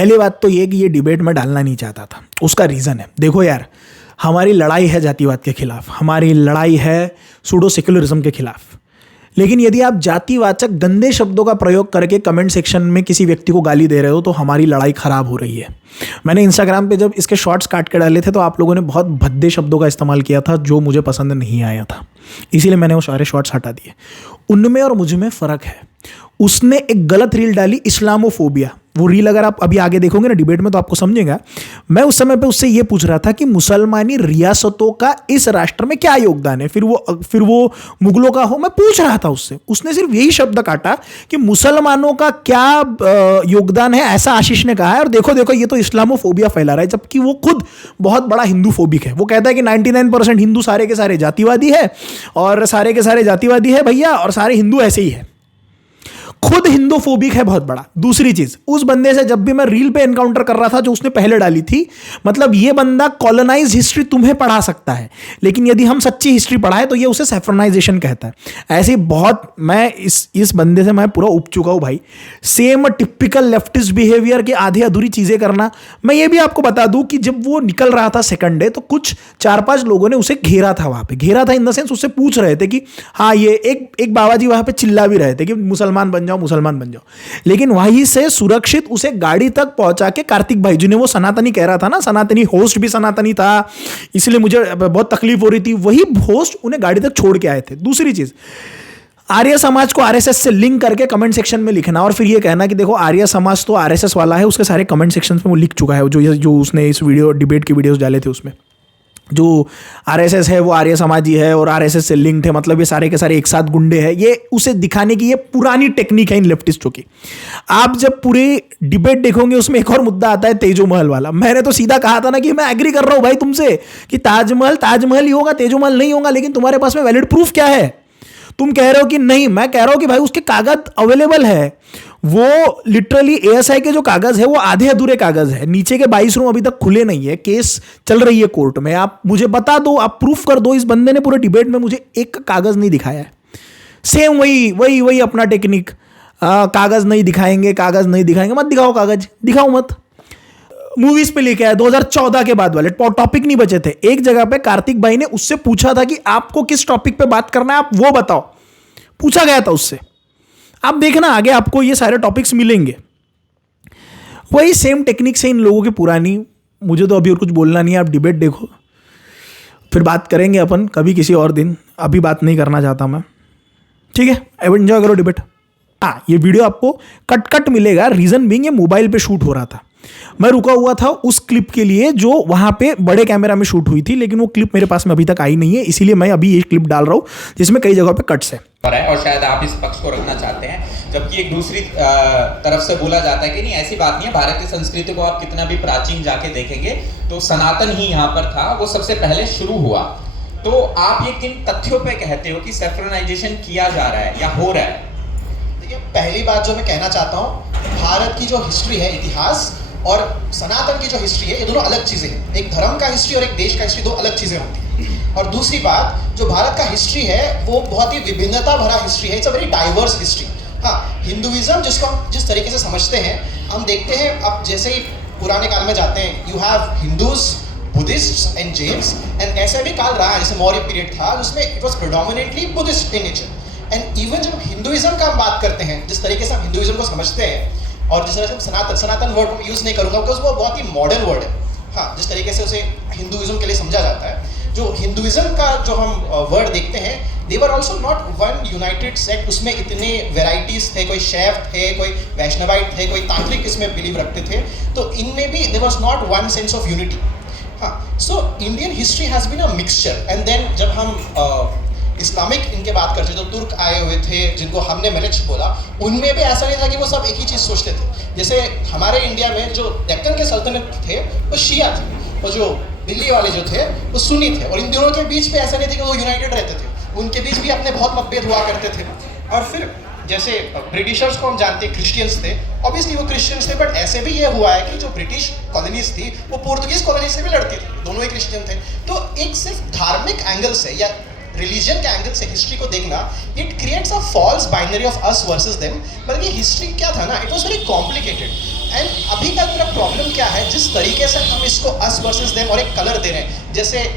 पहली बात तो ये कि ये डिबेट में डालना नहीं चाहता था, उसका रीज़न है, देखो यार, हमारी लड़ाई है जातिवाद के खिलाफ, हमारी लड़ाई है सूडो सेक्युलरिज्म के खिलाफ, लेकिन यदि आप जातिवाचक गंदे शब्दों का प्रयोग करके कमेंट सेक्शन में किसी व्यक्ति को गाली दे रहे हो तो हमारी लड़ाई खराब हो रही है। मैंने इंस्टाग्राम पे जब इसके शॉर्ट्स काट के डाले थे तो आप लोगों ने बहुत भद्दे शब्दों का इस्तेमाल किया था जो मुझे पसंद नहीं आया था, इसीलिए मैंने वो सारे शॉर्ट्स हटा दिए। उनमें और मुझ में फ़र्क है। उसने एक गलत रील डाली, इस्लामोफोबिया, वो रील अगर आप अभी आगे देखोगे ना डिबेट में तो आपको समझेगा। मैं उस समय पे उससे ये पूछ रहा था कि मुसलमानी रियासतों का इस राष्ट्र में क्या योगदान है, फिर वो मुगलों का हो, मैं पूछ रहा था उससे। उसने सिर्फ यही शब्द काटा कि मुसलमानों का क्या योगदान है, ऐसा आशीष ने कहा है, और देखो देखो ये तो इस्लामोफोबिया फैला रहा है, जबकि वो खुद बहुत बड़ा हिंदू फोबिक है। वो कहता है कि 99% हिंदू सारे के सारे जातिवादी है, और सारे के सारे जातिवादी है भैया, और सारे हिंदू ऐसे ही है। खुद हिंदोफोबिक है बहुत बड़ा। दूसरी चीज, उस बंदे से जब भी मैं रील पे एनकाउंटर कर रहा था जो उसने पहले डाली थी, मतलब ये बंदा कॉलोनाइज हिस्ट्री तुम्हें पढ़ा सकता है, लेकिन यदि हम सच्ची हिस्ट्री पढ़ाए तो ये उसे सेफ्रनाइजेशन कहता है। ऐसे बहुत, मैं इस बंदे से मैं पूरा उब चुका हूं भाई। सेम टिपिकल लेफ्टिस्ट बिहेवियर के आधी अधूरी चीजें करना। मैं ये भी आपको बता दूं कि जब वो निकल रहा था सेकंड डे तो कुछ 4-5 लोगों ने उसे घेरा था, वहां पे घेरा था इन द सेंस उससे पूछ रहे थे कि हाँ, ये एक बाबा जी वहां पे चिल्ला भी रहे थे कि मुसलमान बन जाओ, लेकिन वहीं से सुरक्षित उसे गाड़ी तक पहुंचा के कार्तिक भाई, जिन्हें वो सनातनी कह रहा था ना, सनातनी होस्ट भी सनातनी था, इसलिए मुझे बहुत तकलीफ हो रही थी, वही होस्ट उन्हें गाड़ी तक छोड़ के आए थे। दूसरी चीज, आर्य समाज को आरएसएस से लिंक करके कमेंट सेक्शन में लिखना और फिर ये कहना कि देखो आर्य समाज तो आरएसएस वाला है, उसके सारे कमेंट सेक्शन में वो लिख चुका है, जो उसने इस वीडियो डिबेट की वीडियोस डाले थे उसमें जो आरएसएस है वो आर्य समाजी है और आरएसएस से लिंक्ड है, मतलब ये सारे के सारे एक साथ गुंडे हैं। ये उसे दिखाने की ये पुरानी टेक्निक है इन लेफ्टिस्टों की। आप जब पूरी डिबेट देखोगे उसमें एक और मुद्दा आता है तेजो महल वाला। मैंने तो सीधा कहा था ना कि मैं एग्री कर रहा हूं भाई तुमसे कि ताजमहल ही होगा, तेजो महल नहीं होगा, लेकिन तुम्हारे पास में वैलिड प्रूफ क्या है? तुम कह रहे हो कि नहीं, मैं कह रहा हूं कि भाई उसके कागज अवेलेबल है। वो लिटरली एएसआई के जो कागज है वो आधे अधूरे कागज है, नीचे के 22 रूम अभी तक खुले नहीं है, केस चल रही है कोर्ट में। आप मुझे बता दो, आप प्रूफ कर दो। इस बंदे ने पूरे डिबेट में मुझे एक कागज नहीं दिखाया है। सेम वही अपना टेक्निक, कागज नहीं दिखाएंगे, मत दिखाओ कागज, दिखाओ मत। मूवीज पे लेके आया 2014 के बाद वाले टॉपिक नहीं बचे थे। एक जगह पे कार्तिक भाई ने उससे पूछा था कि आपको किस टॉपिक पे बात करना है, आप वो बताओ, पूछा गया था उससे। आप देखना आगे आपको ये सारे टॉपिक्स मिलेंगे। वही सेम टेक्निक से इन लोगों की पुरानी। मुझे तो अभी और कुछ बोलना नहीं है, आप डिबेट देखो, फिर बात करेंगे अपन कभी किसी और दिन। अभी बात नहीं करना चाहता मैं, ठीक है? एंजॉय करो डिबेट। हाँ, ये वीडियो आपको कट मिलेगा, रीजन बीइंग ये मोबाइल पे शूट हो रहा था। मैं रुका हुआ था उस क्लिप के लिए जो वहां पे बड़े कैमरा में शूट हुई थी, लेकिन वो क्लिप मेरे पास में अभी तक आई नहीं है, इसीलिए मैं अभी ये क्लिप डाल रहा हूं जिसमें कई जगहों पे कट्स है और शायद आप इस पक्ष को रखना चाहते हैं, जबकि एक दूसरी तरफ से बोला जाता है कि नहीं, ऐसी बात नहीं है। भारतीय संस्कृति को आप कितना भी प्राचीन जाके देखेंगे तो सनातन ही यहाँ पर था, वो सबसे पहले शुरू हुआ। तो आप ये किन तथ्यों पे कहते हो कि सेफ्रनाइजेशन किया जा रहा है या हो रहा है? देखिए, पहली बात जो मैं कहना चाहता हूँ, भारत की जो हिस्ट्री है, इतिहास, और सनातन की जो हिस्ट्री है, ये दोनों अलग चीज़ें हैं। एक धर्म का हिस्ट्री और एक देश का हिस्ट्री, दो अलग चीज़ें होती हैं। और दूसरी बात, जो भारत का हिस्ट्री है वो बहुत ही विभिन्नता भरा हिस्ट्री है, it's a very diverse history. हाँ, हिंदुइज्म जिसको हम जिस तरीके से समझते हैं, हम देखते हैं अब जैसे ही पुराने काल में जाते हैं, you have Hindus, Buddhist and Jains, and ऐसे भी काल रहा है जैसे मौर्य पीरियड था जिसमें it was predominantly Buddhist in nature. And even जब हिंदुइज्म का हम बात करते हैं, जिस तरीके से हम हिंदुइज्म को समझते हैं, और जिस तरह से सनातन वर्ड को यूज़ नहीं करूँगा बिकॉज वो बहुत ही मॉडर्न वर्ड है। हाँ, जिस तरीके से उसे हिंदुइज्म के लिए समझा जाता है, जो हिंदुइज्म का जो हम वर्ड देखते हैं, they were also not one united sect. उसमें इतने वेराइटीज़ थे, कोई शैव थे, कोई वैष्णवाइट थे, कोई तांत्रिक इसमें बिलीव रखते थे, तो इनमें भी there was not one sense of unity. हाँ, so Indian history has been a mixture. And then जब हम इस्लामिक इनके बात करते जो तुर्क आए हुए थे, जिनको हमने मिलिट्स बोला, उनमें भी ऐसा नहीं था कि वो सब एक ही चीज़ सोचते थे। जैसे हमारे इंडिया में जो डेक्कन के सल्तनत थे वो शिया थे, और जो दिल्ली वाले जो थे वो सुन्नी थे, और इन दोनों के बीच पे ऐसा नहीं था कि वो यूनाइटेड रहते थे, उनके बीच भी अपने बहुत मतभेद हुआ करते थे। और फिर जैसे ब्रिटिशर्स को हम जानते हैं क्रिश्चियंस थे, ऑब्वियसली वो क्रिश्चियंस थे, बट ऐसे भी ये हुआ है कि जो ब्रिटिश कॉलोनीज थी वो पोर्तुगीज कॉलोनीज से भी लड़ती थी, दोनों ही क्रिश्चियन थे। तो एक सिर्फ धार्मिक एंगल से या रिलीजन के एंगल से हिस्ट्री को देखना, it creates a false binary of us versus them. बल्कि हिस्ट्री क्या था ना, it was very complicated. And अभी का पूरा जिस तरीके से हम इसको अस वर्सेस देम और एक कलर दे रहे हैं, जैसे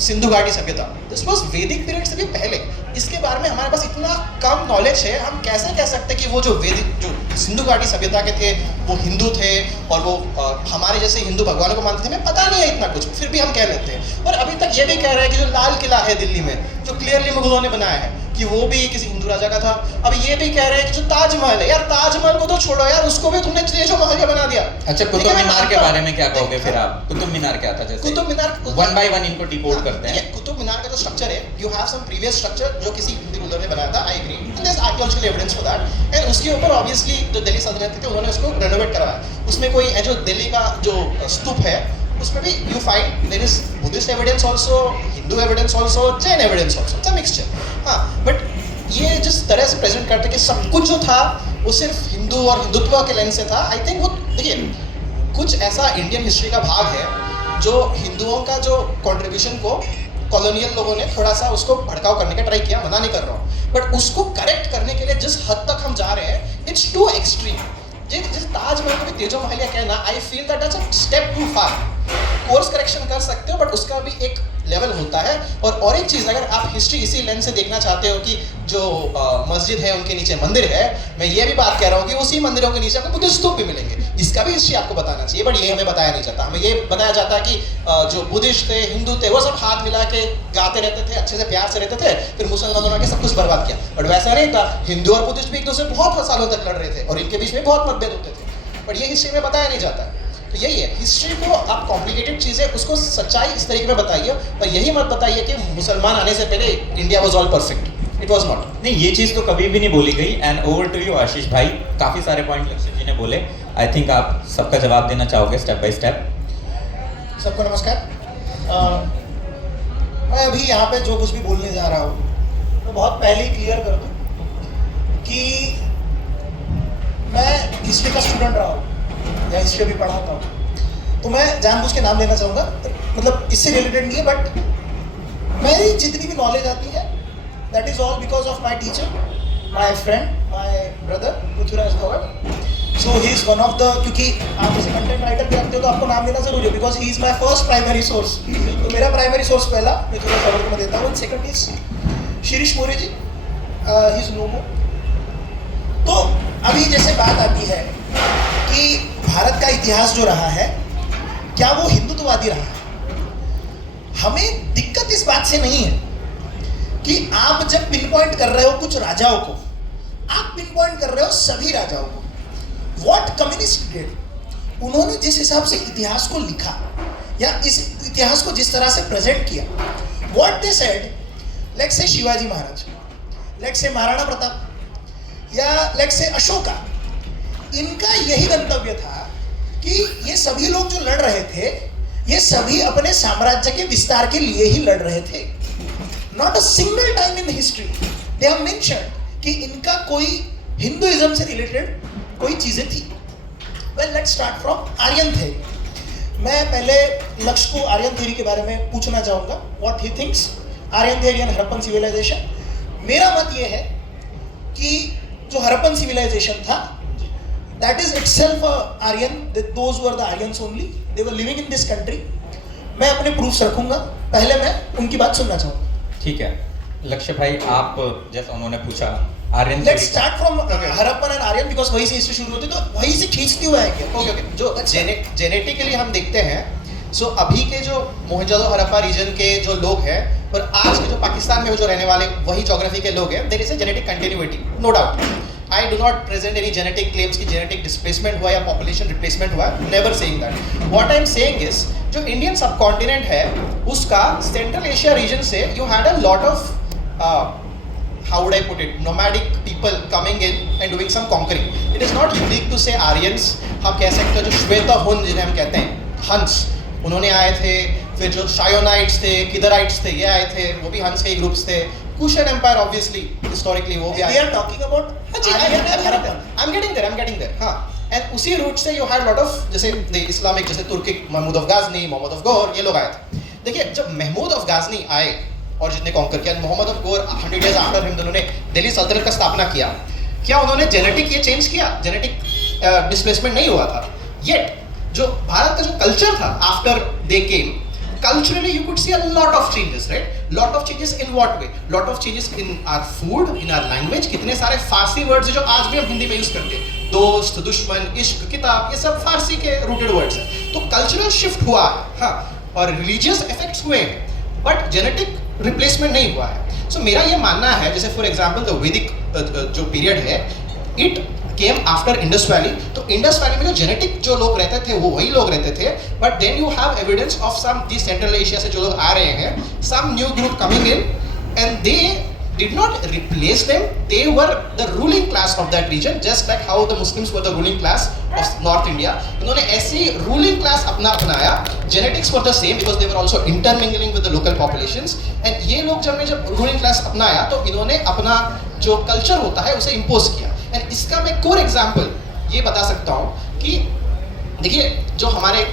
सिंधु घाटी सभ्यता, दिस वाज वैदिक पीरियड से भी पहले। इसके बारे में हमारे पास इतना कम नॉलेज है, हम कैसे कह सकते हैं कि वो जो वैदिक जो सिंधु घाटी सभ्यता के थे वो हिंदू थे और वो हमारे जैसे हिंदू भगवानों को मानते थे। हमें पता नहीं है इतना कुछ, फिर भी हम कह लेते हैं। और अभी तक ये भी कह रहे हैं कि जो लाल किला है दिल्ली में, जो क्लियरली मुगलों ने बनाया है, कि वो भी किसी हिंदू राजा का था। अब ये भी कह रहे हैं कि जो ताजमहल है, यार ताजमहल को तो छोड़ो यार, उसको भी तुमने जो महल बना दिया। अच्छा, कुतुब मीनार के बारे में क्या कहोगे फिर आप? कुतुब मीनार क्या था? जैसे Qutub Minar one by one इनको डिकोड करते हैं। कुतुब मीनार का जो स्ट्रक्चर है, you have some previous structure जो किसी हिंदी रूलर ने बनाया था, I agree, and there is archaeological evidence for that. And उसके ऊपर ऑब्वियसली जो दिल्ली सल्तनत थे उन्होंने उसको रेनोवेट करवाया। उसमें कोई जो दिल्ली का जो स्तूप है उसमें भी you find there is Buddhist evidence also, Hindu evidence also, Jain evidence also, it's a mixture. हाँ, बट ये जिस तरह से प्रेजेंट करते कि सब कुछ जो था वो सिर्फ हिंदू और हिंदुत्व के लेंस से था, आई थिंक वो देखिए कुछ ऐसा इंडियन हिस्ट्री का भाग है जो हिंदुओं का जो कंट्रीब्यूशन को कॉलोनियल लोगों ने थोड़ा सा उसको भड़काव करने का ट्राई किया, मना नहीं कर रहा हूँ, बट उसको करेक्ट करने के लिए जिस हद तक हम जा रहे हैं, इट्स टू एक्सट्रीम। जिस ताजमहल को भी तेजो महल या कहना, I feel that that's a step too far. Course correction कर सकते हो बट उसका भी एक लेवल होता है। और एक चीज़, अगर आप हिस्ट्री इसी लेंस से देखना चाहते हो कि जो मस्जिद है उनके नीचे मंदिर है, मैं ये भी बात कह रहा हूँ कि उसी मंदिरों के नीचे आपको बुद्ध स्तूप भी मिलेंगे, इसका भी हिस्ट्री आपको बताना चाहिए। बट ये हमें बताया नहीं जाता। हमें ये बताया जाता है कि जो बुद्धिस्ट थे, हिंदू थे, वो सब हाथ मिला के गाते रहते थे, अच्छे से प्यार से रहते थे, फिर मुसलमानों ने सब कुछ बर्बाद किया। बट वैसा नहीं था, हिंदू और बुद्धिस्ट भी एक दूसरे बहुत सालों तक लड़ रहे थे और इनके बीच में बहुत मतभेद होते थे, बट ये हिस्ट्री में बताया नहीं जाता। तो यही है, हिस्ट्री को आप कॉम्प्लिकेटेड चीज़ें उसको सच्चाई इस तरीके में बताइए, और यही मत बताइए कि मुसलमान आने से पहले India was all perfect. It was not. नहीं, ये चीज़ तो कभी भी नहीं बोली गई। एंड ओवर टू यू आशीष भाई, काफ़ी सारे पॉइंट लक्ष्य जी ने बोले, आई थिंक आप सबका जवाब देना चाहोगे स्टेप बाय स्टेप। सबको नमस्कार। मैं अभी यहाँ पे जो कुछ भी बोलने जा रहा हूँ तो बहुत पहले ही क्लियर कर दूँ कि मैं हिस्ट्री का स्टूडेंट रहा हूँ या हिस्ट्री भी पढ़ाता हूँ, तो मैं जानबूझ के नाम लेना चाहूँगा, मतलब इससे रिलेटेड नहीं है, बट मेरी जितनी भी नॉलेज आती है that is all because of my teacher, my friend, my brother Prithviraj Bhagat. So he is one of the, क्योंकि आप जैसे कंटेंट राइटर भी रखते हो तो आपको नाम लेना जरूरी है, because he is my first primary source. तो मेरा प्राइमरी सोर्स पहला पृथ्वीराज भगत को मैं देता हूँ। Second is Shirish More ji, he is no more. तो अभी जैसे बात आती है कि भारत का इतिहास जो रहा है क्या वो हिंदुत्ववादी रहा है, हमें दिक्कत इस बात से नहीं है कि आप जब पिन पॉइंट कर रहे हो कुछ राजाओं को, आप पिन पॉइंट कर रहे हो सभी राजाओं को। व्हाट कम्युनिस्ट डिड, उन्होंने जिस हिसाब से इतिहास को लिखा या इस इतिहास को जिस तरह से प्रेजेंट किया, what they said, let's say Shivaji Maharaj, let's say Maharana Pratap या लेट्स से अशोका, इनका यही गंतव्य था कि ये सभी लोग जो लड़ रहे थे, ये सभी अपने साम्राज्य के विस्तार के लिए ही लड़ रहे थे। Not a single time in history they have mentioned कि इनका कोई हिंदुइज्म से रिलेटेड कोई चीजें थी। Well, let's start from Aryan theory. मैं पहले लक्ष्य को आर्यन थ्योरी के बारे में पूछना चाहूँगा, what he thinks Aryan theory and Harappan civilisation. मेरा मत ये है कि जो हड़प्पन सिविलाइजेशन था, that is itself Aryan, those were the Aryans only, they were living in this country। मैं अपने प्रूफ्स रखूंगा, पहले मैं उनकी बात सुनना चाहूँगा। ठीक है लक्ष्य भाई, आप जैसा उन्होंने पूछा Aryan, let's start from Harappan and Aryan, because वहीं से हिस्ट्री शुरू होती है, तो वहीं से खींचती हुआ है क्या। ओके, जो जेनेटिकली हम देखते हैं, सो अभी के जो मोहनजोदड़ो हड़प्पा रीजन के जो लोग हैं और आज के जो पाकिस्तान में जो रहने वाले वही ज्योग्राफी के लोग हैं, there is a genetic continuity, no doubt. I do not present any genetic claims कि genetic displacement हुआ या population replacement हुआ, never saying that. What I'm saying is, जो Indian subcontinent है, उसका Central Asia region से you had a lot of how would I put it, nomadic people coming in and doing some conquering. It is not unique to say Aryans. हम कह सकते हैं जो श्वेत हुन जिन्हें हम कहते हैं, हंस, उन्होंने आए थे। फिर जो शायोनाइट्स थे, किदराइट्स थे, ये आए थे, वो भी हंस के ही ग्रुप्स थे। कुशन एम्पायर ऑब्वियसली हिस्टोरिकली वो भी आए। We are talking about I'm getting there. हाँ, एंड उसी रूट से यू हैड लॉट ऑफ जैसे इस्लामिक, जैसे Turkic Mahmud of Ghazni, Mohammad of Ghor, ये लोग आए थे। देखिए, जब महमूद ऑफ गाजनी आए और जितने कॉन्कर किया, Mohammad of Ghor 100 years after him, उन्होंने दिल्ली सल्तनत का स्थापना किया। क्या उन्होंने जेनेटिक ये चेंज किया? जेनेटिक डिस्प्लेसमेंट नहीं हुआ था। येट जो भारत का जो कल्चर था after they came, culturally you could see a lot of changes, right? Lot of changes in what way? Lot of changes in our food, in our language. कितने सारे फारसी words हैं जो आज भी हम हिंदी में यूज करते हैं, दोस्त, दुश्मन, इश्क, किताब, ये सब फारसी के रूटेड वर्ड्स हैं. तो कल्चरल शिफ्ट हुआ है, हाँ, और रिलीजियस इफेक्ट्स हुए हैं, बट जेनेटिक रिप्लेसमेंट नहीं हुआ है. सो मेरा ये मानना है, जैसे फॉर एग्जाम्पल द वैदिक जो पीरियड है, it came after Indus valley. तो इंडस वैली में जो जेनेटिक जो लोग रहते थे वो वही लोग रहते थे, but then you have evidence of some the central Asia से जो लोग आ रहे हैं, some new group coming in, and they did not replace them. They were the ruling class of that region, just like how the Muslims were the ruling class of North India. इन्होंने ऐसी ruling class अपनाया. Genetics were the same because they were also intermingling with the local populations. And ये लोग जब ruling class अपनाया तो इन्होंने अपना जो culture होता है उसे impose किया. And इसका मैं core example ये बता सकता हूँ कि देखिए जो हमारे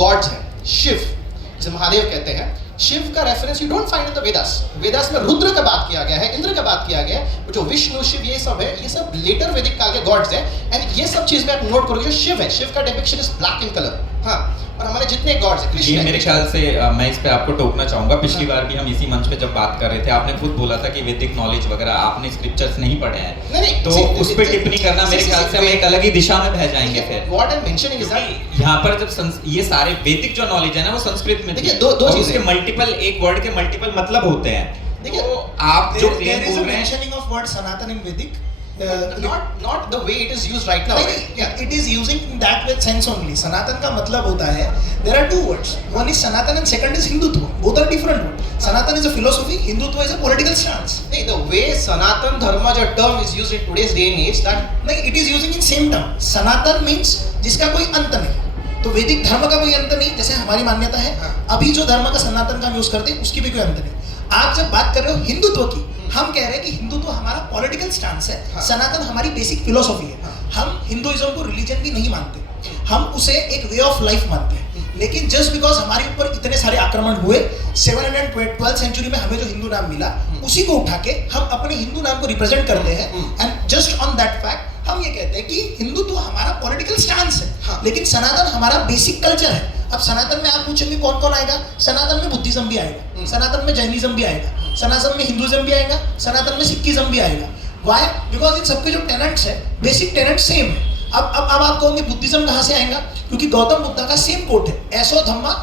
gods हैं, शिव, जिसे महादेव कहते हैं, शिव का reference you don't find in the Vedas. Vedas में रुद्र का बात किया गया है, इंद्र का बात किया गया है, जो विष्णु, शिव, ये सब है, ये सब लेटर वैदिक काल के गॉड्स हैं. एंड ये सब चीज में आप नोट करोगे, जो शिव है, शिव का depiction is black in colour. हाँ, और हमारे जितने गॉड्स हैं, कृष्ण, ये मेरे ख्याल से मैं इस पे आपको टोकना चाहूंगा. पिछली बार भी हम इसी मंच पे जब बात कर रहे थे, आपने खुद बोला था कि वैदिक नॉलेज वगैरह आपने स्क्रिप्चर्स नहीं पढ़े हैं. नहीं, तो उस पे टिप्पणी करना मेरे ख्याल से हम एक अलग ही दिशा में बह जाएंगे. फिर what I am mentioning is that यहाँ पर जब ये सारे वैदिक जो नॉलेज है ना वो संस्कृत में, देखिए दो चीजें, उसके मल्टीपल, एक वर्ड के मल्टीपल मतलब होते हैं. देखिए तो आप जो there is बोल a रहे हैं, mentioning of word Sanatan in Vedic. not the way it is used right now. नहीं, it is using in that way sense only. सनातन का मतलब होता है, there are two words. One is Sanatan and second is Hindutva. Both are different words. Sanatan is a philosophy, Hindutva is a political stance. नहीं, the way Sanatan Dharma जो term is used in today's day and age, that नहीं, it is using in same term. Sanatan means जिसका कोई अंत नहीं. तो वैदिक धर्म का कोई अंत नहीं, जैसे हमारी मान्यता है. अभी जो धर्म का सनातन का हम यूज करते हैं उसकी भी कोई अंत नहीं. आप जब बात कर रहे हो हिंदुत्व की, हम कह रहे हैं कि हिंदुत्व हमारा पॉलिटिकल स्टांस है, सनातन हमारी बेसिक फिलोसॉफी है. हम हिंदुइज्म को रिलीजन भी नहीं मानते, हम उसे एक वे ऑफ लाइफ मानते हैं. लेकिन जस्ट बिकॉज हमारे ऊपर इतने सारे आक्रमण हुए 712th सेंचुरी में, हमें जो हिंदू नाम मिला उसी को उठा के हम अपने हिंदू नाम को रिप्रेजेंट करते हैं. And just on that fact हम ये कहते हैं कि हिंदुत्व हमारा पॉलिटिकल स्टांस है, लेकिन सनातन हमारा बेसिक कल्चर है. अब सनातन में आप पूछेंगे कौन कौन आएगा, सनातन में बुद्धिज्म भी आएगा, सनातन में जैनिज्म भी आएगा, सनातन में हिंदुइज्म भी आएगा, सनातन में सिखिज्म भी आएगा. वाई? बिकॉज इन सबके जो टेनेंट्स है, बेसिक टेनेंट सेम है. अब आप कहोगे बुद्धिज्म कहाँ से आएगा, क्योंकि गौतम बुद्ध का सेम कोट है, ऐसो धम्मा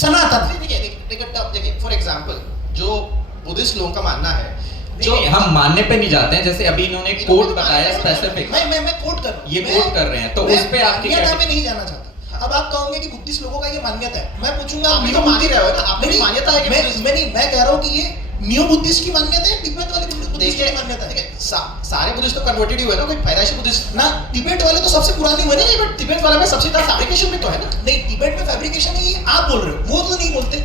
सनातन. देखिए फॉर एग्जांपल जो बुद्धिस्ट लोगों का मानना है, जो हम मानने पे नहीं जाते हैं, जैसे अभी इन्होंने कोट बताया स्पेसिफिक, मैं कोट कर रहा हूं, ये कोट कर रहे हैं, तो उस पे आपकी क्या मैं नहीं जाना चाहता. अब आप कहोगे कि बुद्धिस्ट लोगों का ये मान्यता है, मैं पूछूंगा आप तो मान ही रहे हो ना, आपकी मान्यता है कि मैं कह रहा हूँ कि ये न्यू बुद्धिस्ट की मान्यता है, तिब्बत वाले बुद्धिस्ट की मान्यता है. सारे बुद्धिस्ट तो कन्वर्टेड हुए ना, कोई पैदाइशी बुद्धिस्ट ना. तिब्बत वाले तो सबसे पुराने हुए ना. बट तिब्बत वाले में सबसे ज्यादा फैब्रिकेशन भी तो है ना. नहीं, तिब्बत में फैब्रिकेशन है, ये आप बोल रहे हो, वो तो नहीं बोलते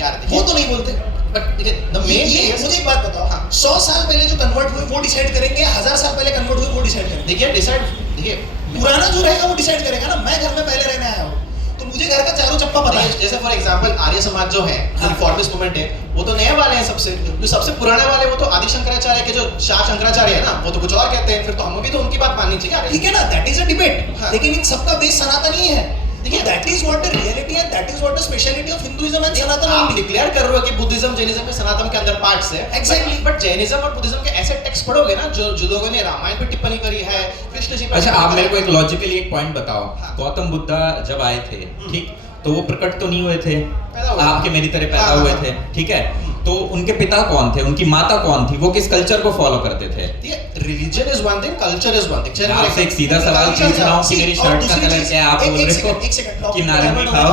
यार, वो तो नहीं बोलते. बट देखिए द मेन ये मुझे एक बात बताओ, 100 साल पहले जो कन्वर्ट हुए वो डिसाइड करेंगे, 1000 साल पहले कन्वर्ट हुए वो डिसाइड करेंगे. देखिए पुराना जो रहेगा वो डिसाइड करेगा ना. मैं घर में पहले रहने आया हूँ तो मुझे घर का चारों चप्पा पता है. जैसे फॉर एग्जांपल आर्य समाज जो है, रिफॉर्मिस्ट मूवमेंट है, वो तो नए वाले हैं. सबसे पुराने वाले वो तो आदि शंकराचार्य के जो शाह शंकराचार्य है ना, वो तो कुछ और कहते हैं. फिर तो हमें भी तो उनकी बात माननी चाहिए. ठीक है ना, दैट इज अ डिबेट. लेकिन इन सबका बेस सनातन ही है. देखिए that is what the reality and that is what the speciality of Hinduism and Sanatan. आप डिक्लेयर कर रहे हो कि बुद्धिज्म जैनिज्म में सनातन के अंदर पार्ट्स है. Exactly. बट जैनिज्म और बुद्धिज्म के ऐसे टेक्स्ट पढ़ोगे ना जो लोगों ने रामायण पे टिप्पणी करी है, कृष्ण जी पे. अच्छा, आप मेरे को एक लॉजिकली एक पॉइंट बताओ. गौतम बुद्धा जब आए थे, ठीक, तो वो प्रकट तो नहीं हुए थे, आपके मेरी तरह पैदा हुए थे, ठीक है. तो उनके पिता कौन थे, उनकी माता कौन थी, वो किस कल्चर को फॉलो करते थे? Religion is one thing, culture is one thing. आपसे एक सीधा सवाल पूछ रहा हूँ कि मेरी शर्ट का कलर क्या है, आप बोल रहे हो कि नारंगी खाओ.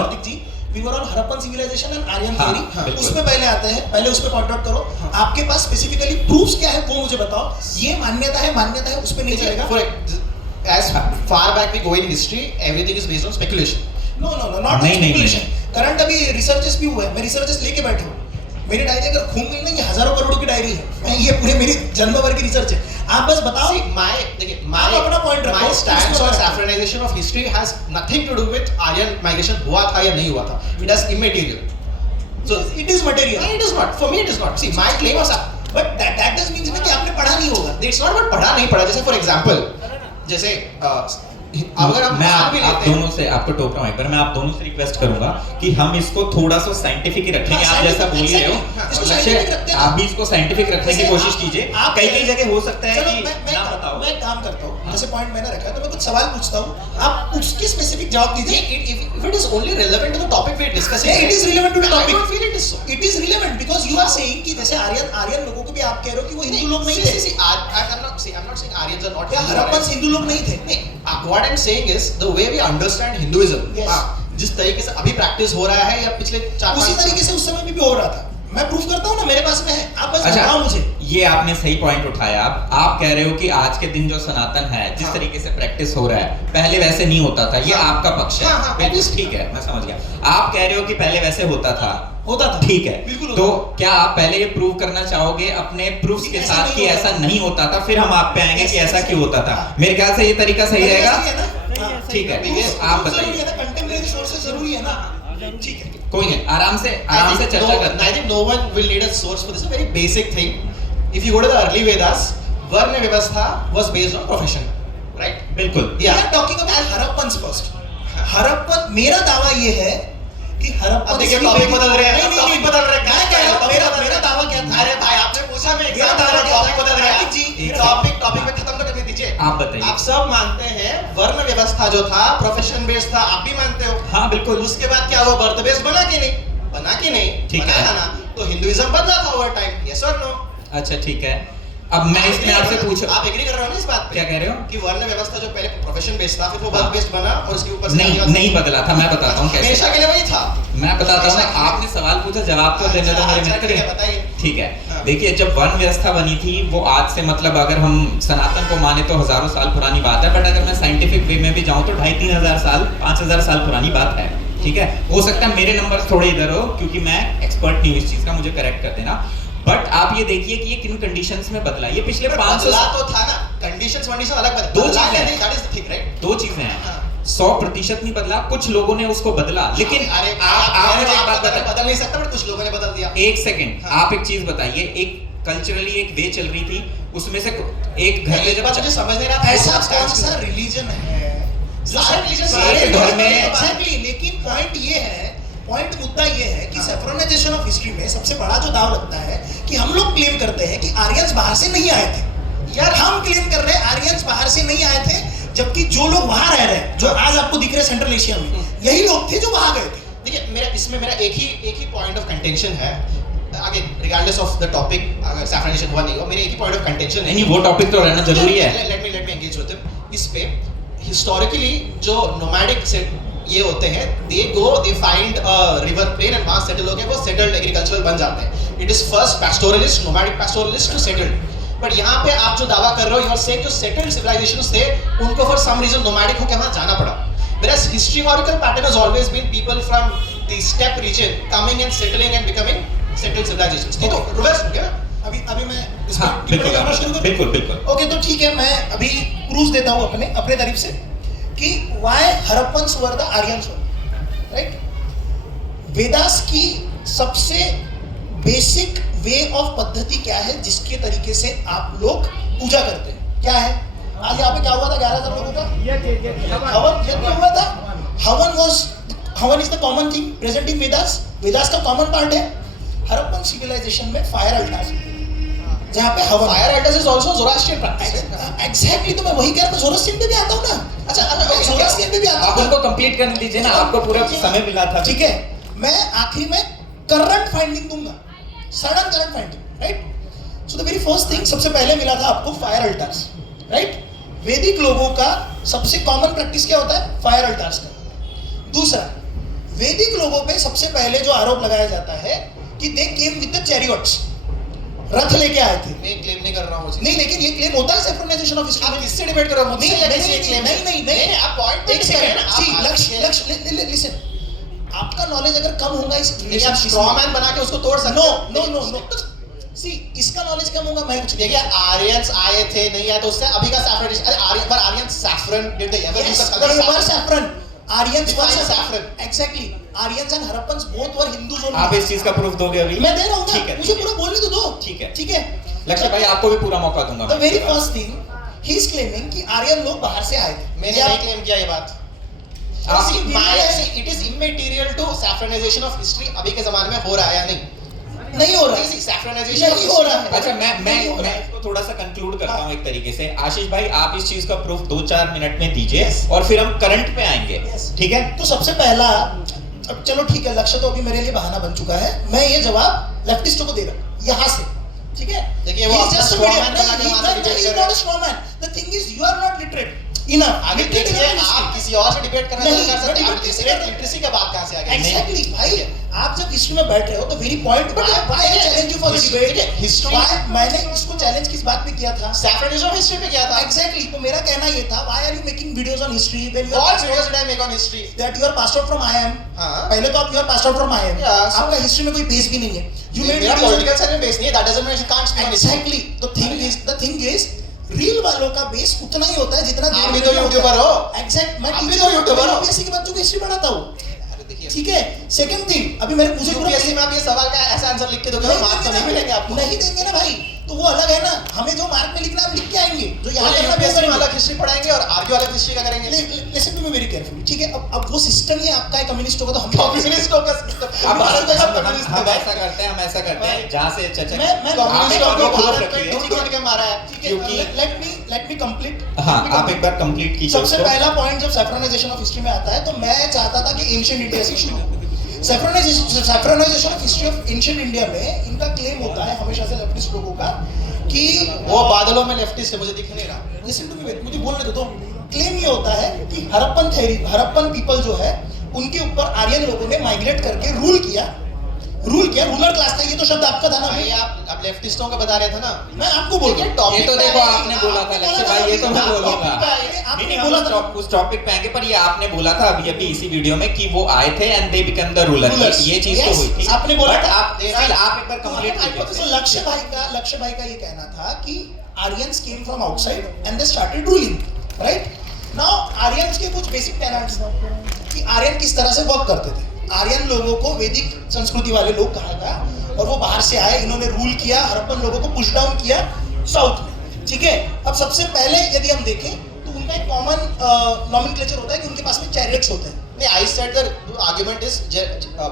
We were on Harappan civilization and Aryan हाँ, theory. उसमें पहले आते हैं, पहले उस पे पॉइंट आउट करो. आपके पास स्पेसिफिकली प्रूफ्स क्या है वो मुझे बताओ. ये मान्यता है, उस पे नहीं चलेगा. As far back we go in history, everything is based on speculation. No, not speculation. Current अभी रिसर्चेस भी हुए हैं, मैं रिसर्चेस लेके बैठा हूँ. मेरी डायरी अगर घूम गई ना, ये हजारों करोड़ों की डायरी है. मैं ये पूरे मेरी जन्म भर की रिसर्च है. आप बस बताओ. My अपना point रखो. My stance on saffronization of history has nothing to do with Aryan migration हुआ था या नहीं हुआ था. It is immaterial. So it is material. No, it is not. For me, it is not. See, my claim was, but that does mean कि आपने पढ़ा नहीं होगा. It's not about पढ़ा नहीं पढ़ा. जैसे for example, जैसे अगर हम मैं मान भी आप लेते हैं दोनों से, आपको टोक रहा हूं एक बार, मैं आप दोनों से रिक्वेस्ट करूंगा कि हम इसको थोड़ा सा साइंटिफिक ही रखेंगे। हाँ, आप जैसा बोल ही रहे हो, exactly, हाँ, इसको लक्ष्य scientific रखते हैं। आप भी इसको साइंटिफिक रखने की जैसे कोशिश कीजिए। आप कई कई जगह हो सकता है चलो, कि ना बताओ। मैं काम करता हूँ, जैसे पॉइंट मैंने रखा है तो मैं कुछ सवाल पूछता हूँ, आप उसके स्पेसिफिक जवाब दीजिए। if it is only relevant to the topic we are discussing, Yeah, it is relevant to the I topic. don't feel it is so. It is relevant because you are saying कि जैसे आर्यन लोगों को भी आप कह रहे हो कि वो हिंदू लोग नहीं थे, I'm not saying Aryans are not क्या Hindu or Harappan anything. Hindu लोग नहीं थे? नहीं, what I'm saying is the way we understand Hinduism. Yes. जिस तरीके से अभी प्रैक्टिस हो रहा है या पिछले 4-5 उसी तरीके से उस समय भी हो रहा था। मैं प्रूफ करता हूँ ना, मेरे पास में है, आप बस अच्छा, बताओ मुझे। ये आपने सही पॉइंट उठाया। आप कह रहे हो कि आज के दिन जो सनातन है, जिस हाँ। तरीके से प्रैक्टिस हो रहा है, पहले वैसे नहीं होता था। ये हाँ। आपका पक्ष है। हाँ, हाँ, बिल्कुल obviously। ठीक है, मैं समझ गया। आप कह रहे हो कि पहले वैसे होता था। ठीक है, बिल्कुल होता तो था। क्या आप पहले ये प्रूव करना चाहोगे अपने प्रूफ्स के ऐसा साथ नहीं कि होता ऐसा था। नहीं होता था, फिर हम आप पे आएंगे कि ऐसा क्यों होता था। हाँ। मेरे ख्याल से ये तरीका सही रहेगा। ठीक है, आप जरूरी है बताइए। ना, कंटेम्परेरी सोर्सेज जरूरी है ना। ठीक है, कोई नहीं, आराम से चर्चा करते I think no one will need a source for this. A very basic thing. If you go to the early Vedas, Varna Vyavastha was based on profession, right? हैं। बिल्कुल। We are talking about Harappan first. Harappan, मेरा दावा ये है कि हड़प्पन अब देखिए topic बदल रहे हैं, नहीं, टॉपिक बदल रहे हैं। मैं कह रहा हूं, मेरा दावा क्या था? अरे भाई आपने पूछा, मैं मेरा दावा क्या टॉपिक था? बदल रहे कार्तिक जी, हैं। मेरा- टॉपिक में खत्म तो करने दीजिए। आप बताइए। आप सब मानते हैं वर्ण व्यवस्था जो था प्रोफेशन बेस्ड था, आप भी मानते हो। हाँ बिल्कुल। उसके बाद क्या हुआ, बर्थ बेस्ड बना कि नहीं? बना कि नहीं? ठीक बना है। था ना। तो हिंदुइज्म बदला था ओवर टाइम, यस और नो? अच्छा ठीक है, अब मैं इसमें आपसे पूछ, आप एग्री कर रहे हो ना इस बात पे? क्या कह रहे हो? कि वर्ण व्यवस्था जो पहले प्रोफेशन बेस्ड था, फिर वो बर्थ हाँ। बेस्ड बना और उसके ऊपर से नहीं बदला था। मैं बताता हूँ कैसे। हमेशा के लिए वही था। मैं बताता हूँ ना, हमेशा के लिए। आपने सवाल पूछा, जवाब तो देने दो मेरे अच्छा, मित्र। ठीक है, बताइए। ठीक है, हाँ। देखिए जब वर्ण व्यवस्था बनी थी वो आज से मतलब अगर हम सनातन को माने तो हजारों साल पुरानी बात है, बट अगर मैं साइंटिफिक वे में भी जाऊँ तो 2500-3000 साल 5000 साल पुरानी बात है। ठीक है, हो सकता है मेरे नंबर थोड़े इधर हो क्योंकि मैं एक्सपर्ट नहीं हूँ इस चीज का, मुझे करेक्ट कर देना। बट आप ये देखिए कि ये किन कंडीशंस में बदला। ये पिछले 500 बदला तो था ना, कंडीशंस वंडीशन अलग बदला। दो बदला चीजें क्या हैं। नहीं, that is the thing, right? दो चीजें हैं। हाँ। 100% नहीं बदला, कुछ लोगों ने उसको बदला। लेकिन अरे आप मुझे एक बात बदल बताइए, नहीं सकता, बट कुछ लोगों ने बदल दिया। एक सेकंड, हाँ। आप एक चीज बताइए, एक कल्चरली एक वे चल रही थी, उसमें से एक घर में एक बात जब मुझे समझ नहीं रहा, ऐसा आप कौन सा रिलीजन है जो सारे religion सारे एक घर में- एग्जैक्टली, लेकिन पॉइंट ये है, पॉइंट मुद्दा ये है कि सेफ्रोनाइजेशन ऑफ हिस्ट्री में सबसे बड़ा जो दाव लगता है कि हम लोग क्लेम करते हैं कि आर्यंस बाहर से नहीं आए थे। यार हम क्लेम कर रहे हैं आर्यंस बाहर से नहीं आए थे, जबकि जो लोग वहां रह रहे हैं, जो आज आपको दिख रहे हैं सेंट्रल एशिया में, यही लोग थे जो वहां गए थे। देखिए मेरा एक ही पॉइंट ऑफ कंटेंशन है। आगे रिगार्डलेस ऑफ द टॉपिक, अगर सैफ्रोनाइजेशन हुआ नहीं हुआ, मेरे एक ही पॉइंट ऑफ कंटेंशन है। नहीं, वो टॉपिक तो रहना जरूरी है। Let me engage with it. इस पे हिस्टोरिकली जो नोमैडिक से ये होते हैं, they find a river plain and वहां सेटल हो गए, वो सेटल्ड एग्रीकल्चरल बन जाते हैं। It is first pastoralist, nomadic pastoralist to settled. But यहाँ पे आप जो दावा कर रहे हो, यू आर सेइंग जो सेटल्ड सिविलाइजेशंस थे उनको फॉर सम रीजन नोमैडिक होकर वहां जाना पड़ा। Whereas historical pattern has always been people from the steppe region coming and settling and becoming settled civilizations. ये तो रिवर्स हो गया ना? अभी मैं इस हाँ पर टिप्पणी करना शुरू बिल्कुल करूं? बिल्कुल बिल्कुल। ओके, तो ठीक है, मैं अभी प्रूफ देता हूं अपने तारीफ से कि why Harappans were the Aryans were, right? Vedas की सबसे बेसिक वे ऑफ पद्धति क्या है जिसके तरीके से आप लोग पूजा करते हैं? क्या है? आज यहाँ पे क्या हुआ था 11,000 लोगों का हवन यज्ञ हुआ था। हवन is the common thing present in Vedas का कॉमन पार्ट है। हड़प्पन सिविलाइजेशन में फायर अल्टार्स, जहाँ पे हवन, Fire altars is also Zoroastrian practice. Exactly, तो मैं वही कह रहा हूँ, जोरोस्ट्रियन पे भी आता हूँ ना। अच्छा, मैं जोरोस्ट्रियन पे भी आता आप हूँ। उनको कंप्लीट करने दीजिए ना, आपको पूरा समय मिला था। ठीक है, मैं आखिरी में करंट फाइंडिंग दूंगा, sudden current finding, right? So the very first thing, सबसे पहले मिला था आपको फायर अल्टार्स, राइट? वैदिक लोगों का सबसे कॉमन प्रैक्टिस क्या होता है? फायर अल्टार्स का। दूसरा, वैदिक लोगों पे सबसे पहले जो आरोप लगाया जाता है कि दे केम विद द चैरियट्स, रथ लेके आए थे। मैं क्लेम नहीं कर रहा हूँ। नहीं, लेकिन ये क्लेम होता है सेफ्रोनाइजेशन ऑफ हिस्ट्री आप में। किससे डिबेट कर रहे हो? मुझसे या किसी एक claim से? नहीं, आप पॉइंट एक सेकंड, लक्ष्य लिसन, आपका नॉलेज अगर कम होगा इस आप स्ट्रॉ मैन बना के उसको तोड़ सकते हो। नो सी, इसका नॉलेज कम होगा, मैं कुछ देखिए आर्यंस आए थे, नहीं आए तो उससे अभी का सैफ्रन, अरे आर्यन पर Aryan saffron did they ever use the colour saffron, Aryans Define were saffron. Exactly, Aryans and Harappans both were Hindus only. आप इस चीज का प्रूफ दोगे अभी? मैं दे रहा हूँ ठीक ना, है, मुझे पूरा बोलने तो दो। ठीक है। ठीक है, लक्ष्य भाई आपको भी पूरा मौका दूंगा द मैं। Very first thing, he is claiming कि आर्यन लोग बाहर से आए थे। मैंने नहीं क्लेम किया ये बात। It is immaterial to saffronisation of history अभी के जमाने में हो रहा है या नहीं हो रहा है, सैफ्रनाइजेशन नहीं हो रहा है। अच्छा मैं इसको थोड़ा सा कंक्लूड करता हूँ एक तरीके से। आशीष भाई आप इस चीज का प्रूफ 2-4 मिनट में दीजिए और फिर हम करंट पे आएंगे, ठीक है? तो सबसे पहला, अब चलो ठीक है, लक्ष्य तो अभी मेरे लिए बहाना बन चुका है, मैं ये जवाब लेफ्टिस्टों को दे रहा हूँ यहाँ से, ठीक है? देखिए वो अपना straw man बना के वहाँ से debate कर रहे हैं। The thing is you are not literate enough। आगे देखिए आप किसी और से डिबेट करना नहीं, कर सकते हैं। मैं आप debate लिटरेट लिटरेसी का बात कहां से आ गया? Exactly, भाई आप जब हिस्ट्री में बैठ रहे हो तो very point but why I challenge you for the debate. History मैंने इसको चैलेंज किस बात पे किया था? सैफ्रनाइजेशन ऑफ हिस्ट्री पे किया था। एग्जैक्टली, तो मेरा कहना ये था why are you making videos on history when you What videos did I make on history? That you are passed out from IIM। हाँ। पहले तो आप you are passed out from IIM, Yeah, so- आपका history में कोई base भी नहीं है। यू मेड मेरा पॉलिटिकल साइंस में बेस नहीं है, that doesn't mean you can't speak on history. Exactly, the thing is reel वालों का बेस उतना ही होता है जितना आप भी तो यूट्यूबर हो। एग्जैक्ट, मैं आप भी तो यूट्यूबर हो। यूपीएससी के बच्चों को हिस्ट्री पढ़ाता हूँ, अरे देखिए ठीक है? सेकंड थिंग, अभी मेरे मुझे पूरा यूपीएससी में आप ये सवाल का ऐसा आंसर लिख के दोगे तो मार्क्स तो नहीं मिलेंगे आपको। नहीं देंगे ना भाई, तो वो अलग है ना, हमें जो मार्क में लिखना है हम लिख के आएंगे, जो यहाँ तो करना है वो यूपीएससी में करेंगे। अलग हिस्ट्री पढ़ाएंगे और आरक्यू अलग हिस्ट्री का करेंगे। Listen to me very carefully, ठीक है? अब वो सिस्टम ही आपका है कम्युनिस्टों का, तो हम कम्युनिस्टों का सिस्टम अब भारत में सब कम्युनिस्ट हम है। ऐसा करते हैं जहाँ से चर्चा मैं कम्युनिस्टों को आप भारत रखिए। में ठीक होने के मारा है। क्योंकि लेट मी कंप्लीट। हाँ आप एक बार कंप्लीट कीजिए सबसे उसको। पहला पॉइंट जब सैफ्रनाइजेशन ऑफ हिस्ट्री में आता है तो मैं चाहता था कि एंशिएंट इंडिया से शुरू हो। Saffronisation of history of ancient India में इनका क्लेम होता है हमेशा से लेफ्टिस्ट लोगों का कि वो बादलों में लेफ्टिस्ट है, मुझे दिख नहीं रहा। लिसन टू मी, मुझे बोलने दो। तो क्लेम ये होता है कि हड़प्पन थ्योरी, हड़प्पन पीपल जो है उनके ऊपर आर्यन लोगों ने माइग्रेट करके रूल किया, रूलर क्लास था। ये तो शब्द आपका था ना भाई आप लेफ्टिस्टों का बता रहे थे ना। मैं आपको बोल रहा हूं। ये तो देखो आपने बोला था लक्ष्य भाई, ये तो मैं बोलूंगा। आपने नहीं, बोला हम था उस टॉपिक पे आएंगे, पर ये आपने बोला था अभी इसी वीडियो में कि वो आए थे and they become the ruler. ये चीज तो Yes, हुई थी। आपने बोला But था। आप still आप एक बार कंप्लीट कीजिए। तो लक्ष्य भाई का ये कहना था कि Aryans came from outside and they started ruling, right? Now Aryans के कुछ बेसिक टेनेंट्स कि आर्यन किस तरह से वर्क करते थे। आर्यन लोगों को वैदिक संस्कृति वाले लोग कहा था और वो बाहर से आए, इन्होंने रूल किया, हड़प्पन लोगों को पुश डाउन किया साउथ में, ठीक है? अब सबसे पहले यदि हम देखें तो उनका एक कॉमन नॉमेनक्लेचर होता है कि उनके पास में चैरियट्स होते हैं। नहीं, I said the argument is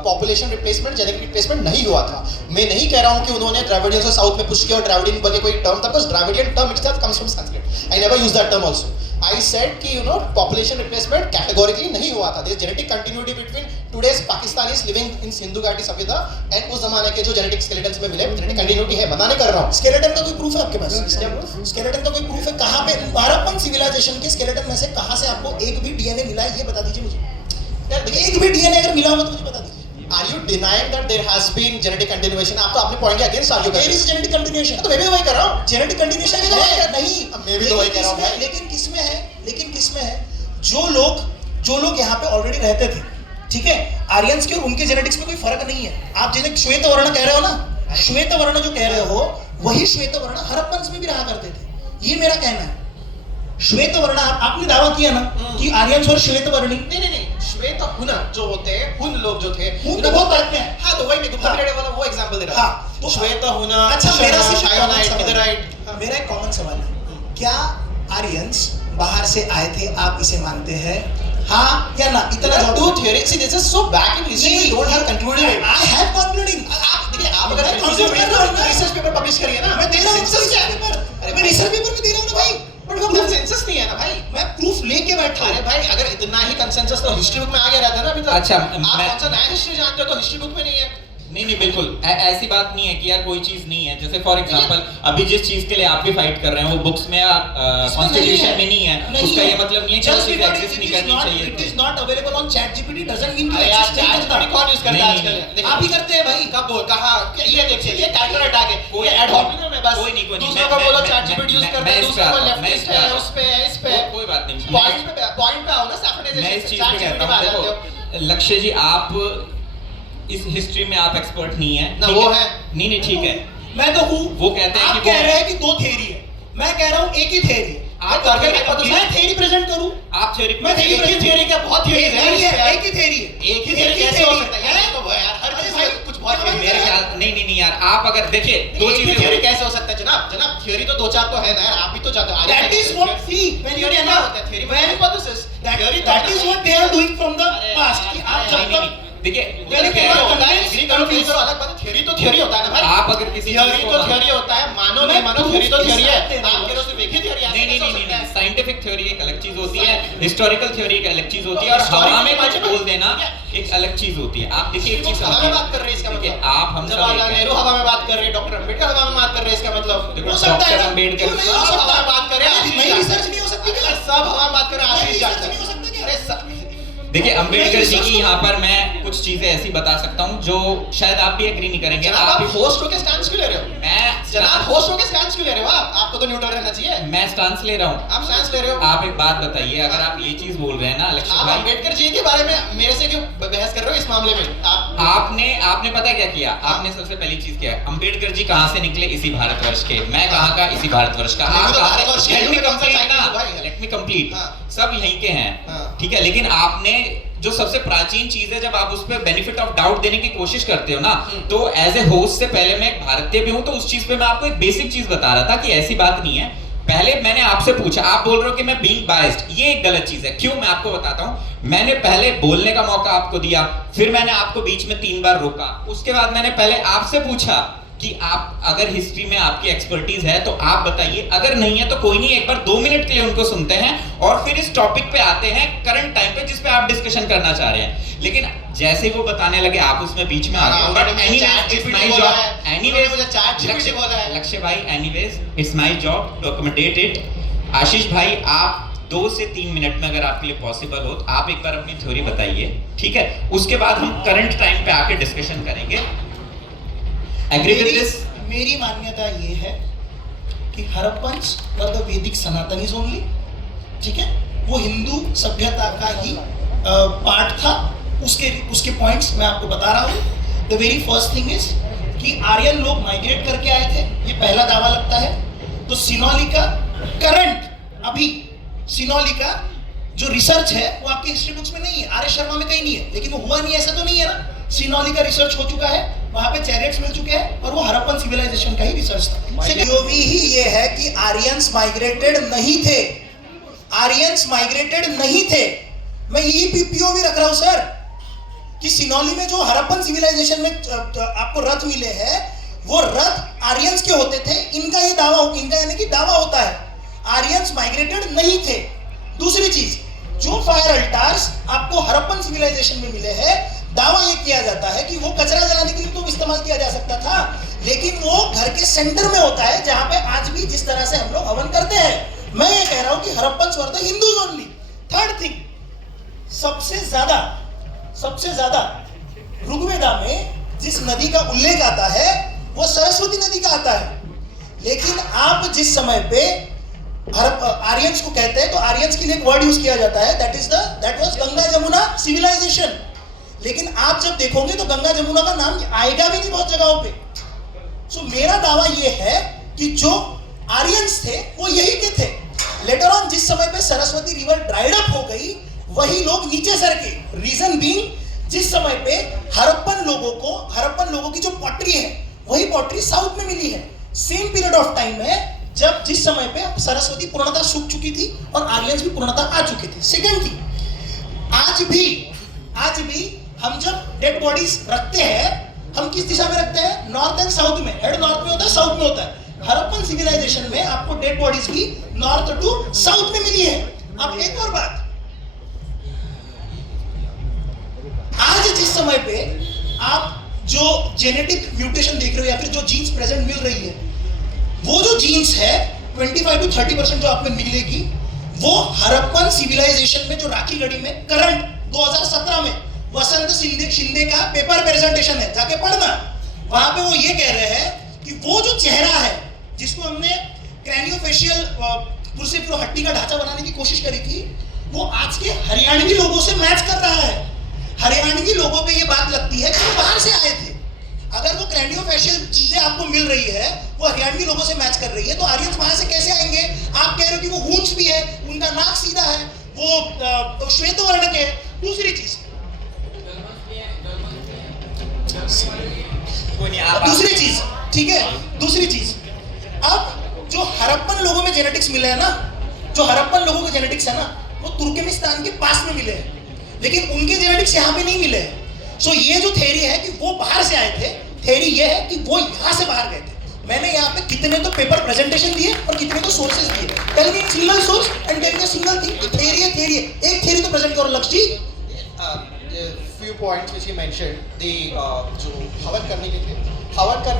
population replacement, genetic replacement नहीं हुआ था। मैं नहीं कह रहा हूं कि उन्होंने द्रविडियन से साउथ में पुश किया और द्रविडियन बोल के कोई टर्म था, because Dravidian term itself comes from Sanskrit. I never use that term also. I said कि पॉपुलेशन रिप्लेसमेंट कैटेगोरिकली नहीं हुआ था। There genetic continuity between today's Pakistanis living in Sindhu घाटी सभ्यता एंड उस जमाने के जो जेनेटिक स्केलेटन्स में मिले, जेनेटिक कंटिन्यूटी है, बताने कर रहा हूं। स्केलेटन का कोई प्रूफ है आपके पास? स्केलेटन का कोई प्रूफ है? कहाँ पे हड़प्पन सिविलाइजेशन के स्केलेटन में से कहाँ से आपको एक भी डीएनए मिला है, ये बता दीजिए मुझे। यार देखिए, एक भी डीएनए अगर मिला होगा तो मुझे बता दीजिए। Are you denying that there has been genetic continuation? आप तो अपने पॉइंट के अगेंस्ट आर्ग्यू कर देयर रहे इज जेनेटिक कंटिन्यूएशन। तो मैं भी वही कर रहा हूं। जेनेटिक कंटिन्यूएशन नहीं, मैं भी तो वही कह रहा हूं भाई। लेकिन किसमें है जो लोग यहाँ पे ऑलरेडी रहते थे, ठीक है? आर्यंस के और उनके जेनेटिक्स में कोई फर्क नहीं है। आप जिन्हें श्वेत वर्ण कह रहे हो ना, श्वेत वर्ण जो कह रहे हो वही श्वेत वर्ण हड़प्पन में भी रहा करते थे। ये मेरा कहना है। श्वेत वर्ण आपने दावा किया ना कि आर्यंस और श्वेत वर्णी। नहीं, श्वेत हुन जो होते हैं, हुन लोग जो थे, हुन तो बहुत बाद में है। हाँ, तो वही मैं गुप्ता पीरियड वाला वो एग्जांपल दे रहा हाँ, हूं। श्वेत हुन, अच्छा, मेरा सिर्फ शायोनाइट, मिडराइट। मेरा एक कॉमन सवाल है, क्या आर्यंस बाहर से आए थे? आप इसे मानते हैं, हाँ या ना? इतना टू theory, see this is so back in history, we don't have concluded it. I have concluding. आप देखिए, आप अगर मैं कंक्लूड कर रहे हो तो मैं रिसर्च पेपर पब्लिश करिए ना। मैं दे रहा हूं सेंसस क्या है? पेपर, मैं रिसर्च पेपर में दे रहा हूं ना भाई, बट वो कंसेंसस नहीं है ना भाई। मैं प्रूफ लेके बैठा हूं। अरे भाई, अगर इतना ही कंसेंसस तो हिस्ट्री बुक में आ गया रहता ना अभी तक। अच्छा, आप कौन सा नया हिस्ट्री जानते हो तो हिस्ट्री बुक में नहीं है। नहीं बिल्कुल ऐसी बात नहीं है कि यार कोई चीज नहीं है। जैसे फॉर एग्जांपल अभी जिस चीज के लिए आप भी फाइट कर रहे हैं वो बुक्स में या कॉन्स्टिट्यूशन में नहीं है, उसका ये मतलब नहीं है कि वो चीज एग्जिस्ट नहीं करनी चाहिए। It is not available on ChatGPT doesn't mean अरे यार, ChatGPT कौन यूज करता है नहीं, आजकल? आप ही करते हैं भाई। कब बोल कहा? ये देखिए, ये कैलकुलेटर हटा के कोई एड हॉक में बस कोई नहीं दूसरों को बोलो मैं- ChatGPT यूज मैं- करता मैं है, इस दूसरों पे को आता हूं, मैं लेफ्टिस्ट इस पे है, आता उस पे है, इस पे है। कोई बात नहीं। पॉइंट पे आओ ना सैफ्रनाइजेशन। मैं इस चीज पे कहता हूं, देखो लक्ष्य जी, आप इस हिस्ट्री में आप एक्सपर्ट नहीं है ना, ठीक वो है। नहीं ठीक है। मैं तो हूं। वो कहते हैं आप कि कह वो रहे हैं कि दो थ्योरी है, मैं कह रहा हूं एक ही थ्योरी है। आप मैं थ्योरी प्रेजेंट करूं? आप थ्योरी मैं एक ही थ्योरी क्या? बहुत थ्योरीज है। एक ही थ्योरी है। एक ही थ्योरी कैसे हो सकता है यार? ये तो वो यार, हर चीज में कुछ बहुत मेरे ख्याल नहीं यार, आप अगर देखिए दो एक ही चीजें थ्योरी कैसे हो सकता है जनाब? थ्योरी तो 2-4 तो है ना यार, आप भी तो जानते हो। That is what, see, when you theory क्या cannot, होता है? Theory when- hypothesis, theory that is what they are doing from the अरे past, यार, कि आप नहीं, जब नहीं, तक देखिए थ्योरी देखिए, क्या होता है? एग्री करो नहीं करो अलग बात है, थ्योरी तो थ्योरी होता है ना भाई। आप अगर किसी थ्योरी चीज को तो मान- थ्योरी होता है, मानो मैं नहीं मानो proof थ्योरी तो के थ्योरी है। साथ दे रहा हूँ। आप कह रहे हो सिर्फ एक ही थ्योरी है, नहीं नहीं ऐसा नहीं हो नहीं सकता है? साइंटिफिक थ्योरी एक अलग चीज होती है, हिस्टोरिकल थ्योरी एक अलग चीज होती है, और Historical हवा में कुछ मतलब- बोल देना एक अलग चीज होती है। आप देखिए एक चीज हवा में बात कर रहे हैं इसका देखिए, मतलब। आप हम सब जवाहरलाल एक हैं। नेहरू हवा में बात कर रहे हैं, डॉक्टर अंबेडकर हवा में बात कर रहे हैं, इसका मतलब देखो, हो सकता है डॉक्टर ना? अंबेडकर क्यों नहीं हो सब सकता? बात कर रहे हैं, नई आशीष रिसर्च नहीं हो सकती क्या? अरे सब हवा में बात कर रहे हैं, नई आशीष रिसर्च जानता है। नहीं हो सकता क्या? अरे सब देखिए अंबेडकर जी नहीं, की यहाँ पर मैं कुछ चीजें ऐसी बता सकता हूँ जो शायद आप भी एग्री नहीं करेंगे। जनाब आप भी होस्ट होके स्टैंड क्यों ले रहे हो? मैं जनाब होस्ट होके स्टैंड क्यों ले रहे हो आप? आपको तो न्यूट्रल रहना चाहिए। मैं स्टांस ले रहा हूँ। आप स्टैंड ले रहे हो? आप एक बात बताइए, अगर आप ये चीज बोल रहे हैं ना लक्ष्य आप भाई, अंबेडकर जी के बारे में मेरे से क्यों बहस कर रहे हो इस मामले में? आप आपने पता क्या किया? आपने सबसे पहली चीज किया, अंबेडकर जी कहाँ से निकले? इसी भारतवर्ष के। मैं कहाँ का? इसी भारतवर्ष का। नहीं, आप तो कहाँ? भारतवर्ष के Let me लोग complete कौन सा ना, भाई? let me complete। हाँ। सब यहीं के हैं, हाँ। ठीक है, लेकिन आपने जो सबसे प्राचीन चीज है, जब आप उस पर बेनिफिट ऑफ डाउट देने की कोशिश करते हो ना, तो एज ए होस्ट से पहले मैं एक भारतीय भी हूं, तो उस चीज पे मैं आपको एक बेसिक चीज बता रहा था कि ऐसी बात नहीं है। पहले मैंने आपसे पूछा, आप बोल रहे हो कि मैं बीइंग बायस्ड, ये एक गलत चीज है। क्यों? मैं आपको बताता हूं। मैंने पहले बोलने का मौका आपको दिया, फिर मैंने आपको बीच में 3 बार रोका, उसके बाद मैंने पहले आपसे पूछा कि आप अगर हिस्ट्री में आपकी एक्सपर्टीज है तो आप बताइए, अगर नहीं है तो कोई नहीं, एक बार 2 मिनट के लिए उनको सुनते हैं और फिर इस टॉपिक पे आते हैं करंट टाइम पे जिस पे आप डिस्कशन करना चाह रहे हैं। लेकिन जैसे ही वो बताने लगे आप उसमें बीच में आ गए। हाँ, बट मुझे एनीवेज इट्स माय बोला जॉब, है। एनीवेज मुझे चैट GPT बोला है। लक्ष्य भाई, anyways it's my job to accommodate it. Ashish भाई, आप 2 से 3 मिनट में अगर आपके लिए पॉसिबल हो तो आप एक बार अपनी थ्योरी बताइए, ठीक है? उसके बाद हम करंट टाइम पे आके डिस्कशन करेंगे। Agree with this? मेरी मान्यता ये है कि हड़प्पन्स वर द वैदिक सनातनीज ओनली, ठीक है? वो हिंदू सभ्यता का ही पार्ट था। उसके पॉइंट्स मैं आपको बता रहा हूँ। The very first thing is कि आर्यन लोग माइग्रेट करके आए थे, ये पहला दावा लगता है। तो सिनोलिका करंट अभी सिनोलिका जो रिसर्च है वो आपके हिस्ट्री बुक्स में नहीं है, आर्य शर्मा में कहीं नहीं है, लेकिन वो हुआ नहीं, ऐसा तो नहीं है ना। सिनोलिका रिसर्च हो चुका है, वहां पे चैरियट्स मिल चुके हैं और वो हड़प्पन सिविलाइजेशन का ही रिसर्च था। पीओवी ही ये है कि आर्यंस माइग्रेटेड नहीं थे, आर्यंस माइग्रेटेड नहीं थे। मैं यही पीओवी रख रहा हूं सर कि सिनोली में जो हड़प्पन सिविलाइजेशन में आपको रथ मिले हैं वो रथ आर्यंस के होते थे। इनका ये दावा, इनका यानी कि दावा होता है आर्यंस माइग्रेटेड नहीं थे। दूसरी चीज, जो फायर अल्टार्स आपको हड़प्पन सिविलाइजेशन में मिले हैं, दावा ये किया जाता है कि वो कचरा जलाने के लिए तो इस्तेमाल किया जा सकता था, लेकिन वो घर के सेंटर में होता है जहां पे आज भी जिस तरह से हम लोग हवन करते हैं। मैं ये कह रहा हूं कि Harappans were the Hindus only. Third thing, सबसे ज्यादा ऋग्वेदा में जिस नदी का उल्लेख आता है वो सरस्वती नदी का आता है। लेकिन आप जिस समय पे आर्यंस को कहते हैं तो आर्यंस के लिए एक वर्ड यूज किया जाता है, that was Ganga Jamuna civilisation. लेकिन आप जब देखोगे तो गंगा जमुना का नाम आएगा भी नहीं बहुत जगहों पे। सो मेरा दावा ये है कि जो आर्यंस थे वो यही के थे। लेटर ऑन जिस समय पे सरस्वती रिवर ड्राइड अप हो गई, वही लोग नीचे सरके। रीजन बीइंग, जिस समय पे हड़प्पन लोगों की जो पॉटरी है वही पॉटरी साउथ में मिली है। सेम पीरियड ऑफ टाइम है जब जिस समय पे सरस्वती पूर्णतः सूख चुकी थी और आर्यंस भी पूर्णतः आ चुके थे। सेकंड थिंग, आज भी हम जब डेड बॉडीज रखते हैं, हम किस दिशा में रखते हैं? नॉर्थ एंड साउथ में। हेड नॉर्थ में होता है, साउथ में होता है। हड़प्पन सिविलाइजेशन में आपको डेड बॉडीज भी नॉर्थ टू साउथ में मिली है। अब एक और बात, आज जिस समय पे आप जो जेनेटिक म्यूटेशन देख रहे हो या फिर जो जीन्स प्रेजेंट मिल रही है, वो जो जीन्स है 25 to 30% जो आप में मिलेगी, वो हड़प्पन सिविलाइजेशन में जो राखी गढ़ी में करंट 2017 में वसंत शिंदे का पेपर प्रेजेंटेशन है, जाके पढ़ना। वहां पे वो ये कह रहे हैं कि वो जो चेहरा है जिसको हमने क्रैनियोफेशियल पुरसे हड्डी का ढांचा बनाने की कोशिश करी थी, वो आज के हरियाणवी लोगों से मैच कर रहा है। हरियाणवी लोगों पे ये बात लगती है कि वो बाहर से आए थे। अगर वो क्रैनियोफेशियल चीजें आपको मिल रही है, वो हरियाणवी लोगों से मैच कर रही है, तो आर्यंस वहां से कैसे आएंगे? आप कह रहे हो कि वो हूंस भी है, उनका नाक सीधा है, वो श्वेत वर्ण के। दूसरी चीज, ठीक है, दूसरी चीज, अब जो हड़प्पन लोगों में जेनेटिक्स मिले हैं ना, जो हड़प्पन लोगों के जेनेटिक्स है ना, वो तुर्कमेनिस्तान के पास में मिले हैं, लेकिन उनके जेनेटिक्स यहाँ पे नहीं मिले हैं। सो ये जो थ्योरी है कि वो बाहर से आए थे, थ्योरी ये है कि वो यहाँ से बाहर गए थे। मैंने यहाँ पे कितने तो पेपर प्रेजेंटेशन दिए और कितने तो सोर्सेज दिए। Tell me single source and tell me single thing. Theory है, थ्योरी है, एक थ्योरी तो प्रेजेंट करो लक्ष्य जी। few points which he mentioned, the जो हवन करने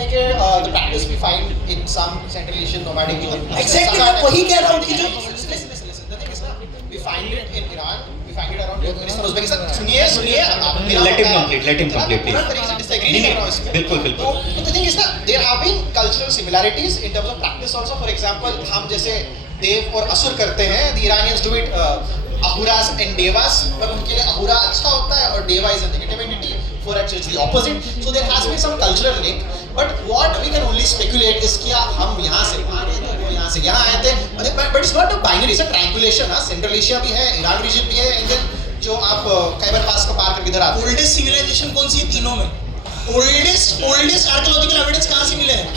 के the practice we find in some Central Asian nomadic Exactly, मैं वही कह रहा हूँ कि जो listen, the thing is ना, we find it in Iran, we find it around Turkmenistan, Uzbekistan. सुनिए Let him complete, पूरा तरीके से disagree नहीं कर रहा हूँ इसमें। बिल्कुल। तो the thing is ना, there have been cultural similarities in terms of practice also. For example, हम जैसे देव और असुर करते हैं, the Iranians do it ahuras and devas, पर उनके लिए ahura अच्छा होता है और deva is a negative entity. For us it's the opposite. So there has been some cultural link. But what we can only speculate is कि हम यहाँ से वहाँ गए थे, वो यहाँ से यहाँ आए थे. But it's not a binary, it's a triangulation. Central Asia भी है, Iran region भी है, and then जो आप खैबर पास को पार कर इधर आते हैं. ओल्डेस्ट सिविलाइजेशन कौन सी है तीनों में? ओल्डेस्ट आर्कियोलॉजिकल एविडेंस कहाँ से मिले हैं?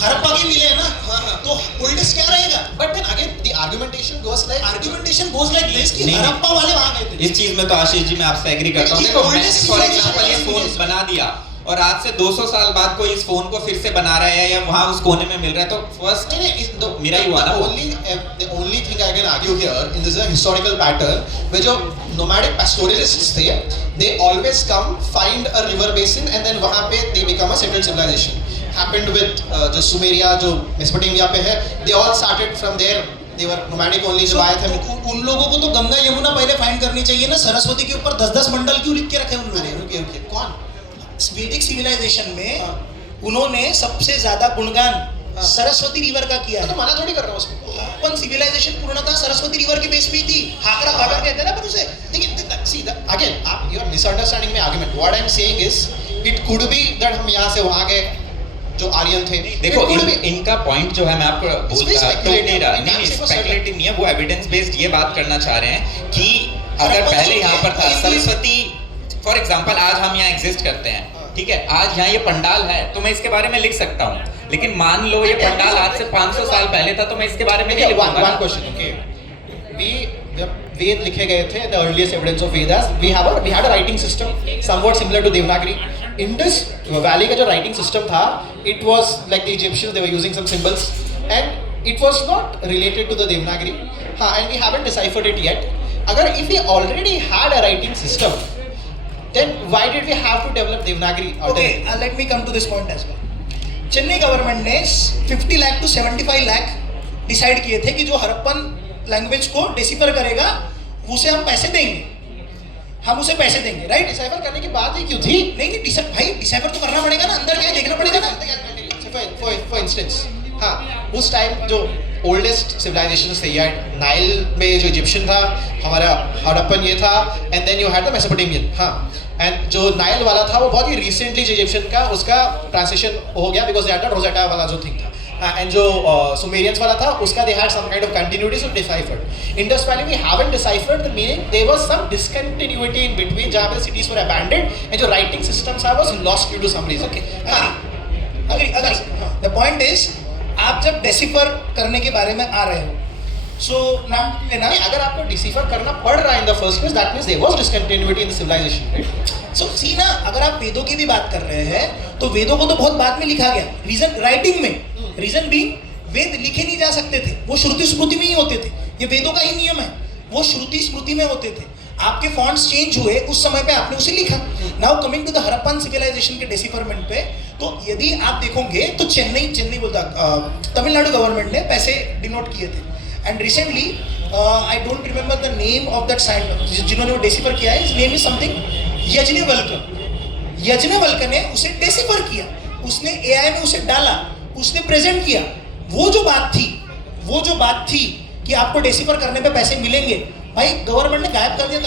हड़प्पा के मिले हैं ना। हाँ। तो ओल्डेस्ट क्या रहेगा? But then again the argumentation goes like this कि हड़प्पा वाले वहाँ गए थे। इस चीज में तो आशीष जी मैं आपसे एग्री करता हूँ। देखो फॉर एग्जांपल ये फोन बना दिया और आज से 200 साल बाद कोई इस फोन को फिर से बना रहा है या वहाँ उस कोने में मिल रहा है, तो फर्स्ट मेरा ही हुआ ना। The only thing I can argue here in this historical pattern where जो nomadic pastoralists थे, they always come find a river basin and then वहाँ पे they become a settled civilization. Happened with जो Sumeria जो Mesopotamia पे है, they all started from there. They were nomadic only. जो आए थे उन लोगों को तो गंगा यमुना पहले फाइंड करनी चाहिए ना। सरस्वती के ऊपर 10-10 मंडल क्यों लिख के रखे उन लोगों ने? रुकिए कौन? वैदिक सिविलाइजेशन में उन्होंने सबसे ज्यादा गुणगान सरस्वती रिवर का किया है। तो मना थोड़ी कर रहा हूँ उसको। अपन सिविलाइजेशन पूर्णतः सरस्वती रिवर के बेस पे ही थी। हाकरा घाघर कहते हैं ना अपन उसे। See, again, you are misunderstanding my argument. What I am saying is, it could be that हम यहाँ से वहाँ गए जो आर्यन थे। देखो इनका पॉइंट जो है मैं आपको बोलता नहीं स्पेकुलेटिव नहीं है, वो एविडेंस बेस्ड ये बात करना चाह रहे हैं कि अगर पहले यहाँ पर था सरस्वती, फॉर एग्जांपल आज हम यहाँ एग्जिस्ट करते हैं, ठीक है, आज यहाँ ये पंडाल है तो मैं इसके बारे में लिख सकता हूँ, लेकिन मान लो ये पंडाल आज से 500 साल पहले था तो मैं इसके बारे में नहीं लिखूंगा। One question, okay. वेद लिखे गए थे, the earliest evidence of Vedas. We had a writing system somewhat similar to Devanagari. Indus Valley का जो writing system था, it was like the Egyptians, they were using some symbols, and it was not related to the Devanagari. हाँ, and we haven't deciphered it yet. अगर if we already had a writing system, then why did we have to develop Devanagari? Okay, let me come to this point as well. Chennai government ने 50 lakh to 75 lakh decide किए थे कि जो Harappan language को decipher करेगा उसे हम पैसे देंगे, राइट? डिसाइफर करने की बात ही क्यों थी? नहीं भाई डिसाइफर तो करना पड़ेगा ना, अंदर क्या है देखना पड़ेगा ना। फॉर इंस्टेंस, हाँ, उस टाइम जो ओल्डेस्ट सिविलाइजेशंस थे या नाइल में जो इजिप्शियन था, हमारा हड़प्पन ये था, and then you had the Mesopotamian. हाँ, एंड जो नाइल वाला था वो बहुत ही रिसेंटली जो इजिप्शियन का उसका ट्रांसलेशन हो गया because they had the Rosetta वाला जो थिंग था, एंड जो सुमेरियंस वाला था उसका they had some kind of continuity, so deciphered. Indus valley we haven't deciphered the meaning, there was some discontinuity in between जहां पे सिटीज वर अबैंडन्ड एंड जो writing systems are was lost due to some reason. Okay, agree. The point is आप जब decipher करने के बारे में आ रहे हो, सो नाम लेना, अगर आपको डिसिफर करना पड़ रहा है in the first place, that means there was discontinuity in the civilisation, right? So see ना, अगर आप वेदों की भी बात कर रहे हैं तो वेदों को तो बहुत बाद में लिखा गया, रीजन राइटिंग में, रीजन भी वेद लिखे नहीं जा सकते थे, वो श्रुति स्मृति में ही होते थे। ये वेदों का ही नियम है, वो श्रुति स्मृति में होते थे। आपके फॉन्ट्स चेंज हुए उस समय पे आपने उसे लिखा। Now coming to the Harappan civilisation के डिसिफरमेंट पे, तो यदि आप देखोगे तो चेन्नई बोलता तमिलनाडु गवर्नमेंट ने पैसे डिनोट किए थे, and recently I don't remember the name of that scientist जिन्होंने वो डिसिफर किया है, his name is something Yajnavalkya ने उसे डिसिफर किया, उसने एआई में उसे डाला, उसने प्रेजेंट किया। वो जो बात थी कि आपको डिसिफर करने पे पैसे मिलेंगे, भाई गवर्नमेंट ने गायब कर दिया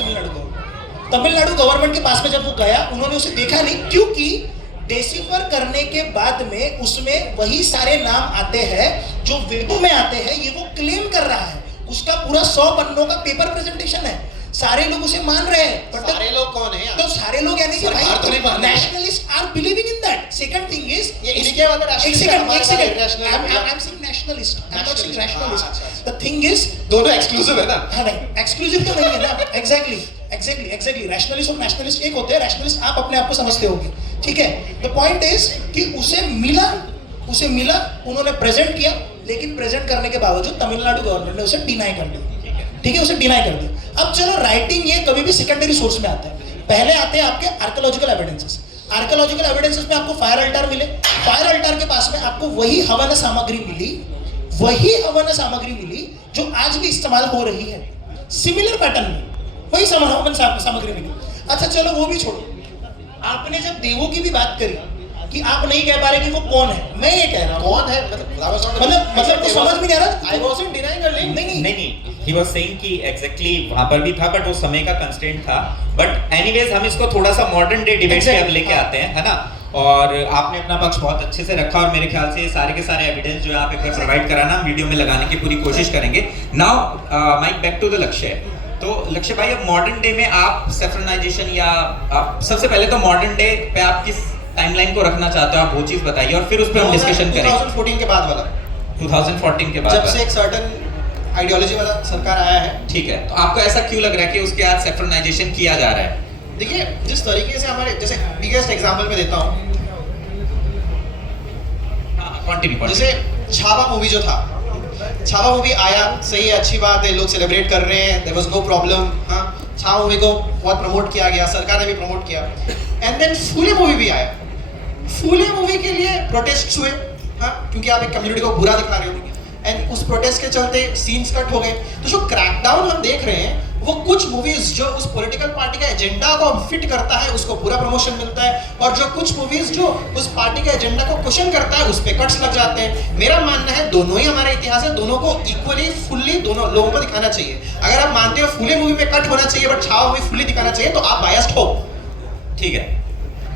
तमिलनाडु गवर्नमेंट के पास में जब वो गया, उन्होंने उसे देखा नहीं, क्योंकि डिसिफर करने के बाद में उसमें वही सारे नाम आते हैं जो वेदों में आते हैं, ये वो क्लेम कर रहा है। उसका पूरा 100 पन्नों का पेपर प्रेजेंटेशन है, सारे लोग उसे मान रहे हैं। सारे लोग कौन है? तो सारे लोग यानी कि भाई nationalist are believing in that. Second thing is, ये इनके वाला एक second I am saying national nationalist. I'm not saying Nationalist. rationalist. अच्छा. The thing is, दोनों एक्सक्लूसिव है ना. हाँ नहीं, एक्सक्लूसिव तो नहीं है ना. एग्जैक्टली रैशनलिस्ट और नेशनलिस्ट एक होते हैं. रैशनलिस्ट आप अपने आप को समझते होगे, ठीक है. द पॉइंट इज कि उसे मिला, उन्होंने प्रेजेंट किया, लेकिन प्रेजेंट करने के बावजूद तमिलनाडु गवर्नमेंट ने उसे डिनाई कर दिया. ठीक है, उसे डिनाई कर दिया. अब चलो, राइटिंग ये कभी भी सेकेंडरी सोर्स में आता है. पहले आते हैं आपके आर्कियोलॉजिकल एविडेंसेस. आर्कियोलॉजिकल एविडेंसेस में आपको फायर अल्टार मिले. फायर अल्टार के पास में आपको वही हवन सामग्री मिली जो आज भी इस्तेमाल हो रही है. सिमिलर पैटर्न में वही हवन सामग्री मिली. अच्छा चलो वो भी छोड़ो. आपने जब देवों की भी बात करी कि आप नहीं कह पा रहे कि वो कौन है, मैं ये कह रहा हूँ कौन है, मतलब तो समझ में नहीं आ रहा. I wasn't denying her name. नहीं. he was saying कि exactly वहाँ पर भी था, बट वो समय का कंस्ट्रेंट था. बट एनीवेज हम इसको थोड़ा सा मॉडर्न डे डिबेट पे अब लेके आते हैं, है ना. और आपने अपना पक्ष बहुत अच्छे से रखा, और मेरे ख्याल से ये सारे के सारे एविडेंस जो आप एक बार प्रोवाइड कराना, हम वीडियो में लगाने की पूरी कोशिश करेंगे. Now mic back to the Lakshya. तो लक्ष्य भाई, अब मॉडर्न डे में आप सेफ्रनाइजेशन या सबसे पहले तो मॉडर्न डे पे आप किस टाइमलाइन को रखना चाहते हो, आप वो चीज बताइए, और फिर उस पर हम डिस्कशन करेंगे. 2014 के बाद वाला, 2014 के बाद जब से एक सर्टेन आइडियोलॉजी वाला सरकार आया है. ठीक है, तो आपको ऐसा क्यों लग रहा है कि उसके बाद सेफ्रनाइजेशन किया जा रहा है? देखिए, जिस तरीके से हमारे, जैसे बिगेस्ट एग्जांपल मैं देता हूँ, कंटिन्यू. जैसे छावा मूवी जो था, छावा मूवी आया, सही है, अच्छी बात है, लोग सेलिब्रेट कर रहे हैं, देयर वाज नो प्रॉब्लम. हाँ, छावा मूवी को बहुत प्रमोट किया गया, सरकार ने भी प्रमोट किया. एंड देन फूले मूवी भी आया. फूले मूवी के लिए प्रोटेस्ट हुए, हाँ, क्योंकि आप एक कम्युनिटी को बुरा दिखा रहे हो, एंड उस प्रोटेस्ट के चलते सीन्स कट हो गए. तो जो क्रैकडाउन हम देख रहे हैं, वो कुछ मूवीज जो उस पॉलिटिकल पार्टी का एजेंडा को फिट करता है, उसको पूरा प्रमोशन मिलता है, और जो कुछ मूवीज जो उस पार्टी के एजेंडा को क्वेश्चन करता है, उस पे कट्स लग जाते हैं. मेरा मानना है दोनों ही हमारे इतिहास है, दोनों को इक्वली फुल्ली दोनों लोगों को दिखाना चाहिए. अगर आप मानते हो फूले मूवी में कट होना चाहिए बट छावा मूवी फुल्ली दिखाना चाहिए, तो आप बायस्ड हो. ठीक है.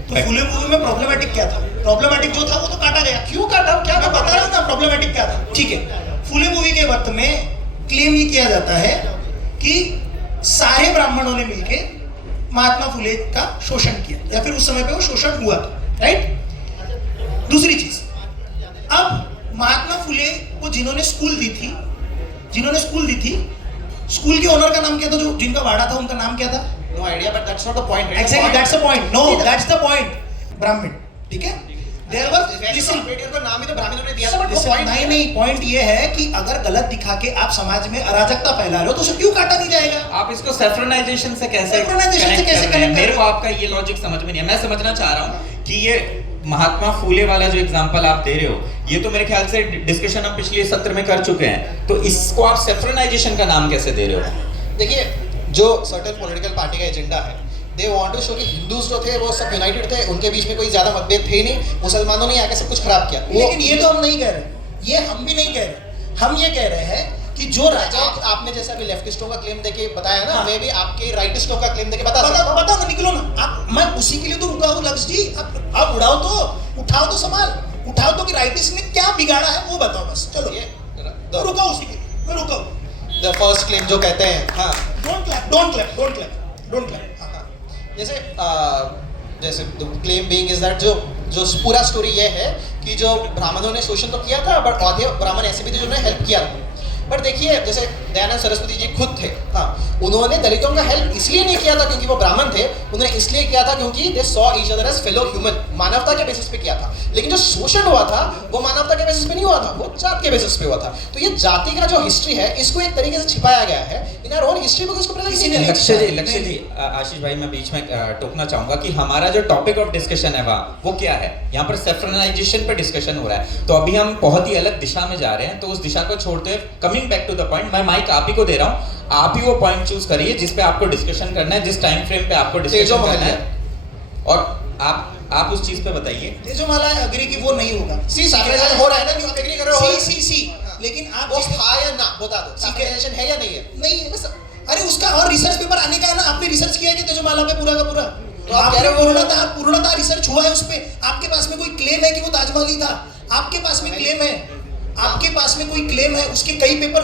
तो फूले मूवी में प्रॉब्लमेटिक क्या था? प्रॉब्लमेटिक जो था वो तो काटा गया. क्यों काटा? क्या मैं बता रहा हूँ ना प्रॉब्लमेटिक क्या था. ठीक है, फूले मूवी के वक्त में क्लेम ये किया जाता है कि सारे ब्राह्मणों ने मिलके महात्मा फुले का शोषण किया, या फिर उस समय पे वो शोषण हुआ था, राइट. दूसरी चीज, अब महात्मा फुले को जिन्होंने स्कूल दी थी, स्कूल के ओनर का नाम क्या था, जो जिनका वाड़ा था उनका नाम क्या था? No idea, but that's not the point. Exactly, that's the point. No, that's the point. ब्राह्मण, ठीक है. There were, listen, अम्बेडकर को नाम ही तो ब्राह्मणों ने दिया था, बट वो listen, पॉइंट नहीं, पॉइंट ये है कि अगर गलत दिखा के आप समाज में अराजकता फैला रहे हो तो उसे क्यों काटा नहीं जाएगा? आप इसको सेफ्रनाइजेशन से कैसे Saffronization से कैसे connect कर रहे हैं? connect मेरे कर को आपका ये लॉजिक समझ में नहीं है. मैं समझना चाह रहा हूँ कि ये महात्मा फूले वाला जो एग्जांपल आप दे रहे हो, ये तो मेरे ख्याल से डिस्कशन हम पिछले सत्र में कर चुके हैं, तो इसको आप सेफ्रनाइजेशन का नाम कैसे दे रहे हो? देखिए, जो सर्टेन पॉलिटिकल पार्टी का एजेंडा है, दे वांट टू शो कि हिंदूज जो थे वो सब यूनाइटेड थे, उनके बीच में कोई ज्यादा मतभेद थे ही नहीं, मुसलमानों ने आके सब कुछ खराब किया. लेकिन ये तो हम नहीं कह रहे, ये हम भी नहीं कह रहे. हम ये कह रहे हैं कि जो राजा, आपने जैसे अभी लेफ्टिस्टों का क्लेम देके बताया ना, हाँ. मैं भी आपके राइटिस्टों का क्लेम देके बता सकता हूं. बताओ ना, निकलो ना आप. मैं उसी के लिए तो रुका हूँ लक्ष्य जी. आप उठाओ तो सवाल उठाओ तो कि राइटिस्ट ने क्या बिगाड़ा है वो बताओ बस. चलो, ये रुका उसी के, मैं रुका हूँ. द फर्स्ट क्लेम जो कहते हैं, हाँ, डोंट क्लैप. जैसे क्लेम बीइंग इज दैट जो पूरा स्टोरी ये है कि जो ब्राह्मणों ने शोषण तो किया था, बट आधे ब्राह्मण ऐसे भी थे जिन्होंने हेल्प किया था. बट देखिए, जैसे दयानंद सरस्वती जी खुद थे, हाँ, उन्होंने दलितों का हेल्प इसलिए नहीं किया था क्योंकि वो ब्राह्मण थे, उन्होंने इसलिए किया था क्योंकि they saw each other as fellow human, मानवता के बेसिस पे किया था. लेकिन जो शोषण हुआ था वो मानवता के बेसिस पे नहीं हुआ था, वो जात के बेसिस पे हुआ था. तो ये जाति का जो हिस्ट्री है, इसको एक तरीके से छिपाया गया है in our own history book. इसको प्रेजेंट किसी ने लक्ष्य जी, आशीष भाई, मैं बीच में टोकना चाहूंगा कि हमारा जो टॉपिक ऑफ डिस्कशन है वो क्या है? यहाँ पर सेफ्रनाइजेशन पर डिस्कशन हो रहा है, तो अभी हम बहुत ही अलग दिशा में जा रहे हैं. तो उस दिशा को छोड़ते हुए, coming back to the point, मैं माइक आप ही को दे रहा हूँ, आप ही वो पॉइंट चूज करिए जिस पे आपको डिस्कशन करना है, जिस टाइम फ्रेम पे आपको डिस्कशन करना है, और आप उस चीज पे बताइए. तेजोमाला अग्री कि वो नहीं होगा. सैक्रिफाइस हो रहा है ना, क्यों एग्री कर रहे हो? सी. लेकिन आप वो था या ना बता दो, सैक्रिफाइस है या नहीं है? नहीं है बस. अरे उसका और रिसर्च पेपर आने का है ना. आपने रिसर्च किया है कि तेजोमाला पे पूरा का पूरा? तो आप कह रहे हो पूर्णतः रिसर्च हुआ है उस पे. आपके पास में कोई क्लेम है कि वो ताजमहल ही था? आपके पास में क्लेम है? आपके पास में कोई क्लेम है? उसके कई पेपर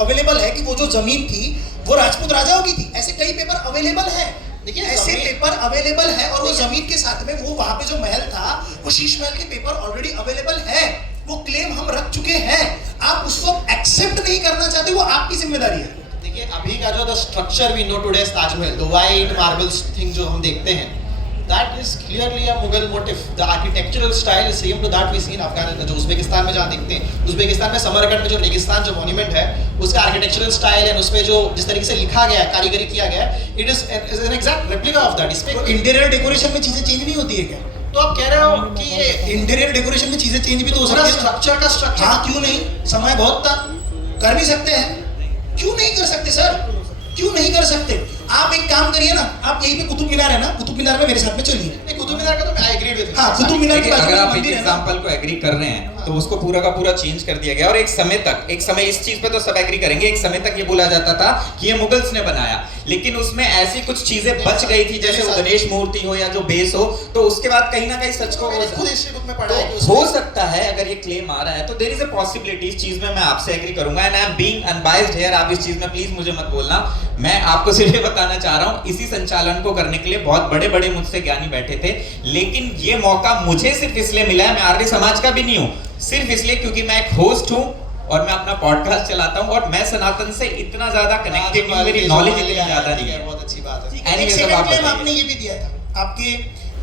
अवेलेबल है कि वो जो जमीन थी वो राजपूत राजाओं की थी. ऐसे कई पेपर अवेलेबल है. देखिए, ऐसे पेपर अवेलेबल है, और वो जमीन के साथ में वो वहां पे जो महल था, वो शीश महल के पेपर ऑलरेडी अवेलेबल है. वो क्लेम हम रख चुके हैं. आप उसको एक्सेप्ट नहीं करना चाहते, वो आपकी जिम्मेदारी है। देखिए अभी का जो the structure we know today Taj Mahal, the white marbles thing जो हम देखते हैं, that is clearly a Mughal motif. The architectural style is same to that we see in Afghanistan. जो उज़्बेकिस्तान में जहाँ देखते हैं, उज़्बेकिस्तान में समरकंद में जो रेगिस्तान जो मॉन्यूमेंट है, उसका आर्किटेक्चरल स्टाइल है, उसपे जो जिस तरीके से लिखा गया है, कारीगरी किया गया है, it is an exact replica of that. इसमें इंटीरियर डेकोरेशन में चीजें चेंज नहीं होती है क्या? तो आप कह रहे हो कि ये इंटीरियर डेकोरेशन में चीजें चेंज भी तो हो पूरा सकती है। स्ट्रक्चर का स्ट्रक्चर, हाँ, क्यों नहीं? समय बहुत था, कर भी सकते हैं। क्यों नहीं कर सकते सर? क्यों नहीं कर सकते? आप एक काम करिए ना, आप यहीं पे कुतुब मीनार है ना, कुतुब मीनार में मेरे साथ में चलिए। नहीं, कुतुब मीनार का तो आई एग्री विद। हाँ, कुतुब मीनार के देखिए, बाजू अगर में आप एक मंदिर है ना। एग्जांपल को एग्री कर रहे हैं तो उसको पूरा का पूरा चेंज कर दिया गया और एक समय इस चीज पे तो सब एग्री करेंगे, एक समय तक ये बोला जाता था कि ये मुगल्स ने बनाया, लेकिन उसमें ऐसी कुछ चीजें बच गई थी जैसे वो गणेश मूर्ति हो या जो बेस हो, तो उसके बाद कहीं ना कहीं सच को मैंने खुद हिस्ट्री बुक में पढ़ा है कि तो हो सकता है अगर ये क्लेम आ रहा है तो देयर इज अ पॉसिबिलिटी, इस चीज में मैं आपसे एग्री करूंगा and I am being unbiased here. आप इस चीज में प्लीज मुझे मत बोलना, मैं आपको सिर्फ ये बताना चाह रहा हूं इसी संचालन को करने के लिए बहुत बड़े बड़े मुझसे ज्ञानी बैठे थे, लेकिन ये मौका मुझे सिर्फ इसलिए मिला है, मैं आर्य समाज का भी नहीं हूं, सिर्फ इसलिए क्योंकि मैं एक होस्ट हूं और मैं अपना पॉडकास्ट चलाता हूं और मैं सनातन से इतना ज्यादा कनेक्टेड हूं, मेरी नॉलेज इतनी ज्यादा नहीं है। बहुत अच्छी बात है। एक Anyways, अब सेकंड आप क्लेम बताइए। आपने ये भी दिया था, आपके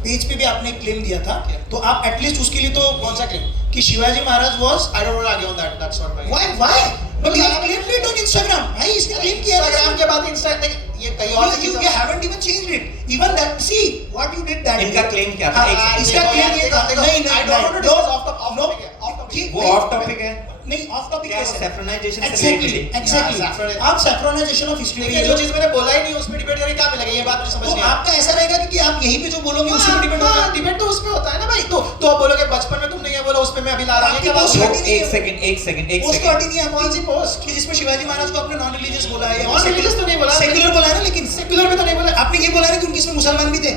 पेज पे भी आपने एक क्लेम दिया था, तो आप एटलीस्ट उसके लिए तो कौन सा क्लेम? कि Shivaji Maharaj was I don't want to argue on that, that's not my. Why but you have claimed it on Instagram. भाई इसने क्लेम किया है इंस्टाग्राम के बाद इंस्टाग्राम ये कई और you haven't even changed it even that see what you did that इनका day. claim क्या था? हाँ, एक second. इसका क्लेम ये था नहीं I don't want to discuss off topic है, off topic है। वो ऑफ टॉपिक है, नहीं ऑफ टॉपिक क्या कैसे? saffronization से Exactly, related? exactly. हाँ, saffron- आप सैफ्रोनाइजेशन ऑफ हिस्ट्री देखिए जो चीज मैंने बोला ही नहीं उस पे डिबेट करके क्या मिलेगा, ये बात मुझे समझ तो नहीं आई। आपका ऐसा रहेगा कि आप यहीं पे जो बोलोगे उसी पे डिपेंड होगा। डिबेट तो उसमें होता है ना भाई, तो आप बोलोगे बचपन में तुमने ये बोला उस पे मैं अभी ला रहा हूं, ये क्या बात आपकी है? पोस्ट हटी नहीं है। एक पोस्ट सेकंड हटी नहीं है कौन सी पोस्ट कि जिसमें शिवाजी महाराज को आपने नॉन रिलीजियस बोला है या Non religious तो नहीं बोला। सेक्युलर बोला है ना, लेकिन सेक्युलर में तो नहीं बोला। आपने ये बोला ना कि उनके इसमें मुसलमान भी थे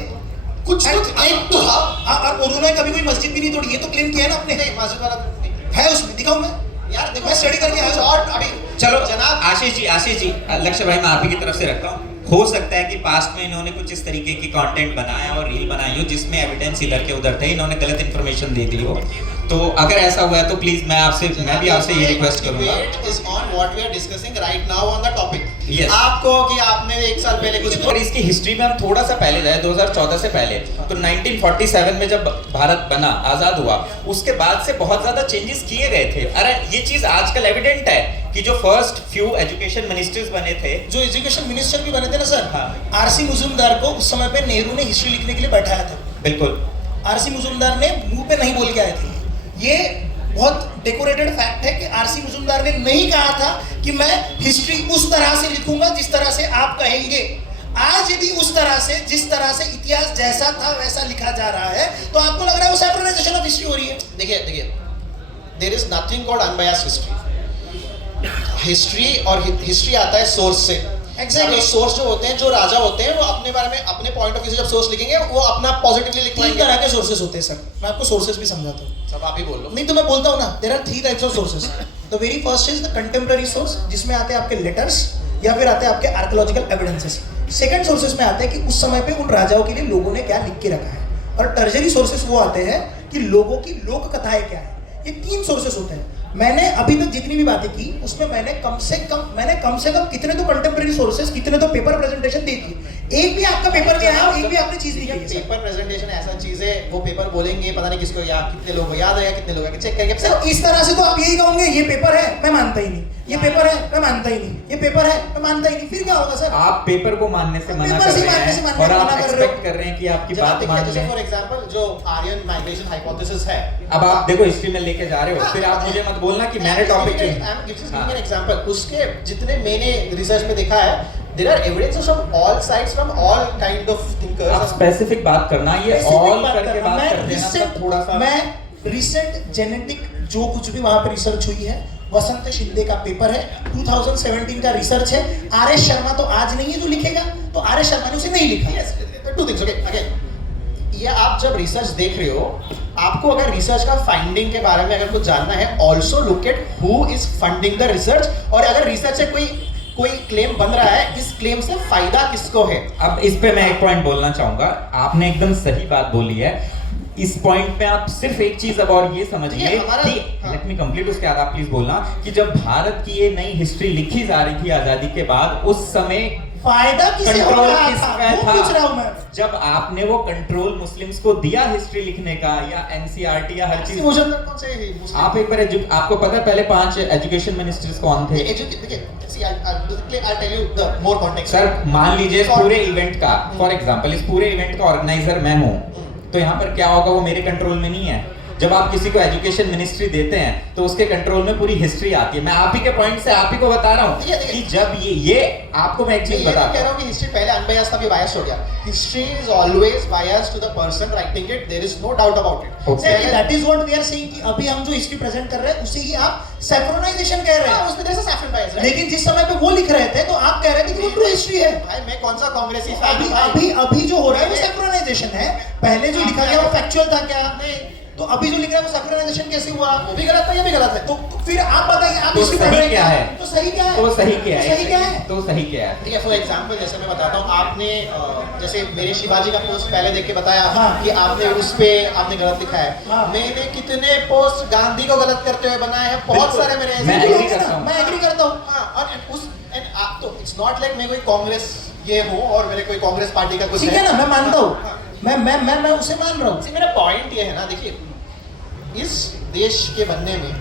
कुछ एक तो और उन्होंने कभी कोई मस्जिद भी नहीं तोड़ी, ये तो क्लेम किया है ना आपने। नहीं मस्जिद वाला तो नहीं। है उसमें, दिखाऊं मैं? यार देखो मैं स्टडी करके आया हूं। और अभी चलो जनाब आशीष जी लक्ष्य भाई, मैं आप ही की तरफ से रखता हूँ, हो सकता है कि पास्ट में इन्होंने कुछ इस तरीके की कंटेंट बनाया और रील बनाई हो जिसमें एविडेंस इधर के उधर थे, इन्होंने गलत इंफॉर्मेशन दे दी हो, तो अगर ऐसा हुआ है तो प्लीज मैं भी आपसे ये रिक्वेस्ट करूंगा। Debate is on what we are discussing right now on the topic. Yes. आपको कि आपने एक साल पहले कुछ और इसकी हिस्ट्री में हम थोड़ा सा पहले जाए, 2014 से पहले, तो 1947 में जब भारत बना, आजाद हुआ, उसके बाद से बहुत ज्यादा चेंजेस किए गए थे। अरे ये चीज आजकल एविडेंट है कि जो फर्स्ट फ्यू एजुकेशन मिनिस्टर्स बने थे, जो एजुकेशन मिनिस्टर भी बने थे ना सर, हाँ। आरसी मुजुमदार को उस समय पे नेहरू ने हिस्ट्री लिखने के लिए बैठाया था। बिल्कुल आरसी मुजुमदार ने मुंह पे नहीं बोल के आए थे। ये बहुत डेकोरेटेड फैक्ट है कि आरसी मुजुमदार ने नहीं कहा था कि मैं हिस्ट्री उस तरह से लिखूंगा जिस तरह से आप कहेंगे। आज यदि उस तरह से, जिस तरह से इतिहास जैसा था वैसा लिखा जा रहा है, तो आपको लग रहा है वो सैफ्रोनाइजेशन ऑफ हिस्ट्री हो रही है। देखिए there is nothing called unbiased history और हिस्ट्री आता है सोर्स से। Exactly. सोर्स जो होते हैं, जो राजा होते हैं, वो अपने बारे में अपने पॉइंट ऑफ व्यू से जब सोर्स लिखेंगे वो अपना पॉजिटिवली तीन लिखवाएंगे। तरह के सोर्सेस होते हैं सर, मैं आपको सोर्सेस भी समझाता हूँ। सब आप ही बोल लो। नहीं तो मैं बोलता हूँ ना, there are 3 types of sources. The very first is the contemporary source, जिसमें आते हैं आपके लेटर्स या फिर आते हैं आपके आर्कियोलॉजिकल एविडेंसेस। सेकंड सोर्सेस में आते हैं कि उस समय पे उन राजाओं के लिए लोगों ने क्या लिख के रखा है। और टर्जरी सोर्सेस वो आते हैं कि लोगों की लोक कथाएं क्या है। ये 3 सोर्सेस होते हैं। मैंने अभी तक जितनी भी बातें की उसमें मैंने कम से कम कितने तो कंटेम्प्रेरी सोर्सेस, कितने तो पेपर प्रेजेंटेशन दे दिए। एक भी आपका पेपर नहीं आया और एक भी आपने चीज नहीं की। पेपर प्रेजेंटेशन ऐसा चीज है, वो पेपर बोलेंगे पता नहीं किसको याद, कितने लोगों को याद है, कितने लोगों को चेक करके सर इस तरह से तो आप यही कहोगे ये पेपर है, मैं मानता ही नहीं, ये पेपर है, मैं मानता ही नहीं, ये पेपर है, मैं मानता ही नहीं, फिर क्या होगा सर? आप पेपर को मानने से मना पेपर कर से रहे मानने से हैं मानने और से आप मना कर रहे हो। एक्सपेक्ट कर रहे हैं कि आपकी जनाब बात देखिए, मान जैसे लें। फॉर एग्जांपल जो आर्यन माइग्रेशन हाइपोथेसिस है, अब आप देखो हिस्ट्री में लेके जा रहे हो, फिर आप मुझे मत बोलना कि मैंने topic I am giving an example. उसके जितने मैंने रिसर्च में देखा है, there are evidences from all sides, from all kind of आप थिंकर्स। स्पेसिफिक बात करना, ये Specific ऑल बात करके कर रहा हूं। बात मैं करते हैं ना, recent- तब थोड़ा सा मैं रिसेंट जेनेटिक जो कुछ भी वहां पे रिसर्च हुई है, वसंत शिंदे का पेपर है, 2017 का रिसर्च है। आर.एस. शर्मा तो आज नहीं है जो लिखेगा, तो आर.एस. शर्मा ने उसे नहीं लिखा। टू थिंग्स, ओके अगेन, ये आप जब रिसर्च देख रहे हो, आपको अगर रिसर्च का फाइंडिंग के बारे में अगर कुछ जानना है, also look at who is funding the research. और अगर रिसर्च से कोई क्लेम बन रहा है, इस क्लेम से फायदा किसको है? अब इस पे मैं एक पॉइंट बोलना चाहूंगा, आपने एकदम सही बात बोली है। इस पॉइंट पे आप सिर्फ एक चीज अब और ये समझिए कि लेट मी कंप्लीट, उसके बाद आप प्लीज बोलना कि जब भारत की ये नई हिस्ट्री लिखी जा रही थी आजादी के बाद, उस समय फायदा किसे हो कंट्रोल रहा किसका था वो पूछ रहा हूं मैं। जब आपने वो कंट्रोल मुस्लिम्स को दिया हिस्ट्री लिखने का या एनसीईआरटी या हर चीज, मुझे कौन से मुस्लिम आप एक बार आपको पता है पहले 5 एजुकेशन मिनिस्टर्स कौन थे? I'll tell you the more context. Sir मान लीजिए इस पूरे इवेंट का, फॉर एग्जांपल इस पूरे इवेंट का ऑर्गेनाइजर मैं हूं, तो यहाँ पर क्या होगा वो मेरे कंट्रोल में नहीं है। जब आप किसी को एजुकेशन मिनिस्ट्री देते हैं तो उसके कंट्रोल में पूरी हिस्ट्री आती है। मैं आप ही के पॉइंट से आप ही को बता रहा हूँ कि जब ये आपको मैं एक चीज बता कह रहा हूँ कि हिस्ट्री पहले अनबायस्ड था, अभी बायस्ड हो गया। History is always biased to the person writing it, there is no doubt about it. That is what we are saying कि अभी हम जो हिस्ट्री प्रेजेंट कर रहे हैं उसे ही आप सैफ्रोनाइजेशन कह रहे हैं। उसमें देयर इज अ सैफ्रन बायस, लेकिन जिस समय पे वो लिख रहे थे तो आप कह रहे थे कि वो ट्रू हिस्ट्री है। भाई मैं कौन सा कांग्रेसी फैन हूं? अभी जो हो रहा है वो सैफ्रोनाइजेशन है। पहले जो लिखा गया वो फैक्चुअल था क्या? नहीं। तो अभी जो लिख रहा है वो सैफ्रोनाइजेशन कैसे हुआ? वो भी गलत था, ये भी गलत है। तो फिर आप बताइए, आप तो हिस्ट्री पढ़ सही रहे क्या है? तो सही क्या है? तो सही क्या है? सही क्या है? तो सही क्या है? ठीक है, फॉर एग्जांपल जैसे मैं बताता हूँ, आपने जैसे मेरे शिवाजी का पोस्ट पहले देख के बताया कि आपने उस पे आपने गलत लिखा है। मैंने कितने पोस्ट गांधी को गलत करते हुए बनाए हैं, बहुत सारे मेरे ऐसे। मैं एग्री करता हूं। मैं एग्री करता हूँ। हाँ, और उस आप तो इट्स नॉट लाइक मैं कोई कांग्रेस ये हूँ और मेरे कोई कांग्रेस पार्टी का कुछ ठीक है ना, मैं मानता हूँ, मैं उसे मान रहा हूँ। मेरा पॉइंट ये है ना, देखिए इस देश के बनने में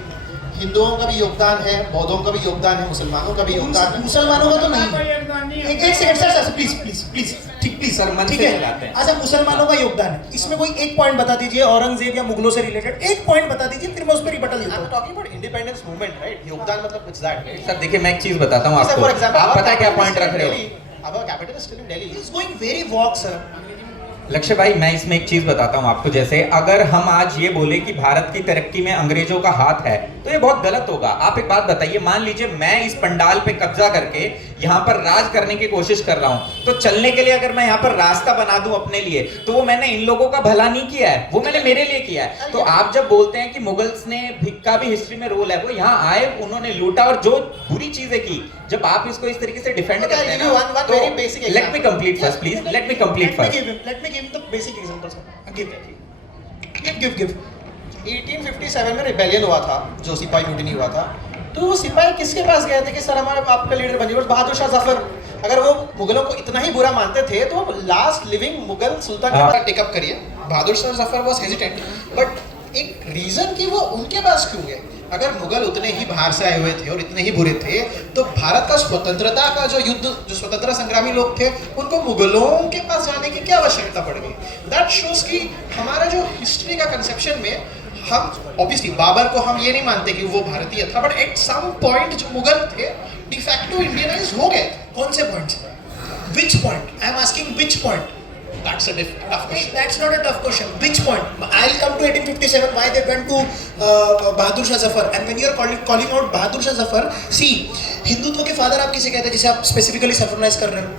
हिंदुओं का भी योगदान है, बौद्धों का भी योगदान है, मुसलमानों का भी योगदान है। मुसलमानों का तो नहीं। एक सेकंड सर, प्लीज ठीक प्लीज सर, मन ठीक से है। मिलाते हैं। अच्छा, मुसलमानों का योगदान है, इसमें कोई एक पॉइंट बता दीजिए औरंगजेब या मुगलों से रिलेटेड एक पॉइंट बता दीजिए, फिर मैं उस पर रिबटल देता I'm हूँ। talking about independence movement, right? योगदान मतलब it's that, right? सर देखिए मैं एक चीज बताता हूँ For आपको, example, आप our पता है क्या capital पॉइंट is रख still in रहे हो? Delhi. Our capital is still in Delhi. It's going very walk, sir. लक्ष्य भाई मैं इसमें एक चीज बताता हूँ आपको, जैसे अगर हम आज ये बोले कि भारत की तरक्की में अंग्रेजों का हाथ है तो ये बहुत गलत होगा। आप एक बात बताइए, मान लीजिए मैं इस पंडाल पे कब्जा करके यहाँ पर राज करने की कोशिश कर रहा हूँ, तो चलने के लिए अगर मैं यहाँ पर रास्ता बना दूं अपने लिए, तो वो मैंने इन लोगों का भला नहीं किया है, वो मैंने मेरे लिए किया है। तो आप जब बोलते हैं कि मुगल्स ने का भी हिस्ट्री में रोल है, वो यहाँ आए, उन्होंने लूटा और जो बुरी चीजें की, जब आप इसको इस तरीके से डिफेंड करते हैं ना, तो let me complete first please, let me complete first. Let me give the basic examples. Give. 1857 में रिबेलियन हुआ था, जो सिपाही म्यूटिनी हुआ था, तो वो सिपाही किसके पास गए थे कि सर हमारे आपका लीडर बनिए? बहादुर शाह जफर। अगर वो मुगलों को इतना ही बुरा मानते थे तो वो लास्ट लिविंग मुगल सुल्तान के पास टेकअप करिए। Bahadur Shah Zafar was hesitant, but एक रीजन कि वो उनके पास क्यों गए? अगर मुगल उतने ही बाहर से आए हुए थे और इतने ही बुरे थे, तो भारत का स्वतंत्रता का जो युद्ध, जो स्वतंत्रता संग्रामी लोग थे, उनको मुगलों के पास जाने की क्या आवश्यकता पड़ गई? दैट शोज कि हमारा जो हिस्ट्री का कंसेप्शन में हम ऑब्वियसली बाबर को हम ये नहीं मानते कि वो भारतीय था, बट एट सम पॉइंट जो मुगल थे डिफैक्टो इंडियनाइज हो गए। कौन से points? Which point? I am asking which point? That's a tough question. That's not a tough question. Which point? I'll come to 1857. Why they went to Bahadur Shah Zafar? And when you are calling out Bahadur Shah Zafar, see, Hindutva के father आप किसे कहते हैं, जिसे आप specifically सैफ्रोनाइज कर रहे हो?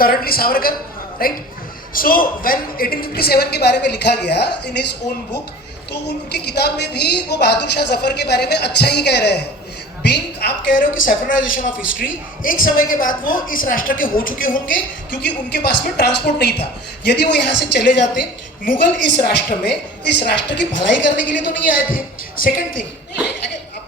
Currently Savarkar, right? So when 1857 के बारे में लिखा गया इन हिज ओन बुक, तो उनकी किताब में भी वो बहादुर शाह जफर के बारे में अच्छा ही कह रहे हैं। बीइंग आप कह रहे हो कि सैफ्रोनाइजेशन ऑफ हिस्ट्री, एक समय के बाद वो इस राष्ट्र के हो चुके होंगे क्योंकि उनके पास में ट्रांसपोर्ट नहीं था। यदि वो यहाँ से चले जाते, मुगल इस राष्ट्र में इस राष्ट्र की भलाई करने के लिए तो नहीं आए थे। सेकंड थिंग,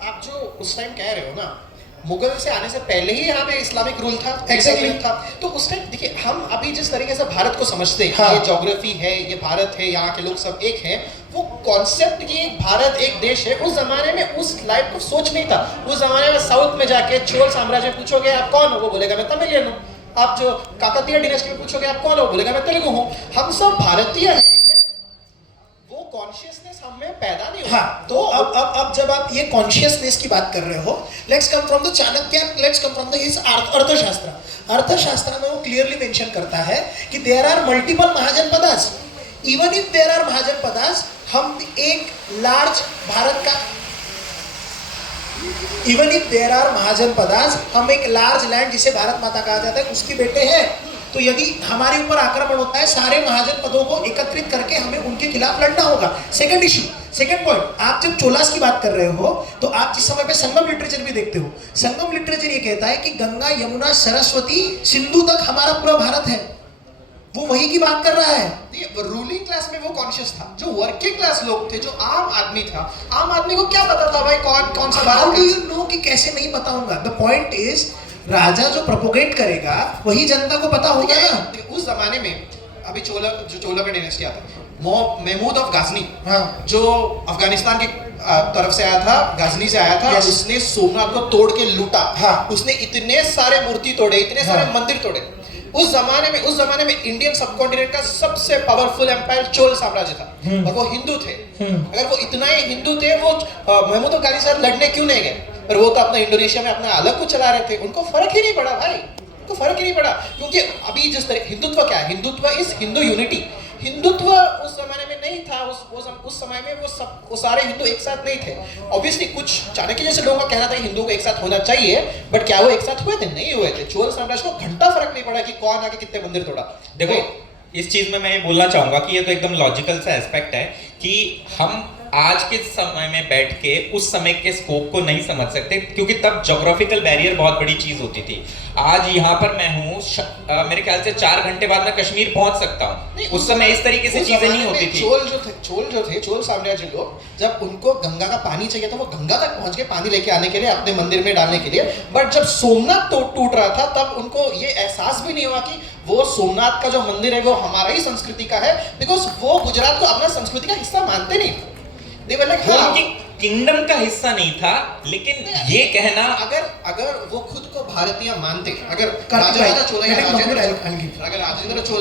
आप जो उस टाइम कह रहे हो ना, मुगल से आने से पहले ही यहाँ पे इस्लामिक रूल था, Exactly. था। तो उस टाइम देखिए, हम अभी जिस तरीके से भारत को समझते हैं, हाँ। ये ज्योग्राफी है, ये भारत है, यहाँ के लोग सब एक हैं, वो कॉन्सेप्ट कि भारत एक देश है, उस जमाने में उस लाइफ को सोच नहीं था। उस जमाने में साउथ में जाके चोल साम्राज्य पूछोगे आप कौन हो, वो बोलेगा मैं तमिलियन हूँ। आप जो काकतीय डिनेस्टी में पूछोगे आप कौन हो, बोलेगा मैं तेलुगु हूँ। हम सब भारतीय हैं, वो कॉन्शियसनेस हम में पैदा नहीं हुआ। हाँ, तो अब जब आप ये कॉन्शियसनेस की बात कर रहे हो, let's come from the Chanakya, let's come from the his Arthashastra. Arthashastra में वो क्लियरली मेंशन करता है कि there are multiple Mahajanapadas. Even if there are Mahajanapadas, हम एक लार्ज भारत का, even if there are Mahajanapadas, हम एक लार्ज लैंड जिसे भारत माता कहा जाता है उसके बेटे हैं। तो यदि हमारे ऊपर आक्रमण होता है, सारे महाजनपदों को एकत्रित करके हमें उनके खिलाफ लड़ना होगा। सेकंड इशू, सेकंड पॉइंट, आप जब चोलास की बात कर रहे हो तो आप जिस समय पे संगम लिटरेचर भी देखते हो, संगम लिटरेचर ये कहता है कि गंगा यमुना सरस्वती सिंधु तक हमारा पूरा भारत है, वो वही की बात कर रहा है। रूलिंग क्लास में वो कॉन्शियस था, जो वर्किंग क्लास लोग थे, जो आम आदमी था, आम आदमी को क्या पता था भाई कौन सा how Bharat do you know कि कैसे नहीं बताऊंगा? द पॉइंट इज राजा जो प्रोपोगेट करेगा वही जनता को पता होगा ना। उस जमाने में अभी चोला का डायनेस्टी आता है, महमूद ऑफ गाजनी, हाँ। जो अफगानिस्तान की तरफ से आया था, गाजनी से आया था, Yes. उसने सोमनाथ को तोड़ के लूटा। हाँ। उसने इतने सारे मूर्ति तोड़े, इतने सारे हाँ। मंदिर तोड़े। उस जमाने में इंडियन सबकॉन्टिनेंट का सबसे पावरफुल एम्पायर चोल साम्राज्य था, और वो हिंदू थे। अगर वो इतना ही हिंदू थे, वो महमूद ऑफ गाजनी से लड़ने क्यों नहीं गए? पर वो तो अपना इंडोनेशिया में अपना अलग कुछ चला रहे थे, उनको फर्क ही नहीं पड़ा भाई, उनको फर्क ही नहीं पड़ा। क्योंकि अभी जिस तरह हिंदुत्व क्या है, हिंदुत्व इज हिंदू यूनिटी। हिंदुत्व उस जमाने में नहीं था, उस समय में वो सारे हिंदू एक साथ नहीं थे। ऑब्वियसली कुछ चाणक्य जैसे लोगों का कहना था कि हिंदुओं को एक साथ होना चाहिए, बट क्या वो एक साथ हुए थे? नहीं हुए थे। चोल साम्राज्य को घंटा फर्क नहीं पड़ा कि कौन आके कितने मंदिर तोड़ा। देखो, इस चीज में मैं ये बोलना चाहूंगा कि ये तो एकदम लॉजिकल सा एस्पेक्ट है कि हम आज के समय में बैठ के उस समय के स्कोप को नहीं समझ सकते, क्योंकि तब ज्योग्राफिकल बैरियर बहुत बड़ी चीज होती थी। आज यहाँ पर मैं हूँ, मेरे ख्याल से 4 घंटे बाद मैं कश्मीर पहुंच सकता हूँ। उस समय इस तरीके से चीजें नहीं होती थी। चोल साम्राज्य लोग, जब उनको गंगा का पानी चाहिए था, वो गंगा तक पहुंच के पानी लेके आने के लिए, अपने मंदिर में डालने के लिए। बट जब सोमनाथ टूट रहा था, तब उनको ये एहसास भी नहीं हुआ कि वो सोमनाथ का जो मंदिर है वो हमारा ही संस्कृति का है, बिकॉज वो गुजरात को अपना संस्कृति का हिस्सा मानते नहीं। वो उनकी किंगडम का हिस्सा नहीं था, लेकिन ये कहना, अगर वो खुद को भारतीय मानते, अगर राजेंद्र राजा चोला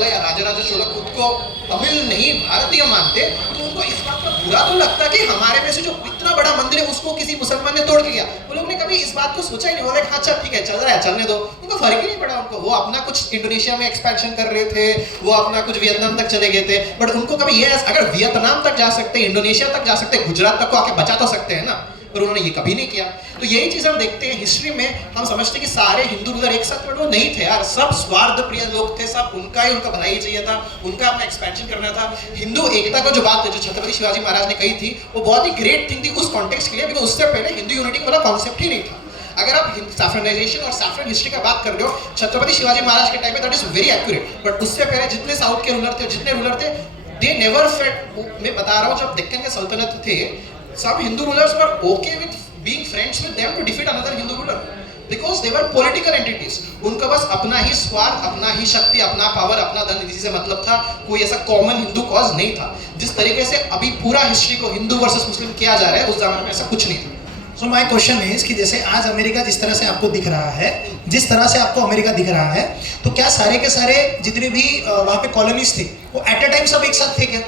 या राजा चोला खुद को तमिल नहीं भारतीय मानते, तो उनको इस बात का बुरा तो लगता कि हमारे में से जो इतना बड़ा मंदिर है उसको किसी मुसलमान ने तोड़ के गया। वो लोग ने कभी इस बात को सोचा ही नहीं। बोले हाँ चल ठीक है, चल रहा है, चलने दो। उनको फर्क ही नहीं पड़ा। उनको वो अपना कुछ इंडोनेशिया में एक्सपेंशन कर रहे थे, वो अपना कुछ वियतनाम तक चले गए थे, बट उनको कभी ये, अगर वियतनाम तक जा सकते, इंडोनेशिया तक जा सकते, गुजरात तक को आके बचा तो सकते हैं ना, पर उन्होंने ये कभी नहीं किया। तो यही चीज हम देखते हैं हिस्ट्री में। हम समझते कि सारे हिंदू रूलर एक साथ, वो नहीं थे यार, सब स्वार्थ प्रिय लोग थे, सब उनका भलाई चाहिए था, उनका अपना एक्सपेंशन करना था। हिंदू एकता को जो बात है, जो छत्रपति शिवाजी महाराज ने कही थी, वो बहुत ही ग्रेट थिंग थी उस कॉन्टेक्स्ट के लिए, बिकॉज उससे पहले हिंदू यूनिटी वाला कॉन्सेप्ट ही नहीं था। अगर आप सैफ्रनाइजेशन और सैफ्रन हिस्ट्री का बात कर रहे हो, छत्रपति शिवाजी महाराज के टाइम में, that is very accurate. But उससे पहले जितने साउथ के रूलर थे, जितने रूलर थे, दे नेवर फेल्ट। मैं बता रहा हूँ, जब डेक्कन के सल्तनत थे, सब Hindu rulers were okay with being friends with them to defeat another Hindu ruler, because they were political entities. उनका बस अपना ही स्वार्थ, अपना ही शक्ति, अपना पावर, अपना धन, किसी से मतलब था। कोई ऐसा कॉमन हिंदू कॉज नहीं था। जिस तरीके से अभी पूरा हिस्ट्री को हिंदू वर्सेस मुस्लिम किया जा रहा है, उस जमाने में ऐसा कुछ नहीं था। सो माय क्वेश्चन इज कि जैसे आज अमेरिका जिस तरह से आपको दिख रहा है, जिस तरह से आपको अमेरिका दिख रहा है, तो क्या सारे के सारे जितने भी वहाँ पे कॉलोनीज थे, वो एट अ टाइम सब एक साथ थे क्या?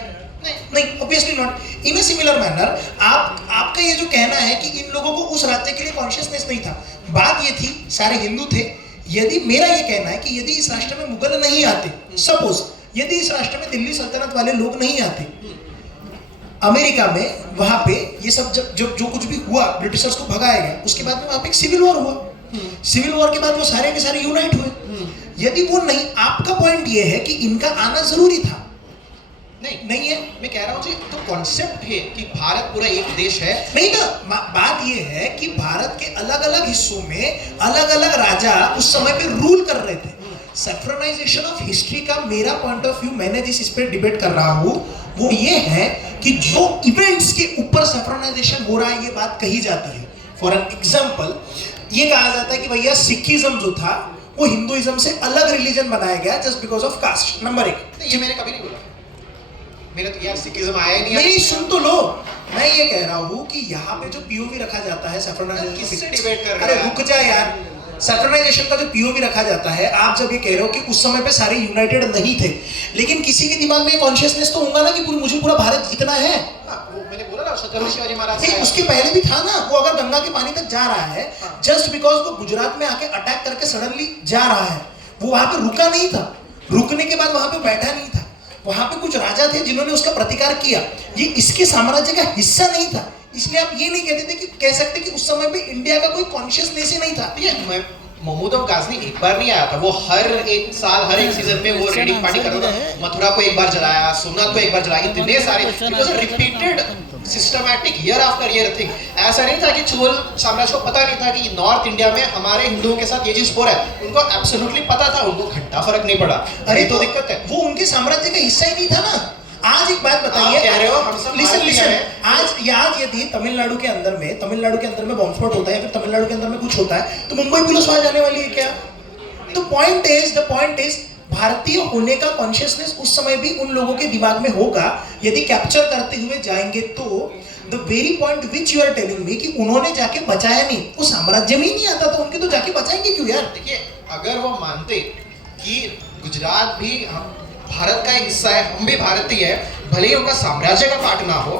नहीं, obviously not. In a similar manner आपका ये जो कहना है कि इन लोगों को उस राज्य के लिए कॉन्शियसनेस नहीं था, बात ये थी सारे हिंदू थे। यदि मेरा ये कहना है कि यदि इस राष्ट्र में मुगल नहीं आते, सपोज यदि इस राष्ट्र में दिल्ली सल्तनत वाले लोग नहीं आते, अमेरिका में वहां पे ये सब जो कुछ भी हुआ, ब्रिटिशर्स को भगाया गया, उसके बाद में वहां पे एक सिविल वॉर हुआ। सिविल वॉर के बाद वो सारे के सारे यूनाइट हुए। यदि वो नहीं, आपका पॉइंट ये है कि इनका आना जरूरी था। नहीं है, मैं कह रहा हूँ जी, तो कॉन्सेप्ट है कि भारत पूरा एक देश है। नहीं ना, बात ये है कि भारत के अलग अलग हिस्सों में अलग अलग राजा उस समय पे रूल कर रहे थे। सेफ्रनाइजेशन ऑफ हिस्ट्री का मेरा पॉइंट ऑफ व्यू, मैंने जिस इस पे डिबेट कर रहा हूँ, वो ये है कि जो इवेंट्स के ऊपर सेफ्रनाइजेशन हो रहा है, ये बात कही जाती है। फॉर एन एग्जाम्पल, ये कहा जाता है कि भैया सिखिज्म जो था वो हिंदुइज्म से अलग रिलीजन बनाया गया just because of caste. Number 1, ये मैंने कभी नहीं बोला। मेरा तो यार सिखिज्म आया ही नहीं, सुन तो लो। मैं ये कह रहा हूँ कि यहाँ पे जो पीओवी रखा जाता है सेफ्रनाइजेशन, किससे डिबेट कर रहे अरे हैं? रुक जा यार। सेफ्रनाइजेशन का जो पीओवी रखा जाता है, आप जब ये कह रहे हो कि उस समय पे सारे यूनाइटेड नहीं थे, लेकिन किसी के दिमाग में कॉन्शियसनेस तो होगा ना कि मुझे पूरा भारत जीतना है। वो मैंने बोला ना, छत्रपति शिवाजी महाराज नहीं, उसके पहले भी था ना। वो अगर गंगा के पानी तक जा रहा है, जस्ट बिकॉज वो गुजरात में आके अटैक करके सडनली जा रहा है, वो वहां पे रुका नहीं था। रुकने के बाद वहां पे बैठा नहीं था। वहां पे कुछ राजा थे जिन्होंने उसका प्रतिकार किया। ये इसके साम्राज्य का हिस्सा नहीं था, इसलिए आप ये नहीं कहते थे कि कह सकते कि उस समय पे इंडिया का कोई कॉन्शियसनेस ही नहीं था। महमूद ऑफ गाजनी एक बार नहीं आया था, वो हर एक साल हर एक सीजन में वो रेडिंग पार्टी कर रहा था। मथुरा को एक बार जलाया, सोमनाथ को एक बार जलाया, इतने सारे, it was a repeated systematic year after year thing. ऐसा नहीं था कि चोल साम्राज्य को पता नहीं था कि नॉर्थ इंडिया में हमारे हिंदुओं के साथ ये चीज हो रहा है, उनको एब्सोल्युटली पता था, उनको घंटा फर्क नहीं पड़ा। अरे तो दिक्कत है, वो उनके साम्राज्य का हिस्सा ही नहीं था ना। आज एक बात बताइए, आप कह रहे हो हम सब लिसन भारतीय लिसन, हैं। आज यदि तमिलनाडु के अंदर में बॉम्ब स्फोट होता है या फिर तमिलनाडु के अंदर में कुछ होता है तो मुंबई पुलिस वहां जाने वाली है क्या? द पॉइंट इज भारतीय होने का कॉन्शियसनेस उस समय भी उन लोगों के दिमाग में होगा यदि कैप्चर करते हुए जाएंगे तो। The very point which you are telling me कि उन्होंने जाके बचाया नहीं, वो साम्राज्य में ही नहीं आता तो उनके तो जाके बचाएंगे क्यों यार? देखिए, अगर वो मानते कि गुजरात भी भारत का एक हिस्सा है, हम भी भारतीय है, भले ही उनका साम्राज्य का पार्ट ना हो,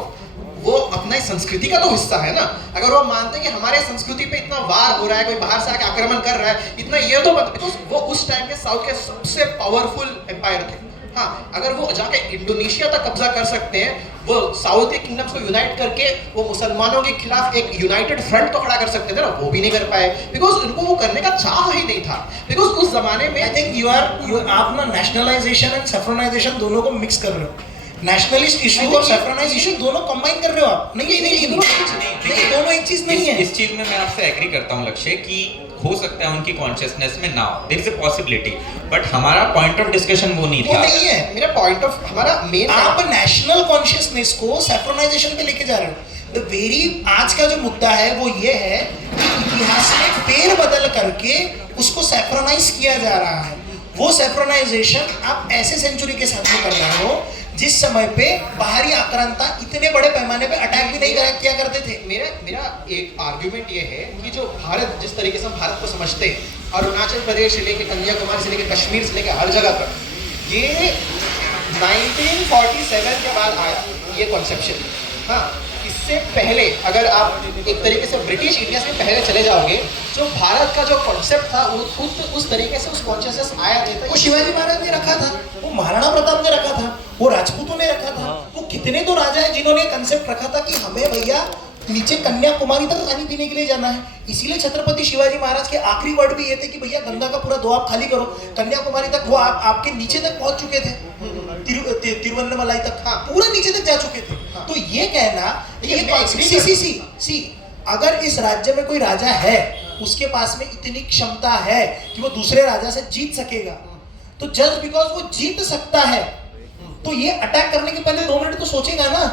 वो अपना संस्कृति का तो हिस्सा है ना। अगर वो मानते कि हमारे संस्कृति पे इतना वार हो रहा है, कोई बाहर से आके आक्रमण कर रहा है, इतना ये तो बिकॉज वो उस टाइम के साउथ के सबसे पावरफुल एम्पायर थे। हाँ, अगर वो जाके इंडोनेशिया तक कब्जा कर सकते हैं, वो साउथ के किंगडम्स को यूनाइट करके वो मुसलमानों के खिलाफ एक यूनाइटेड फ्रंट तो खड़ा कर सकते थे ना, वो भी नहीं कर पाए बिकॉज उनको वो करने का चाह ही नहीं था। बिकॉज उस जमाने में आई थिंक आप ना नेशनलाइजेशन एंड सेफ्रोनाइजेशन दोनों को मिक्स कर रहे हो। नेशनलिस्ट इशू और सेफ्रोनाइजेशन दोनों कंबाइन कर रहे हो आप। नहीं, दोनों एक चीज नहीं है। इस चीज में मैं आपसे एग्री करता हूं लक्ष्य कि हो सकता है उनकी कॉन्शियसनेस में ना हो, there is a possibility, but हमारा पॉइंट ऑफ डिस्कशन वो नहीं था। नहीं है मेरा पॉइंट ऑफ, हमारा मेन, आप नेशनल कॉन्शियसनेस को सेफ्रोनाइजेशन पे लेके जा रहे हो। द वेरी आज का जो मुद्दा है वो ये है कि इतिहास में फेर बदल करके उसको सेफ्रोनाइज किया जा रहा है। वो सेफ्रोनाइजेशन आप ऐसे सेंचुरी के साथ में कर रहे हो जिस समय पे बाहरी आक्रांता इतने बड़े पैमाने पे अटैक भी नहीं किया करते थे। मेरा एक आर्ग्यूमेंट ये है कि जो भारत, जिस तरीके से हम भारत को समझते हैं, अरुणाचल प्रदेश से लेके कन्याकुमारी से लेके कश्मीर से लेके हर जगह पर, ये 1947 के बाद आया ये कॉन्सेप्शन। हाँ, इससे पहले अगर आप एक तरीके से ब्रिटिश इंडिया से पहले चले जाओगे, जो भारत का जो कॉन्सेप्ट था वो खुद उस तरीके से उस कॉन्शियसनेस आया नहीं था। वो शिवाजी महाराज ने रखा था, वो महाराणा प्रताप ने रखा था, वो राजपूतों ने रखा था, वो कितने तो राजा है जिन्होंने कंसेप्ट रखा था कि हमें भैया नीचे कन्याकुमारी तक पानी पीने के लिए जाना है। इसीलिए छत्रपति शिवाजी महाराज के आखिरी वर्ड भी ये थे कि भैया गंगा का पूरा दोआब खाली करो, कन्याकुमारी तक वो आपके नीचे तक पहुंच चुके थे, तिरुवन्नमलाई तक, हाँ, पूरा नीचे तक जा चुके थे। हाँ। तो ये कहना, ये अगर इस राज्य में कोई राजा है, उसके पास में इतनी क्षमता है कि वो दूसरे राजा से जीत सकेगा, तो जस्ट बिकॉज वो जीत सकता है तो ये अटैक करने के पहले 2 मिनट तो सोचेगा ना।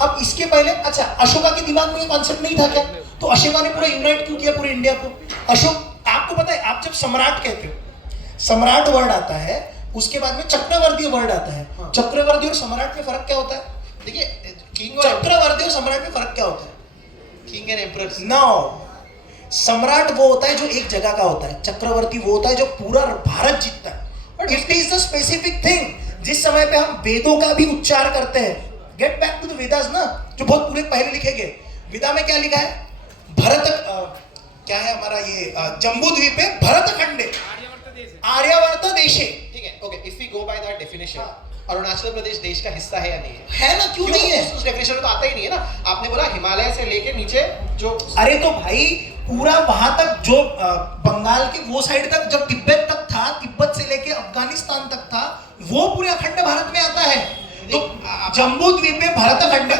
अब इसके पहले, अच्छा, अशोका के दिमाग में ये कॉन्सेप्ट नहीं था क्या? तो अशोका ने पूरा यूनाइट क्यों किया पूरे इंडिया को? अशोक, आपको पता है, आप जब सम्राट कहते हो, सम्राट वर्ड आता है, उसके बाद में चक्रवर्ती वर्ड आता है। हाँ। चक्रवर्ती और सम्राट में फर्क क्या होता है? देखिए, चक्रवर्ती और सम्राट में फर्क क्या होता है? King and emperor. नो, सम्राट वो होता है जो एक जगह का होता है, चक्रवर्ती वो होता है जो पूरा भारत जीतता है। But it is the specific thing. जिस समय पे हम वेदों का भी उच्चार करते हैं, get back to the Vedas ना, जो बहुत पूरे पहले लिखे गए, वेदा में क्या लिखा है? भरत, क्या है हमारा ये जम्बू द्वीप पे भरतखंडे आर्यावर्त देशे। ठीक है, okay, if we go by that definition, Arunachal Pradesh देश का हिस्सा है या नहीं है? है ना, क्यों नहीं है? उस डेफिनेशन में तो आता ही नहीं है ना। आपने बोला हिमालय से लेके नीचे जो, अरे तो भाई पूरा वहां तक जो बंगाल के वो साइड तक, जब तिब्बत तक था, तिब्बत से लेके अफगानिस्तान तक था, वो पूरे अखंड भारत में आता है। तो जम्बू द्वीप में भरतखंड,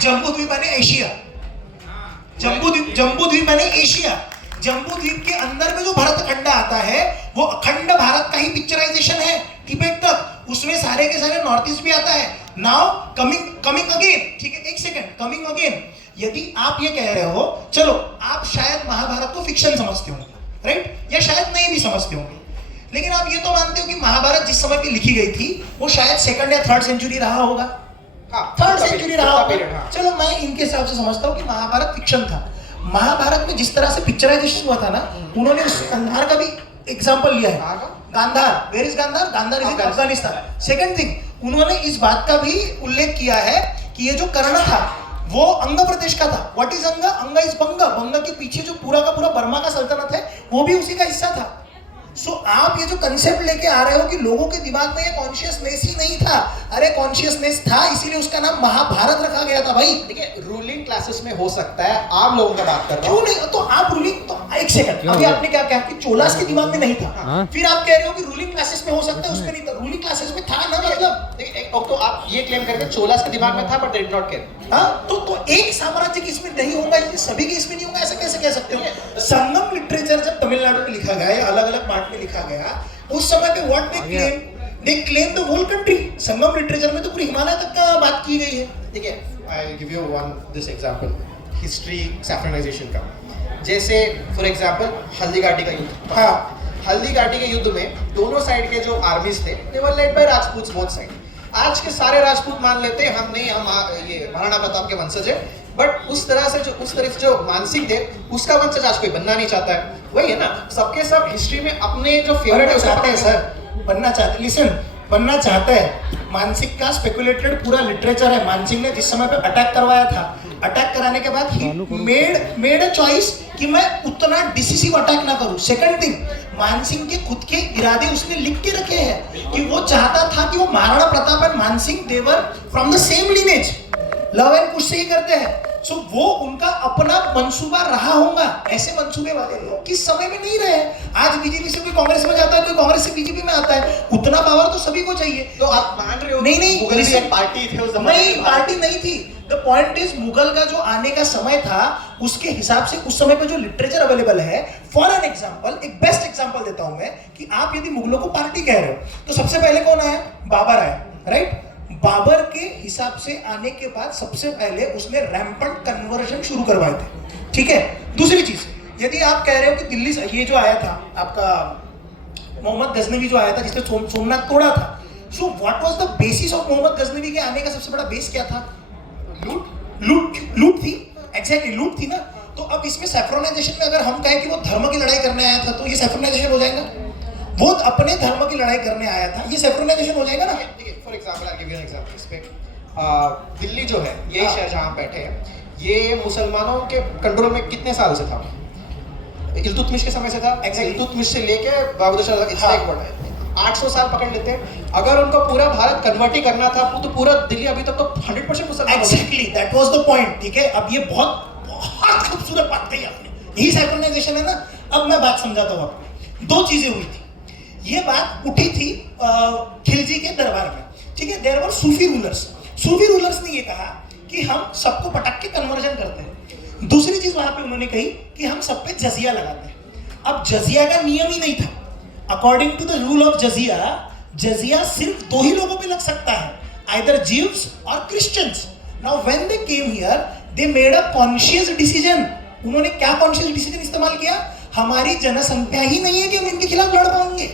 जम्बू द्वीप यानी एशिया, जम्बू द्वीप यानी एशिया, जम्बू द्वीप के अंदर में जो भरतखंड आता है वो अखंड भारत का ही पिक्चराइजेशन है, तिब्बत तक, उसमें सारे के सारे नॉर्थ ईस्ट भी आता है। नाउ कमिंग अगेन, ठीक है, एक सेकंड, कमिंग अगेन, यदि आप ये कह रहे हो, चलो आप शायद महाभारत को फिक्शन समझते होंगे, राइट, या शायद नहीं भी समझते होंगे, लेकिन आप ये तो मानते हो कि महाभारत जिस समय पे लिखी गई थी वो शायद 2nd या 3rd सेंचुरी रहा होगा। हाँ, 3rd सेंचुरी रहा होगा। चलो मैं इनके हिसाब से समझता हूँ कि महाभारत फिक्शन था। महाभारत में जिस तरह से पिक्चराइजेशन हुआ था ना, उन्होंने उस गांधार का भी एग्जांपल लिया है। Gandhar, where is Gandhar? Gandhar is in Afghanistan. Second thing, उन्होंने इस बात का भी उल्लेख किया है कि ये जो कर्ण था वो अंग प्रदेश का था। व्हाट इज अंग? अंग इज बंग। बंग के पीछे जो पूरा का पूरा बर्मा का सल्तनत है वो भी उसी का हिस्सा था। सो आप ये जो कंसेप्ट लेके आ रहे हो कि लोगों के दिमाग में ये कॉन्शियसनेस ही नहीं था, अरे कॉन्शियसनेस था इसीलिए उसका नाम महाभारत रखा गया था भाई। देखिए रूलिंग क्लासेस में हो सकता है, आम लोगों का बात कर रहा क्यों नहीं? तो आप रूलिंग, तो एक सेकंड, अभी आपने क्या कहा कि चोलास के दिमाग में नहीं था, फिर आप कह रहे हो कि रूलिंग क्लासेस में हो सकता है, उसमें नहीं था। रूलिंग क्लासेस में था ना, मतलब तो आप ये क्लेम करके चोलास के दिमाग में था but they did not care. हाँ, तो एक साम्राज्य की इसमें नहीं होगा, सभी की इसमें नहीं होगा, ऐसा कैसे कह सकते हो? संगम लिटरेचर जब तमिलनाडु में लिखा गया, अलग अलग पार्ट में लिखा गया, उस समय पे what they claim the whole country. Sangam literature में तो पूरी हिमालय तक का बात की गई है। ठीक है, I give you one this example history saffronisation का। जैसे फॉर एग्जांपल हल्दी घाटी का युद्ध। हाँ, हल्दी घाटी के युद्ध में दोनों साइड के जो आर्मीज थे they were led by Rajput both side. आज के सारे राजपूत मान लेते हैं हम नहीं, हम ये महाराणा प्रताप के वंशज है, बट उस तरफ जो मानसिक थे उसका वंशज आज कोई बनना नहीं चाहता है। वही है ना, सबके सब हिस्ट्री में अपने जो फेवरेट चाहते हैं सर, बनना चाहते, लिसन, बनना चाहते हैं। मानसिक का स्पेकुलेटेड पूरा लिटरेचर है। मानसिक ने जिस समय पे अटैक करवाया था, अटैक कराने के बाद ही मेड अ चॉइस कि मैं उतना डिसिसिव अटैक ना करूं। सेकंड थिंग, मानसिंह के खुद के इरादे उसने लिख के रखे हैं कि वो चाहता था कि वो Maharana Pratap and Mansingh they were from the same lineage, Luv and Kush से ही करते हैं। सो वो उनका अपना मंसूबा रहा होगा। ऐसे मंसूबे वाले लोग किस समय में नहीं रहे। आज बीजेपी से कोई कांग्रेस में जाता है, कोई कांग्रेस से बीजेपी में आता है, उतना पावर तो सभी को चाहिए। तो आप मान रहे हो नहीं, मुगल की एक पार्टी थी उस जमाने नहीं, में? पार्टी नहीं थी। द पॉइंट इज, मुगल का जो आने का समय था उसके हिसाब से उस समय पे जो लिटरेचर अवेलेबल है, फॉर एन एग्जांपल, एक बेस्ट एग्जांपल देता हूं मैं कि आप यदि मुगलों को पार्टी कह रहे हो तो सबसे पहले कौन आया? बाबर आया, राइट? बाबर के हिसाब से आने के बाद सबसे पहले उसने रैम्पंट कन्वर्जन शुरू करवाए थे, ठीक है? दूसरी चीज, यदि आप कह रहे हो कि दिल्ली से ये जो आया था आपका मोहम्मद गजनवी जो आया था जिसने सोमनाथ तोड़ा था, so what was the basis of Mohammad Ghaznavi के आने का सबसे बड़ा बेस क्या था? लूट थी, एग्जैक्टली लूट थी ना। तो अब इसमें सैफ्रोनाइजेशन में अगर हम कहें कि वो धर्म की लड़ाई करने आया था तो ये सैफ्रोनाइजेशन हो जाएगा? वो अपने धर्म की लड़ाई करने आया था, ये सैफ्रोनाइजेशन हो जाएगा ना? For example I give you an example इस पे। दिल्ली जो है, यही शहर जहाँ बैठे हैं, ये मुसलमानों के कंट्रोल में कितने साल से था? इल्तुतमिश के समय से था। इल्तुतमिश से लेके बहादुर शाह तक इतना एक बड़ा है, 800 साल पकड़ लेते हैं। अगर उनको पूरा भारत कन्वर्ट ही करना था तो पूरा दिल्ली अभी तक तो 100% मुसलमान। Exactly, that was the point, ठीक है? अब ये बहुत बहुत खूबसूरत बात कही आपने, यही सैफ्रोनाइजेशन है ना। अब मैं बात समझाता हूँ आपको। दो चीजें हुई थी, ये बात उठी थी खिलजी के दरबार में, ठीक है? देयर वर सूफी रूलर्स ने ये कहा कि हम सबको पटक के कन्वर्जन करते हैं। दूसरी चीज वहां पे उन्होंने कही कि हम सब पे जजिया लगाते हैं। अब जजिया का नियम ही नहीं था। According to the rule of jizya सिर्फ दो ही लोगों पे लग सकता है, आइदर जीव्स और Christians. Now when they came here they made a conscious decision. उन्होंने क्या कॉन्शियस डिसीजन इस्तेमाल किया? हमारी जनसंख्या ही नहीं है कि हम इनके खिलाफ लड़ पाएंगे,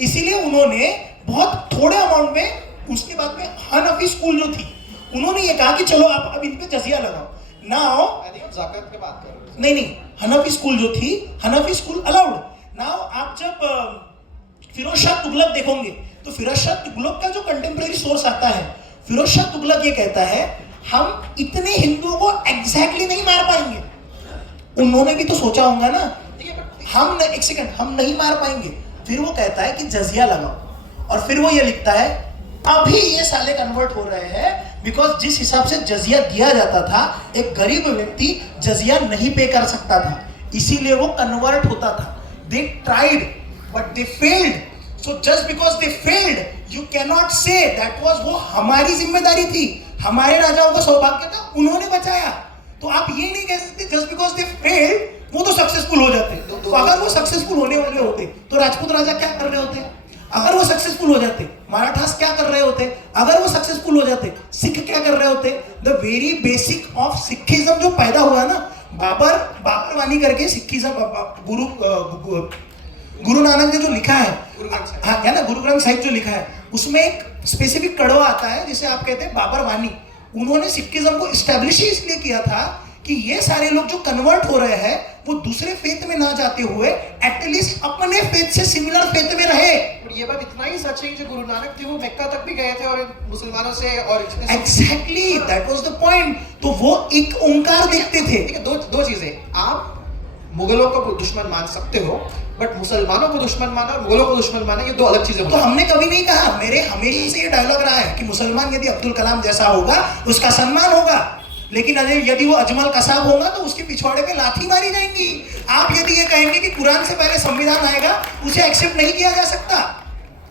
इसीलिए उन्होंने बहुत थोड़े अमाउंट में, उसके बाद में हनफी स्कूल जो थी, उन्होंने ये कहा कि चलो आप अब इन पे जजिया लगाओ। नाउ आई थिंक ज़कात की बात कर रहे हो। नहीं, हनफी स्कूल जो थी, हनफी स्कूल अलाउड। नाउ आप जब फिरोज शाह तुगलक देखोगे तो फिरोज शाह तुगलक का जो कंटेम्प्रेरी सोर्स आता है, फिरोज शाह तुगलक ये कहता है हम इतने हिंदुओं को एग्जैक्टली नहीं मार पाएंगे। उन्होंने भी तो सोचा होगा ना, हम एक सेकंड, हम नहीं मार पाएंगे। फिर वो कहता है कि जजिया लगाओ, और फिर वो ये लिखता है अभी ये साले कन्वर्ट हो रहे हैं बिकॉज जिस हिसाब से जजिया दिया जाता था, एक गरीब व्यक्ति जजिया नहीं पे कर सकता था, इसीलिए वो कन्वर्ट होता था। They tried but they failed. So just because they failed you cannot say that was वो हमारी जिम्मेदारी थी, हमारे राजाओं का सौभाग्य था, उन्होंने बचाया। तो आप ये नहीं कह सकते जस्ट बिकॉज दे फेल्ड वो तो सक्सेसफुल हो जाते। तो अगर वो सक्सेसफुल होने वाले होते तो राजपूत राजा क्या कर रहे होते? अगर वो सक्सेसफुल हो जाते, मराठास क्या कर रहे होते? अगर वो सक्सेसफुल हो जाते, सिख क्या कर रहे होते? The very basic of Sikhism जो पैदा हुआ ना, बाबर वानी करके सिखिज्म, गुरु नानक ने जो लिखा है, हाँ है ना, गुरु ग्रंथ साहिब जो लिखा है, उसमें एक स्पेसिफिक कड़वा आता है जिसे आप कहते हैं बाबर वानी। उन्होंने सिखिज्म को इस्टेब्लिश ही इसलिए किया था कि ये सारे लोग जो कन्वर्ट हो रहे हैं वो दूसरे फेथ में ना जाते हुए एटलीस्ट अपने फेथ से सिमिलर फेथ में रहे। और ये बात इतना ही सच है कि जो गुरु नानक थे वो मक्का तक भी गए थे और मुसलमानों से और exactly that was the point. तो वो एक ओंकार देखते थे। ठीक है, दो चीजें, आप मुगलों को दुश्मन मान सकते हो बट मुसलमानों को दुश्मन माना और मुगलों को दुश्मन माना, ये दो अलग चीजें तो होती हैं। हमने कभी नहीं कहा, मेरे हमेशा से ये डायलॉग रहा है कि मुसलमान यदि अब्दुल कलाम जैसा होगा उसका सम्मान होगा, लेकिन यदि वो अजमल कसाब होगा तो उसके पिछवाड़े पे लाठी मारी जाएंगी। आप यदि ये कहेंगे कि कुरान से पहले संविधान आएगा, उसे एक्सेप्ट नहीं किया जा सकता।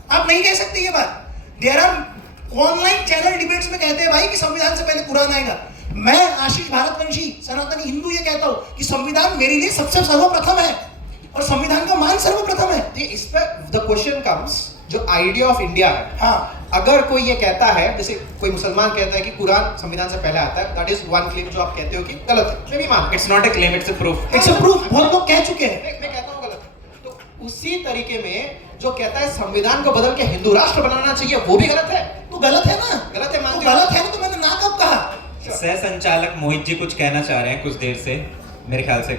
आप नहीं कह सकते ये बात। There are online channel debates में कहते हैं भाई कि संविधान से पहले कुरान आएगा। मैं आशीष भारतवंशी सनातनी हिंदू ये कहता हूं कि संविधान मेरे लिए सबसे सर्वप्रथम है और संविधान का मान सर्वप्रथम है। ये इस पर द क्वेश्चन कम्स, जो आइडिया ऑफ इंडिया है, हाँ, अगर कोई ये कहता है, जैसे कोई मुसलमान कहता है कि कुरान संविधान से पहले आता है, दैट इज वन क्लेम जो आप कहते हो कि गलत है, मैं भी मानता हूं। It's not a claim, it's a proof. It's a proof, बहुत लोग कह चुके हैं। मैं कहता हूँ गलत है। तो उसी तरीके में जो कहता है संविधान को बदल के हिंदू राष्ट्र बनाना चाहिए, वो भी गलत है। तो गलत है ना, गलत है, तो मानते हो? गलत है ना, तो मैंने ना कब कहा। सह संचालक मोहित जी कुछ कहना चाह रहे हैं कुछ देर से, मेरे ख्याल से।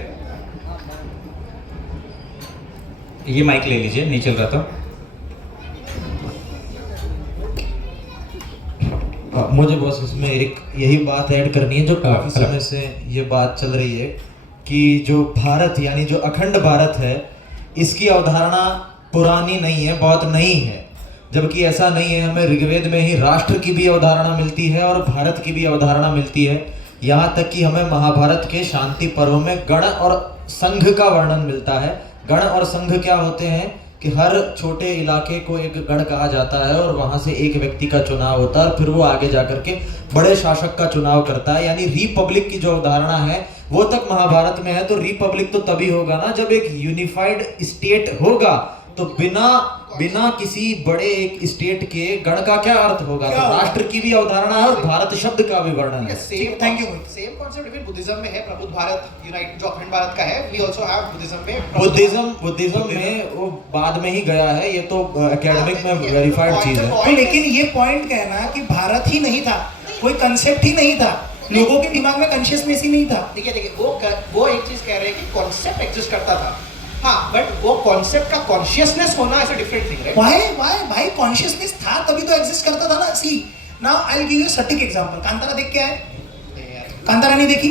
ये माइक ले लीजिए, नहीं चल रहा तो। मुझे बस इसमें एक यही बात ऐड करनी है जो काफ़ी समय से ये बात चल रही है कि जो भारत यानी जो अखंड भारत है, इसकी अवधारणा पुरानी नहीं है, बहुत नई है। जबकि ऐसा नहीं है, हमें ऋग्वेद में ही राष्ट्र की भी अवधारणा मिलती है और भारत की भी अवधारणा मिलती है। यहाँ तक कि हमें महाभारत के शांति पर्व में गण और संघ का वर्णन मिलता है। गण और संघ क्या होते हैं कि हर छोटे इलाके को एक गण कहा जाता है और वहाँ से एक व्यक्ति का चुनाव होता है और फिर वो आगे जाकर के बड़े शासक का चुनाव करता है। यानी रिपब्लिक की जो अवधारणा है वो तक महाभारत में है। तो रिपब्लिक तो तभी होगा ना जब एक यूनिफाइड स्टेट होगा। तो बिना किसी बड़े एक स्टेट के गण का क्या अर्थ होगा? तो राष्ट्र की भी अवधारणा है और भारत शब्द का भी वर्णन है। Thank you. Same concept even Buddhism में है, प्रबुद्ध भारत यूनाइट जो अखंड भारत का है, वी आल्सो हैव बुद्धिज्म में। बुद्धिज्म में वो बाद में ही गया है, ये तो एकेडमिक में वेरीफाइड चीज है। तो लेकिन ये पॉइंट कहना कि भारत ही नहीं था, कोई कंसेप्ट ही नहीं था, लोगों के दिमाग में कॉन्शियसनेस ही नहीं था। देखिए वो एक चीज कह रहे हैं कि कॉन्सेप्ट एग्जिस्ट करता था, हाँ, बट वो कॉन्सेप्ट का कॉन्शियसनेस होना ऐसा डिफरेंट थिंग, राइट? व्हाई भाई कॉन्शियसनेस था तभी तो एग्जिस्ट करता था ना। See now I will give you सटीक एग्जांपल। कांतारा देख के आए? कांतारा नहीं देखी?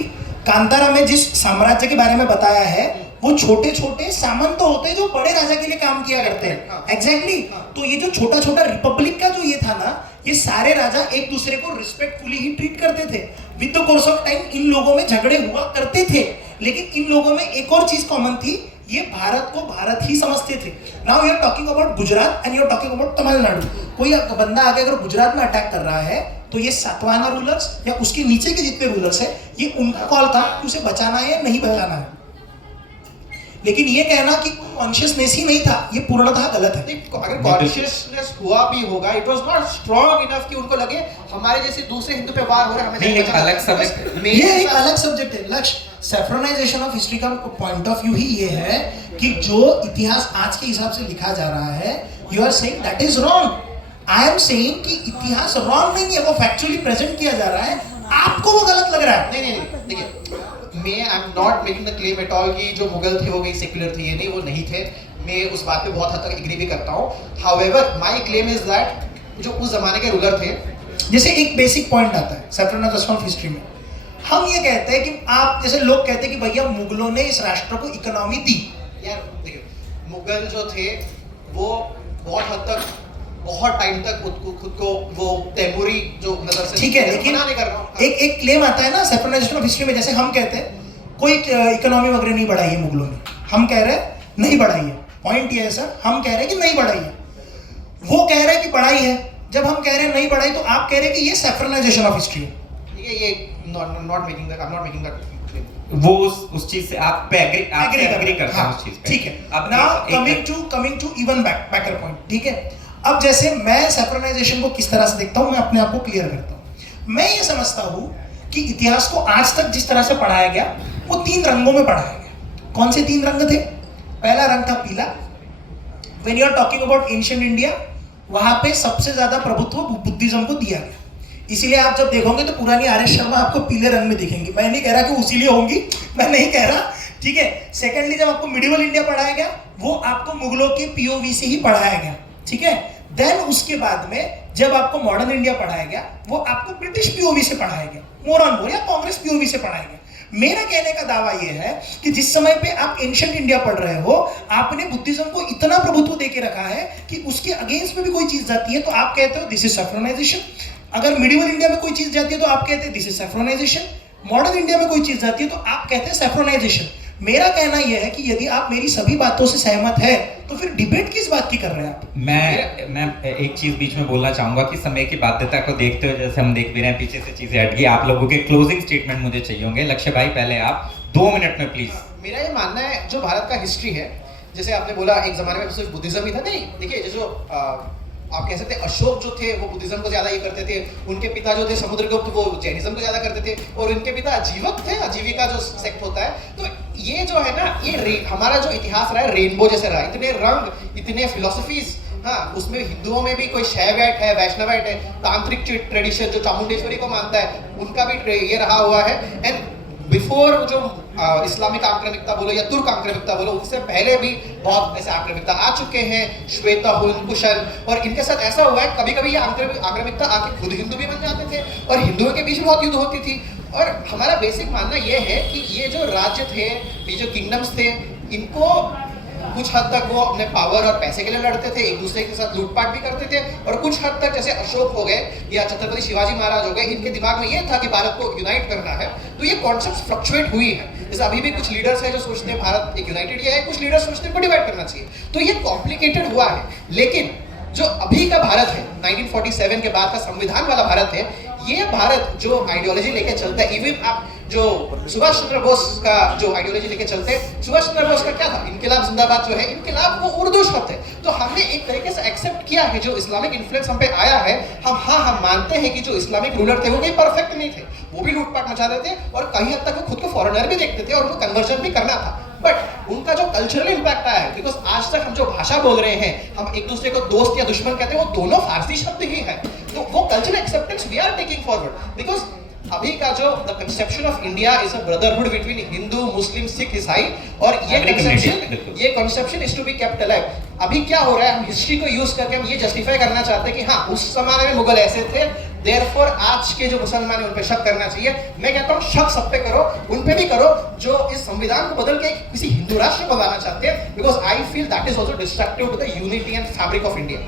कांतारा में जिस साम्राज्य के बारे में बताया है वो छोटे छोटे सामंत होते हैं जो बड़े राजा के लिए काम किया करते हैं। एग्जैक्टली। तो ये जो छोटा छोटा रिपब्लिक का जो ये था ना, ये सारे राजा एक दूसरे को रिस्पेक्टफुली ही ट्रीट करते थे। With the course of time in लोगों में झगड़े हुआ करते थे, लेकिन इन लोगों में एक और चीज कॉमन थी, ये भारत को भारत ही समझते थे। Now you are talking about Gujarat and you are talking about Tamil Nadu. कोई बंदा आगे अगर गुजरात में अटैक कर रहा है तो ये सातवाहना रूलर्स या उसके नीचे के जितने रूलर्स है, ये उनका कॉल था कि उसे बचाना है या नहीं बचाना है। लेकिन ये कहना कि कॉन्शियसनेस ही नहीं था, ये पूर्णतः गलत है। अगर कॉन्शियसनेस हुआ भी होगा, it was not strong enough कि उनको लगे हमारे जैसे दूसरे हिंदू पे वार हो रहा है, हमें नहीं, एक बचाना। अलग सब्जेक्ट। ये एक अलग सब्जेक्ट है लक्ष्य। सेफ्रोनाइजेशन ऑफ हिस्ट्री का पॉइंट ऑफ व्यू ही ये है कि जो इतिहास आज के हिसाब से लिखा जा रहा है, you are saying that is wrong. I am saying कि इतिहास रॉन्ग नहीं है, वो फैक्चुअली प्रेजेंट किया जा रहा है, आपको वो गलत लग रहा है। नहीं, देखिए, मैं I am not making the claim at all कि जो मुगल थे वो सेक्युलर थे, ये नहीं, वो नहीं थे। मैं उस बात पे बहुत हद तक एग्री भी करता हूँ। However my claim is that जो उस जमाने के रूलर थे, जैसे एक बेसिक पॉइंट आता है सेफ्रोनाइजेशन ऑफ हिस्ट्री में, हम ये कहते हैं कि आप जैसे लोग कहते हैं कि भैया मुगलों ने इस राष्ट्र को इकोनॉमी दी। यार देखिए, मुगल जो थे वो बहुत हद तक, बहुत टाइम तक खुद को वो तैमूरी जो नजर से, ठीक है, लेकिन नहीं कर रहा हूँ। एक क्लेम आता है ना सेफ्रोनाइजेशन ऑफ हिस्ट्री में, जैसे हम कहते हैं कोई इकोनॉमी वगैरह नहीं बढ़ाई है मुगलों ने, हम कह रहे हैं नहीं बढ़ाई है। पॉइंट ये है सर, हम कह रहे हैं कि नहीं बढ़ाई है, वो कह रहे हैं कि बढ़ाई है। जब हम कह रहे हैं नहीं बढ़ाई तो आप कह रहे हैं कि ये सेफ्रोनाइजेशन ऑफ हिस्ट्री है। ये नॉट मेकिंग दैट वो उस चीज से आप पे एग्री करते हैं उस चीज पे। ठीक है। अब now coming to even backer point, ठीक है। अब जैसे मैं सेफ्रोनाइजेशन को किस तरह से देखता हूं, मैं अपने आप को क्लियर करता हूं। मैं ये समझता हूं कि इतिहास को आज तक जिस तरह से पढ़ाया गया वो 3 रंगों में पढ़ाया गया। कौन से 3 रंग थे? पहला रंग था पीला। When you are talking about ancient India, वहां पे सबसे ज्यादा प्रभुत्व बुद्धिज्म को दिया गया। इसीलिए आप जब देखोगे तो पुरानी आर.एस. शर्मा आपको पीले रंग में दिखेंगी। मैं नहीं कह रहा कि उसीलिए होंगी, मैं नहीं कह रहा, ठीक है। सेकेंडली, जब आपको मिडिवल इंडिया पढ़ाया गया वो आपको मुगलों के पीओवी से ही पढ़ाया गया, ठीक है। देन उसके बाद में जब आपको मॉडर्न इंडिया पढ़ाया गया वो आपको ब्रिटिश पीओवी से पढ़ाया गया, मोर ऑन मोर, या कांग्रेस पीओवी से पढ़ाया गया। मेरा कहने का दावा यह है कि जिस समय पे आप एंशिएंट इंडिया पढ़ रहे हो, आपने बुद्धिज्म को इतना प्रभुत्व देके रखा है कि उसके अगेंस्ट में भी कोई चीज जाती है तो आप कहते हो दिस इज सैफ्रोनाइजेशन। अगर मिडिवल इंडिया में कोई चीज जाती है तो आप कहते हैं दिस इज सैफ्रोनाइजेशन। मॉडर्न इंडिया में कोई चीज जाती है तो आप कहते हैं सैफ्रोनाइजेशन। मेरा कहना यह है कि यदि आप मेरी सभी बातों से सहमत है तो फिर डिबेट किस बात की कर रहे हैं आप? मैं एक चीज बीच में बोलना चाहूंगा कि समय की बाध्यता को देखते हुए, जैसे हम देख भी रहे हैं पीछे से चीजें हट गई, आप लोगों के क्लोजिंग स्टेटमेंट मुझे चाहिए होंगे। लक्ष्य भाई पहले आप 2 मिनट में प्लीज। मेरा ये मानना है जो भारत का हिस्ट्री है, जैसे आपने बोला एक जमाने में सिर्फ बुद्धिज्म ही था, नहीं देखिए जो आप कह सकते हैं अशोक जो थे वो बुद्धिज्म को ज्यादा ये करते थे, उनके पिता जो थे समुद्रगुप्त वो जैनिज्म को ज्यादा करते थे, और उनके पिता आजीवक थे, आजीविका जो सेक्ट होता है। तो ये जो है ना, ये हमारा जो इतिहास रहा है रेनबो जैसे रहा है, इतने रंग, इतने फिलोसफीज, हाँ उसमें हिंदुओं में भी कोई शैवैट है, वैष्णवैट है, तांत्रिक ट्रेडिशन जो चामुंडेश्वरी को मानता है उनका भी ये रहा हुआ है। एंड बिफोर जो इस्लामिक आक्रामकता बोलो या तुर्क आक्रामकता बोलो, उससे पहले भी बहुत ऐसे आक्रामकता आ चुके हैं, श्वेता हुन, कुशन, और इनके साथ ऐसा हुआ है कभी कभी ये आक्रामकता आके खुद हिंदू भी बन जाते थे और हिंदुओं के बीच बहुत युद्ध होती थी। और हमारा बेसिक मानना ये है कि ये जो राज्य थे, ये जो किंगडम्स थे, इनको कुछ हद तक वो अपने पावर और पैसे के लिए लड़ते थे, एक दूसरे के साथ लूटपाट भी करते थे, और कुछ हद तक जैसे अशोक हो गए या छत्रपति शिवाजी महाराज हो गए, इनके दिमाग में ये था कि भारत को यूनाइट करना है। तो ये कॉन्सेप्ट फ्लक्चुएट हुई है। जैसे अभी भी कुछ लीडर्स हैं जो सोचते हैं भारत एक यूनाइटेड है, कुछ लीडर्स सोचते हैं को डिवाइड करना चाहिए। तो ये कॉम्प्लिकेटेड हुआ है, लेकिन जो अभी का भारत है, 1947 के बाद का संविधान वाला भारत है, ये भारत जो आइडियोलॉजी लेके चलता है, इवन आप जो सुभाष चंद्र बोस का जो आइडियोलॉजी लेके चलते हैं, सुभाष चंद्र बोस का क्या था, इनकलाब जिंदाबाद जो है, इनकलाब वो उर्दू शब्द है। तो हमने एक तरीके से एक्सेप्ट किया है जो इस्लामिक इन्फ्लुएंस हम पे आया है। हम मानते हैं कि जो इस्लामिक रूलर थे वो कहीं परफेक्ट नहीं थे, वो भी लूटपाट मचा देते और कहीं हद तक वो खुद को फॉरेनर भी देखते थे और उनको कन्वर्जन भी करना था। बट उनका जो कल्चरल इंपैक्ट आया है, बिकॉज आज तक हम जो भाषा बोल रहे हैं, हम एक दूसरे को दोस्त या दुश्मन कहते हैं, वो दोनों फारसी शब्द ही है। तो वो cultural acceptance we are taking forward, because अभी का जो the conception of India is a brotherhood between Hindu, Muslim, Sikh, ईसाई, और ये conception is to be kept alive. अभी क्या हो रहा है, हम हिस्ट्री को यूज करके हम ये जस्टिफाई करना चाहते हैं कि हाँ उस जमाने में मुगल ऐसे थे, देयरफॉर आज के जो मुसलमान है उन पे शक करना चाहिए। मैं कहता हूँ शक सब पे करो, उन पे भी करो जो इस संविधान को बदल के किसी हिंदू राष्ट्र को बनाना चाहते हैं, because I feel that is also destructive to the unity and fabric of India.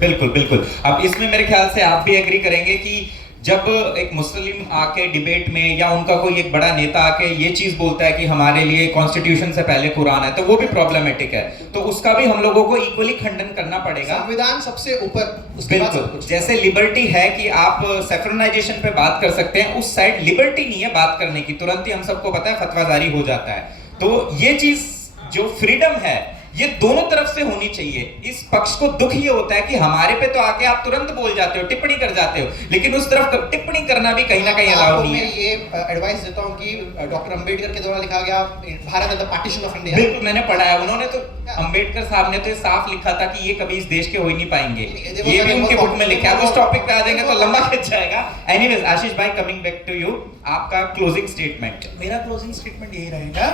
बिल्कुल बिल्कुल। अब इसमें मेरे ख्याल से आप भी एग्री करेंगे कि जब एक मुस्लिम आके डिबेट में या उनका कोई एक बड़ा नेता आके ये चीज बोलता है कि हमारे लिए कॉन्स्टिट्यूशन से पहले कुरान है, तो वो भी प्रॉब्लमेटिक है, तो उसका भी हम लोगों को इक्वली खंडन करना पड़ेगा। संविधान सबसे ऊपर, उसके बाद सब कुछ। जैसे लिबर्टी है कि आप सेफ्रोनाइजेशन पे बात कर सकते हैं, उस साइड लिबर्टी नहीं है बात करने की, तुरंत ही हम सबको पता है फतवा जारी हो जाता है। तो ये चीज जो फ्रीडम है ये दोनों तरफ से होनी चाहिए। इस पक्ष को दुख ये होता है कि हमारे पे तो आके आप तुरंत बोल जाते हो, टिप्पणी कर जाते हो, लेकिन उस तरफ टिप्पणी करना भी कहीं ना कहीं अलाउ नहीं है। मैं ये एडवाइस देता हूं कि डॉक्टर अंबेडकर के द्वारा लिखा गया Bharat the partition of India, बिल्कुल मैंने पढ़ा है, उन्होंने तो अंबेडकर साहब ने तो साफ लिखा था कि ये कभी इस देश के हो ही नहीं पाएंगे, ये भी उनके बुक में लिखा है। उस टॉपिक पे आ जाएंगे तो लंबा खिंच जाएगा। एनीवेज आशीष भाई, कमिंग बैक टू यू, आपका क्लोजिंग स्टेटमेंट। मेरा क्लोजिंग स्टेटमेंट यही रहेगा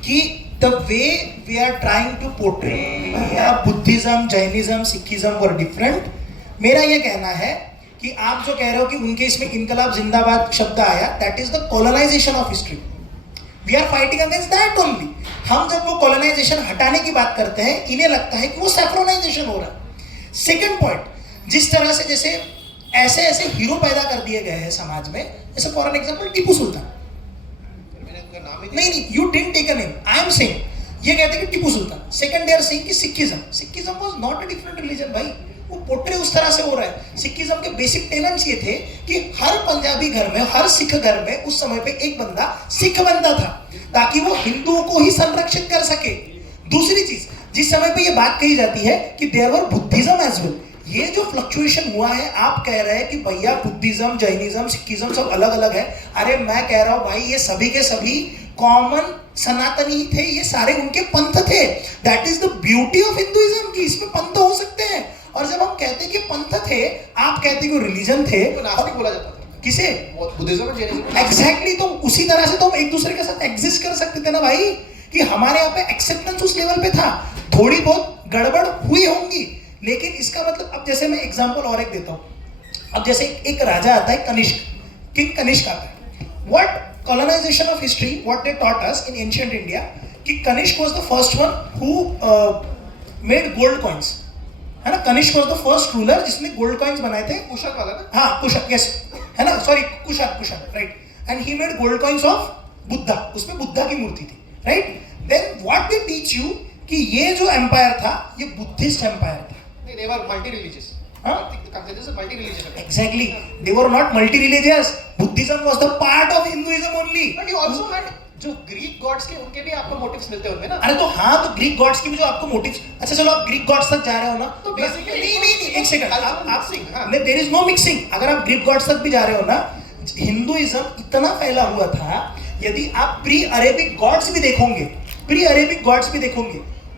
कि the way we are trying to portray Buddhism, Jainism, Sikhism were different. मेरा ये कहना है कि आप जो कह रहे हो कि उनके इसमें इनकलाब जिंदाबाद शब्द आया, that is the colonisation of history. We are fighting against that only. हम जब वो कॉलोनाइजेशन हटाने की बात करते हैं, इन्हें लगता है कि वो सैफ्रोनाइजेशन हो रहा है। सेकेंड पॉइंट, जिस तरह से जैसे ऐसे ऐसे हीरो पैदा कर दिए गए हैं समाज में, जैसे for an example Tipu Sultan. नहीं, you didn't take a name, I am saying, ये कहते हैं कि Tipu Sultan. Second they are saying कि Sikhism was not a different religion भाई, वो पोर्ट्रे उस तरह से हो रहा है। सिखिज्म के बेसिक टेनेंट्स ये थे कि हर पंजाबी घर में, हर सिख घर में उस समय पे एक बंदा सिख बनता था ताकि वो हिंदुओं को ही संरक्षित कर सके। दूसरी चीज, जिस समय पे ये बात कही जाती है कि there were Buddhism as well, ये जो फ्लक्चुएशन हुआ है, आप कह रहे हैं कि भैया बुद्धिज्म, जैनिज्म, सिखिज्म सब अलग अलग है। अरे मैं कह रहा हूं भाई, ये सभी के सभी कॉमन सनातनी ही थे, ये सारे उनके पंथ थे। That is the beauty of Hinduism कि इसमें पंथ हो सकते हैं। और जब हम कहते हैं कि पंथ थे, आप कहते हैं कि रिलीजन थे, तो नास्तिक बोला जाता था। किसे? बुद्धिज्म और जैनिज्म। एग्जैक्टली। तो उसी तरह से तो हम एक दूसरे के साथ एग्जिस्ट कर सकते थे ना भाई, कि हमारे यहाँ पे एक्सेप्टेंस उस लेवल पे था। थोड़ी बहुत गड़बड़ हुई होंगी, लेकिन इसका मतलब, अब जैसे मैं एग्जांपल और एक देता हूं। अब जैसे एक राजा आता है, कनिष्क, किंग कनिष्क आता है। What colonization of history, what they taught us in ancient India, कि Kanishka was the first one who made gold coins, है ना? Kanishka was the first ruler जिसने gold coins बनाए थे. कुशल वाला ना? हाँ, कुशक, yes, है ना? Sorry, कुशक, right? And he made gold coins of Buddha. उसमें बुद्धा की मूर्ति थी, right? Then what they teach you कि ये जो empire था, ये बुद्धिस्ट empire था. नहीं, they were multi-religious. हाँ? The consensus is multi-religious. Exactly. They were not multi-religious. Buddhism was the part of Hinduism only. But you also had जो Greek gods के उनके भी आपको मोटिव्स मिलते होंगे ना? अरे तो हाँ, तो ग्रीक गॉड्स की भी जो आपको मोटिव्स, अच्छा चलो आप ग्रीक गॉड्स तक जा रहे हो ना, तो basically नहीं, एक सेकंड, आप mixing, हाँ. नहीं, देयर इज नो मिक्सिंग. अगर आप ग्रीक गॉड्स तक भी जा रहे हो ना, हिंदुइज्म इतना फैला हुआ था, यदि आप प्री अरेबिक गॉड्स भी देखोगे,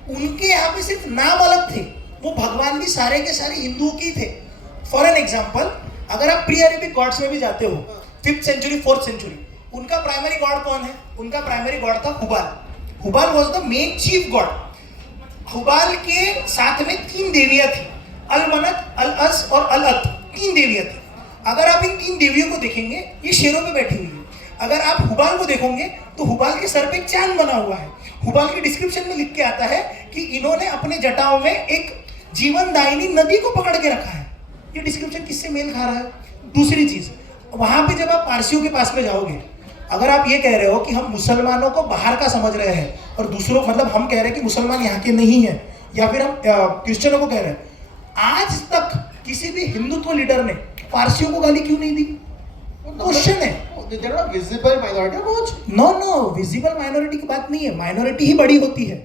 उनके यहाँ पे सिर्फ नाम अलग थे, वो भगवान भी सारे के सारे हिंदुओं के थे. फॉर एन एग्जाम्पल, अगर आप प्री अरेबिक गॉड्स में भी जाते हो, 5th सेंचुरी 4th सेंचुरी, उनका प्राइमरी गॉड कौन है? उनका प्राइमरी गॉड था Hubal. Hubal was the main chief god. Hubal के साथ में 3 देवियां थी, अल-मनत, अल-अस और अल-अत. 3 देवियां थी. अगर आप इन 3 देवियों को देखेंगे, ये शेरों पे बैठी हुई है. अगर आप हुबाल को देखोगे तो हुबाल के सर पे एक चांद बना हुआ है. हुबाल के डिस्क्रिप्शन में लिख के आता है कि इन्होंने अपने जटाओं में एक जीवनदायिनी नदी को पकड़ के रखा है. ये डिस्क्रिप्शन किससे मेल खा रहा है? दूसरी चीज, वहां पे जब आप पारसियों के पास में जाओगे, अगर आप ये कह रहे हो कि हम मुसलमानों को बाहर का समझ रहे हैं और दूसरों, मतलब हम कह रहे हैं कि मुसलमान यहाँ के नहीं है, या फिर हम क्रिश्चियनों को कह रहे हैं, आज तक किसी भी हिंदुत्व लीडर ने पारसियों को गाली क्यों नहीं दी? क्वेश्चन है. They are not visible minority. No, visible minority की बात नहीं है. माइनॉरिटी ही बड़ी होती है.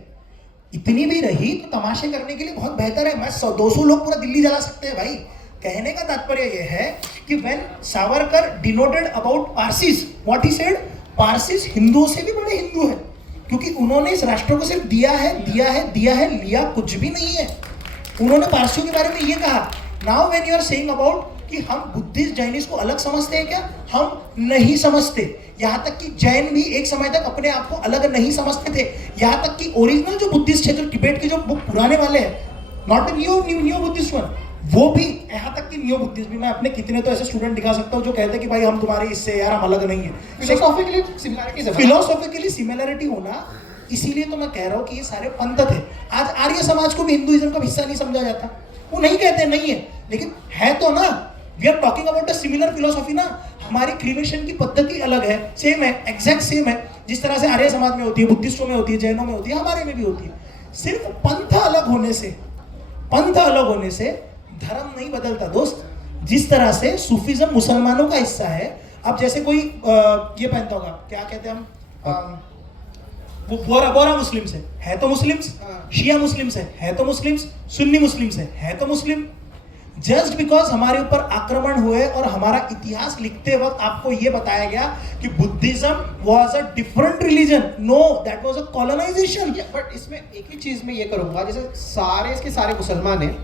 इतनी भी रही तो तमाशे करने के लिए बहुत बेहतर है. मैं 100-200 लोग पूरा दिल्ली जला सकते हैं भाई. कहने का तात्पर्य यह है कि when Savarkar denoted about Parsis, what he said, Parsis हिंदुओं से भी बड़े हिंदू हैं, क्योंकि उन्होंने इस राष्ट्र को सिर्फ दिया है, लिया कुछ भी नहीं है. उन्होंने पारसियों के बारे में ये कहा. Now when you are saying about कि हम बुद्धिस्ट जैनिस्ट को अलग समझते हैं, क्या हम नहीं समझते. यहाँ तक कि जैन भी एक समय तक अपने आप को अलग नहीं समझते थे. यहाँ तक कि ओरिजिनल जो बुद्धिस्ट है, जो टिबेट के जो पुराने वाले हैं, not the new Buddhist one, वो भी, यहाँ तक कि न्यू बुद्धिस्ट भी, मैं अपने कितने तो ऐसे स्टूडेंट दिखा सकता हूँ जो कहते हैं कि भाई हम तुम्हारे इससे, यार हम अलग नहीं है. फिलोसॉफिकली सिमिलरिटी होना, इसीलिए तो मैं कह रहा हूँ कि ये सारे पंथ थे. आज आर्य समाज को भी हिंदुइज्म का हिस्सा नहीं समझा जाता. वो नहीं कहते नहीं है, लेकिन है तो ना. We are talking about a similar philosophy ना. हमारी क्रिएशन की पद्धति अलग है, सेम है, एग्जैक्ट सेम है. जिस तरह से आर्य समाज में होती है, बुद्धिस्टों में होती है, जैनों में होती है, हमारे में भी होती है. सिर्फ पंथ अलग होने से धर्म नहीं बदलता दोस्त. जिस तरह से सूफीज्म मुसलमानों का हिस्सा है. अब जैसे कोई ये पहनता होगा, क्या कहते हैं हम, वो बोरा मुस्लिम्स है तो मुस्लिम्स, शिया मुस्लिम्स है तो मुस्लिम्स, सुन्नी मुस्लिम्स है तो मुस्लिम. जस्ट बिकॉज हमारे ऊपर आक्रमण हुए और हमारा इतिहास लिखते वक्त आपको ये बताया गया कि Buddhism was a different religion, no, that was a colonisation. But इसमें एक ही चीज में ये करूंगा, जैसे सारे इसके सारे मुसलमान हैं,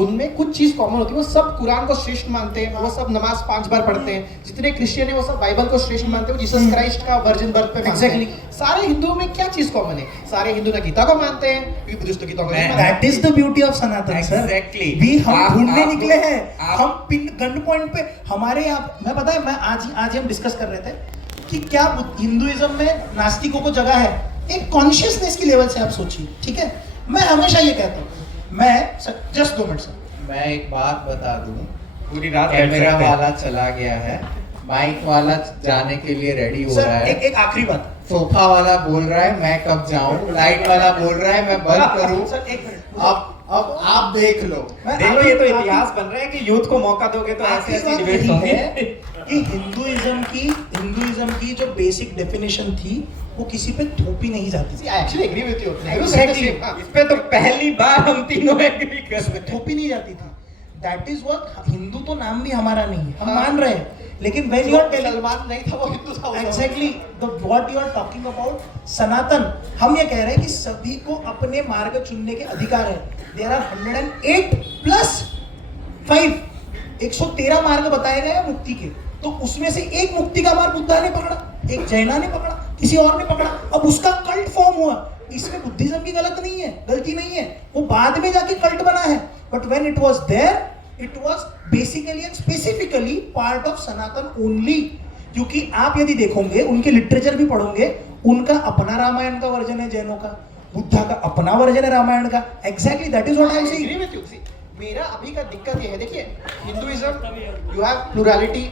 उनमें कुछ चीज कॉमन होती है. वो सब कुरान को श्रेष्ठ मानते हैं, वो सब नमाज 5 बार पढ़ते हैं. जितने क्रिश्चियन है वो सब बाइबल को श्रेष्ठ मानते हैं, जीसस क्राइस्ट का वर्जिन बर्थ पे मानते हैं. सारे हिंदुओं में क्या चीज कॉमन है? सारे हिंदू ना गीता को मानते हैं, क्योंकि बुद्धिस्ट तो गीता को नहीं मानते. That is the beauty of Sanatan sir. Exactly. हम ढूंढने निकले हैं. आप- हम पिन गन पॉइंट पे हमारे यहाँ, मैं पता है, मैं आज ही हम डिस्कस कर रहे थे कि क्या हिंदुइज्म में नास्तिकों को जगह है. एक कॉन्शियसनेस की लेवल से आप सोचिए, ठीक है. मैं हमेशा ये कहता हूँ, मैं जस्ट 2 मिनट सर, मैं एक बात बता दूं, पूरी रात कैमरा वाला चला गया है, माइक वाला जाने के लिए रेडी हो रहा सर है, एक आखिरी बात. सोफा वाला बोल रहा है मैं कब जाऊं, लाइट वाला बोल रहा है मैं बंद करूं. Sir 1 minute. अब आप देख लो. देखो, ये तो इतिहास बन रहा है कि यूथ को मौका दोगे तो ऐसे ऐसे डिबेट्स होंगे. कि हिंदुइज्म की जो बेसिक डेफिनेशन थी, वो किसी पे थोपी नहीं जाती थी. I actually agree with you. Exactly. इस पे तो पहली बार हम तीनों एग्री कर रहे हैं. थोपी नहीं जाती थी. That is what. हिंदू तो नाम भी हमारा नहीं है, हम मान रहे हैं, लेकिन when you are telling, Salman नहीं था, वो हिंदू था. Exactly the what you are talking about Sanatan, हम ये कह रहे हैं कि सभी को अपने मार्ग चुनने के अधिकार है. देयर आर 108 प्लस 5 113 मार्ग बताए गए हैं मुक्ति के. तो उसमें से एक मुक्ति का मार्ग बुद्धा ने पकड़ा, एक जैना ने पकड़ा, किसी और ने पकड़ा. अब उसका कल्ट फॉर्म हुआ. इसमें बुद्धिज्म की गलती नहीं है, वो बाद में जाके कल्ट बना है. But when it was there, it was basically and specifically part of Sanatan only. क्योंकि आप यदि देखोगे उनके लिटरेचर भी पढ़ोगे, उनका अपना रामायण का वर्जन है जैनों का, बुद्धा का अपना वर्जन है रामायण का। Exactly that is what I am I agree with you. See, मेरा अभी का दिक्कत ये है, देखिए Hinduism you have plurality,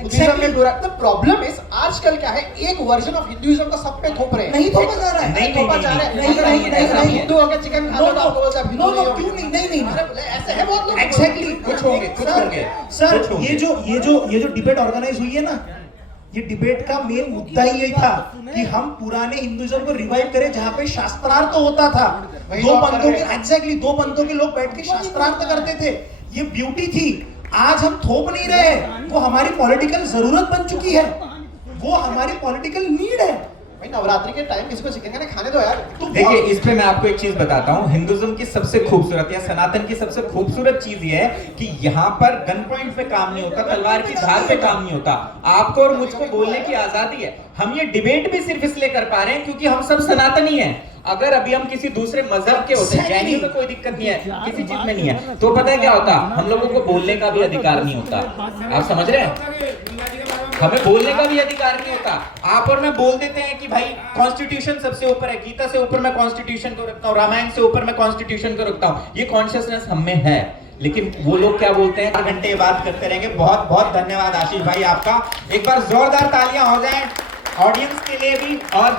Buddhism में प्लुरल। द प्रॉब्लम इज आजकल क्या है, एक वर्जन ऑफ हिंदुइज्म को सब पे थोप रहे हैं। नहीं थोपा जा रहा है, नहीं थोपा जा रहा है। नहीं, अगर नहीं, आप- नहीं, अगर आप नहीं। हिंदू होकर चिकन खा लो तो आपको बोलते हैं हिंदू नहीं हो। क्यों नहीं? अरे ऐसे है बहुत लोग। एग्जैक्टली कुछ होंगे, कुछ होंगे, सर कुछ होंगे। ये जो डिबेट ऑर्गेनाइज हुई है ना, ये डिबेट का मेन मुद्दा ही यही था कि हम पुराने हिंदुइज्म को रिवाइव करें जहां पे शास्त्रार्थ होता था। वही दो तो आप कर पंथों रहे के हैं। एग्जैक्टली 2 पंथों के लोग बैठ के शास्त्रार्थ करते थे, ये ब्यूटी थी। आज हम थोप नहीं रहे, वो हमारी पॉलिटिकल जरूरत बन चुकी है, वो हमारी पॉलिटिकल नीड है। भाई नवरात्रि के टाइम किसी को चिकन खाने खाने दो यार। तो देखिए, इस पे मैं आपको एक चीज बताता हूँ। हिंदुज्म की सबसे खूबसूरत या सनातन की सबसे खूबसूरत चीज ये है कि यहाँ पर गन पॉइंट पे काम नहीं होता, तलवार की धार पे काम नहीं होता। आपको और मुझको बोलने की आजादी है। हम ये डिबेट भी सिर्फ इसलिए कर पा रहे हैं क्योंकि हम सब सनातनी हैं। अगर अभी हम किसी दूसरे मजहब के होते, जैनियों में कोई दिक्कत नहीं है, किसी चीज में नहीं है, तो पता है क्या होता, हम लोगों को बोलने का भी अधिकार नहीं होता। आप समझ रहे हैं? हमें बोलने का भी अधिकार नहीं होता। आप और मैं बोल देते हैं कि भाई कॉन्स्टिट्यूशन सबसे ऊपर है, गीता से ऊपर मैं कॉन्स्टिट्यूशन को रखता हूँ, रामायण से ऊपर मैं कॉन्स्टिट्यूशन को रखता हूँ। ये कॉन्शियसनेस हम में है, लेकिन वो लोग क्या बोलते हैं, 4 घंटे ये बात करते रहेंगे। बहुत बहुत धन्यवाद आशीष भाई आपका। एक बार जोरदार तालियां हो जाएं ऑडियंस के लिए भी और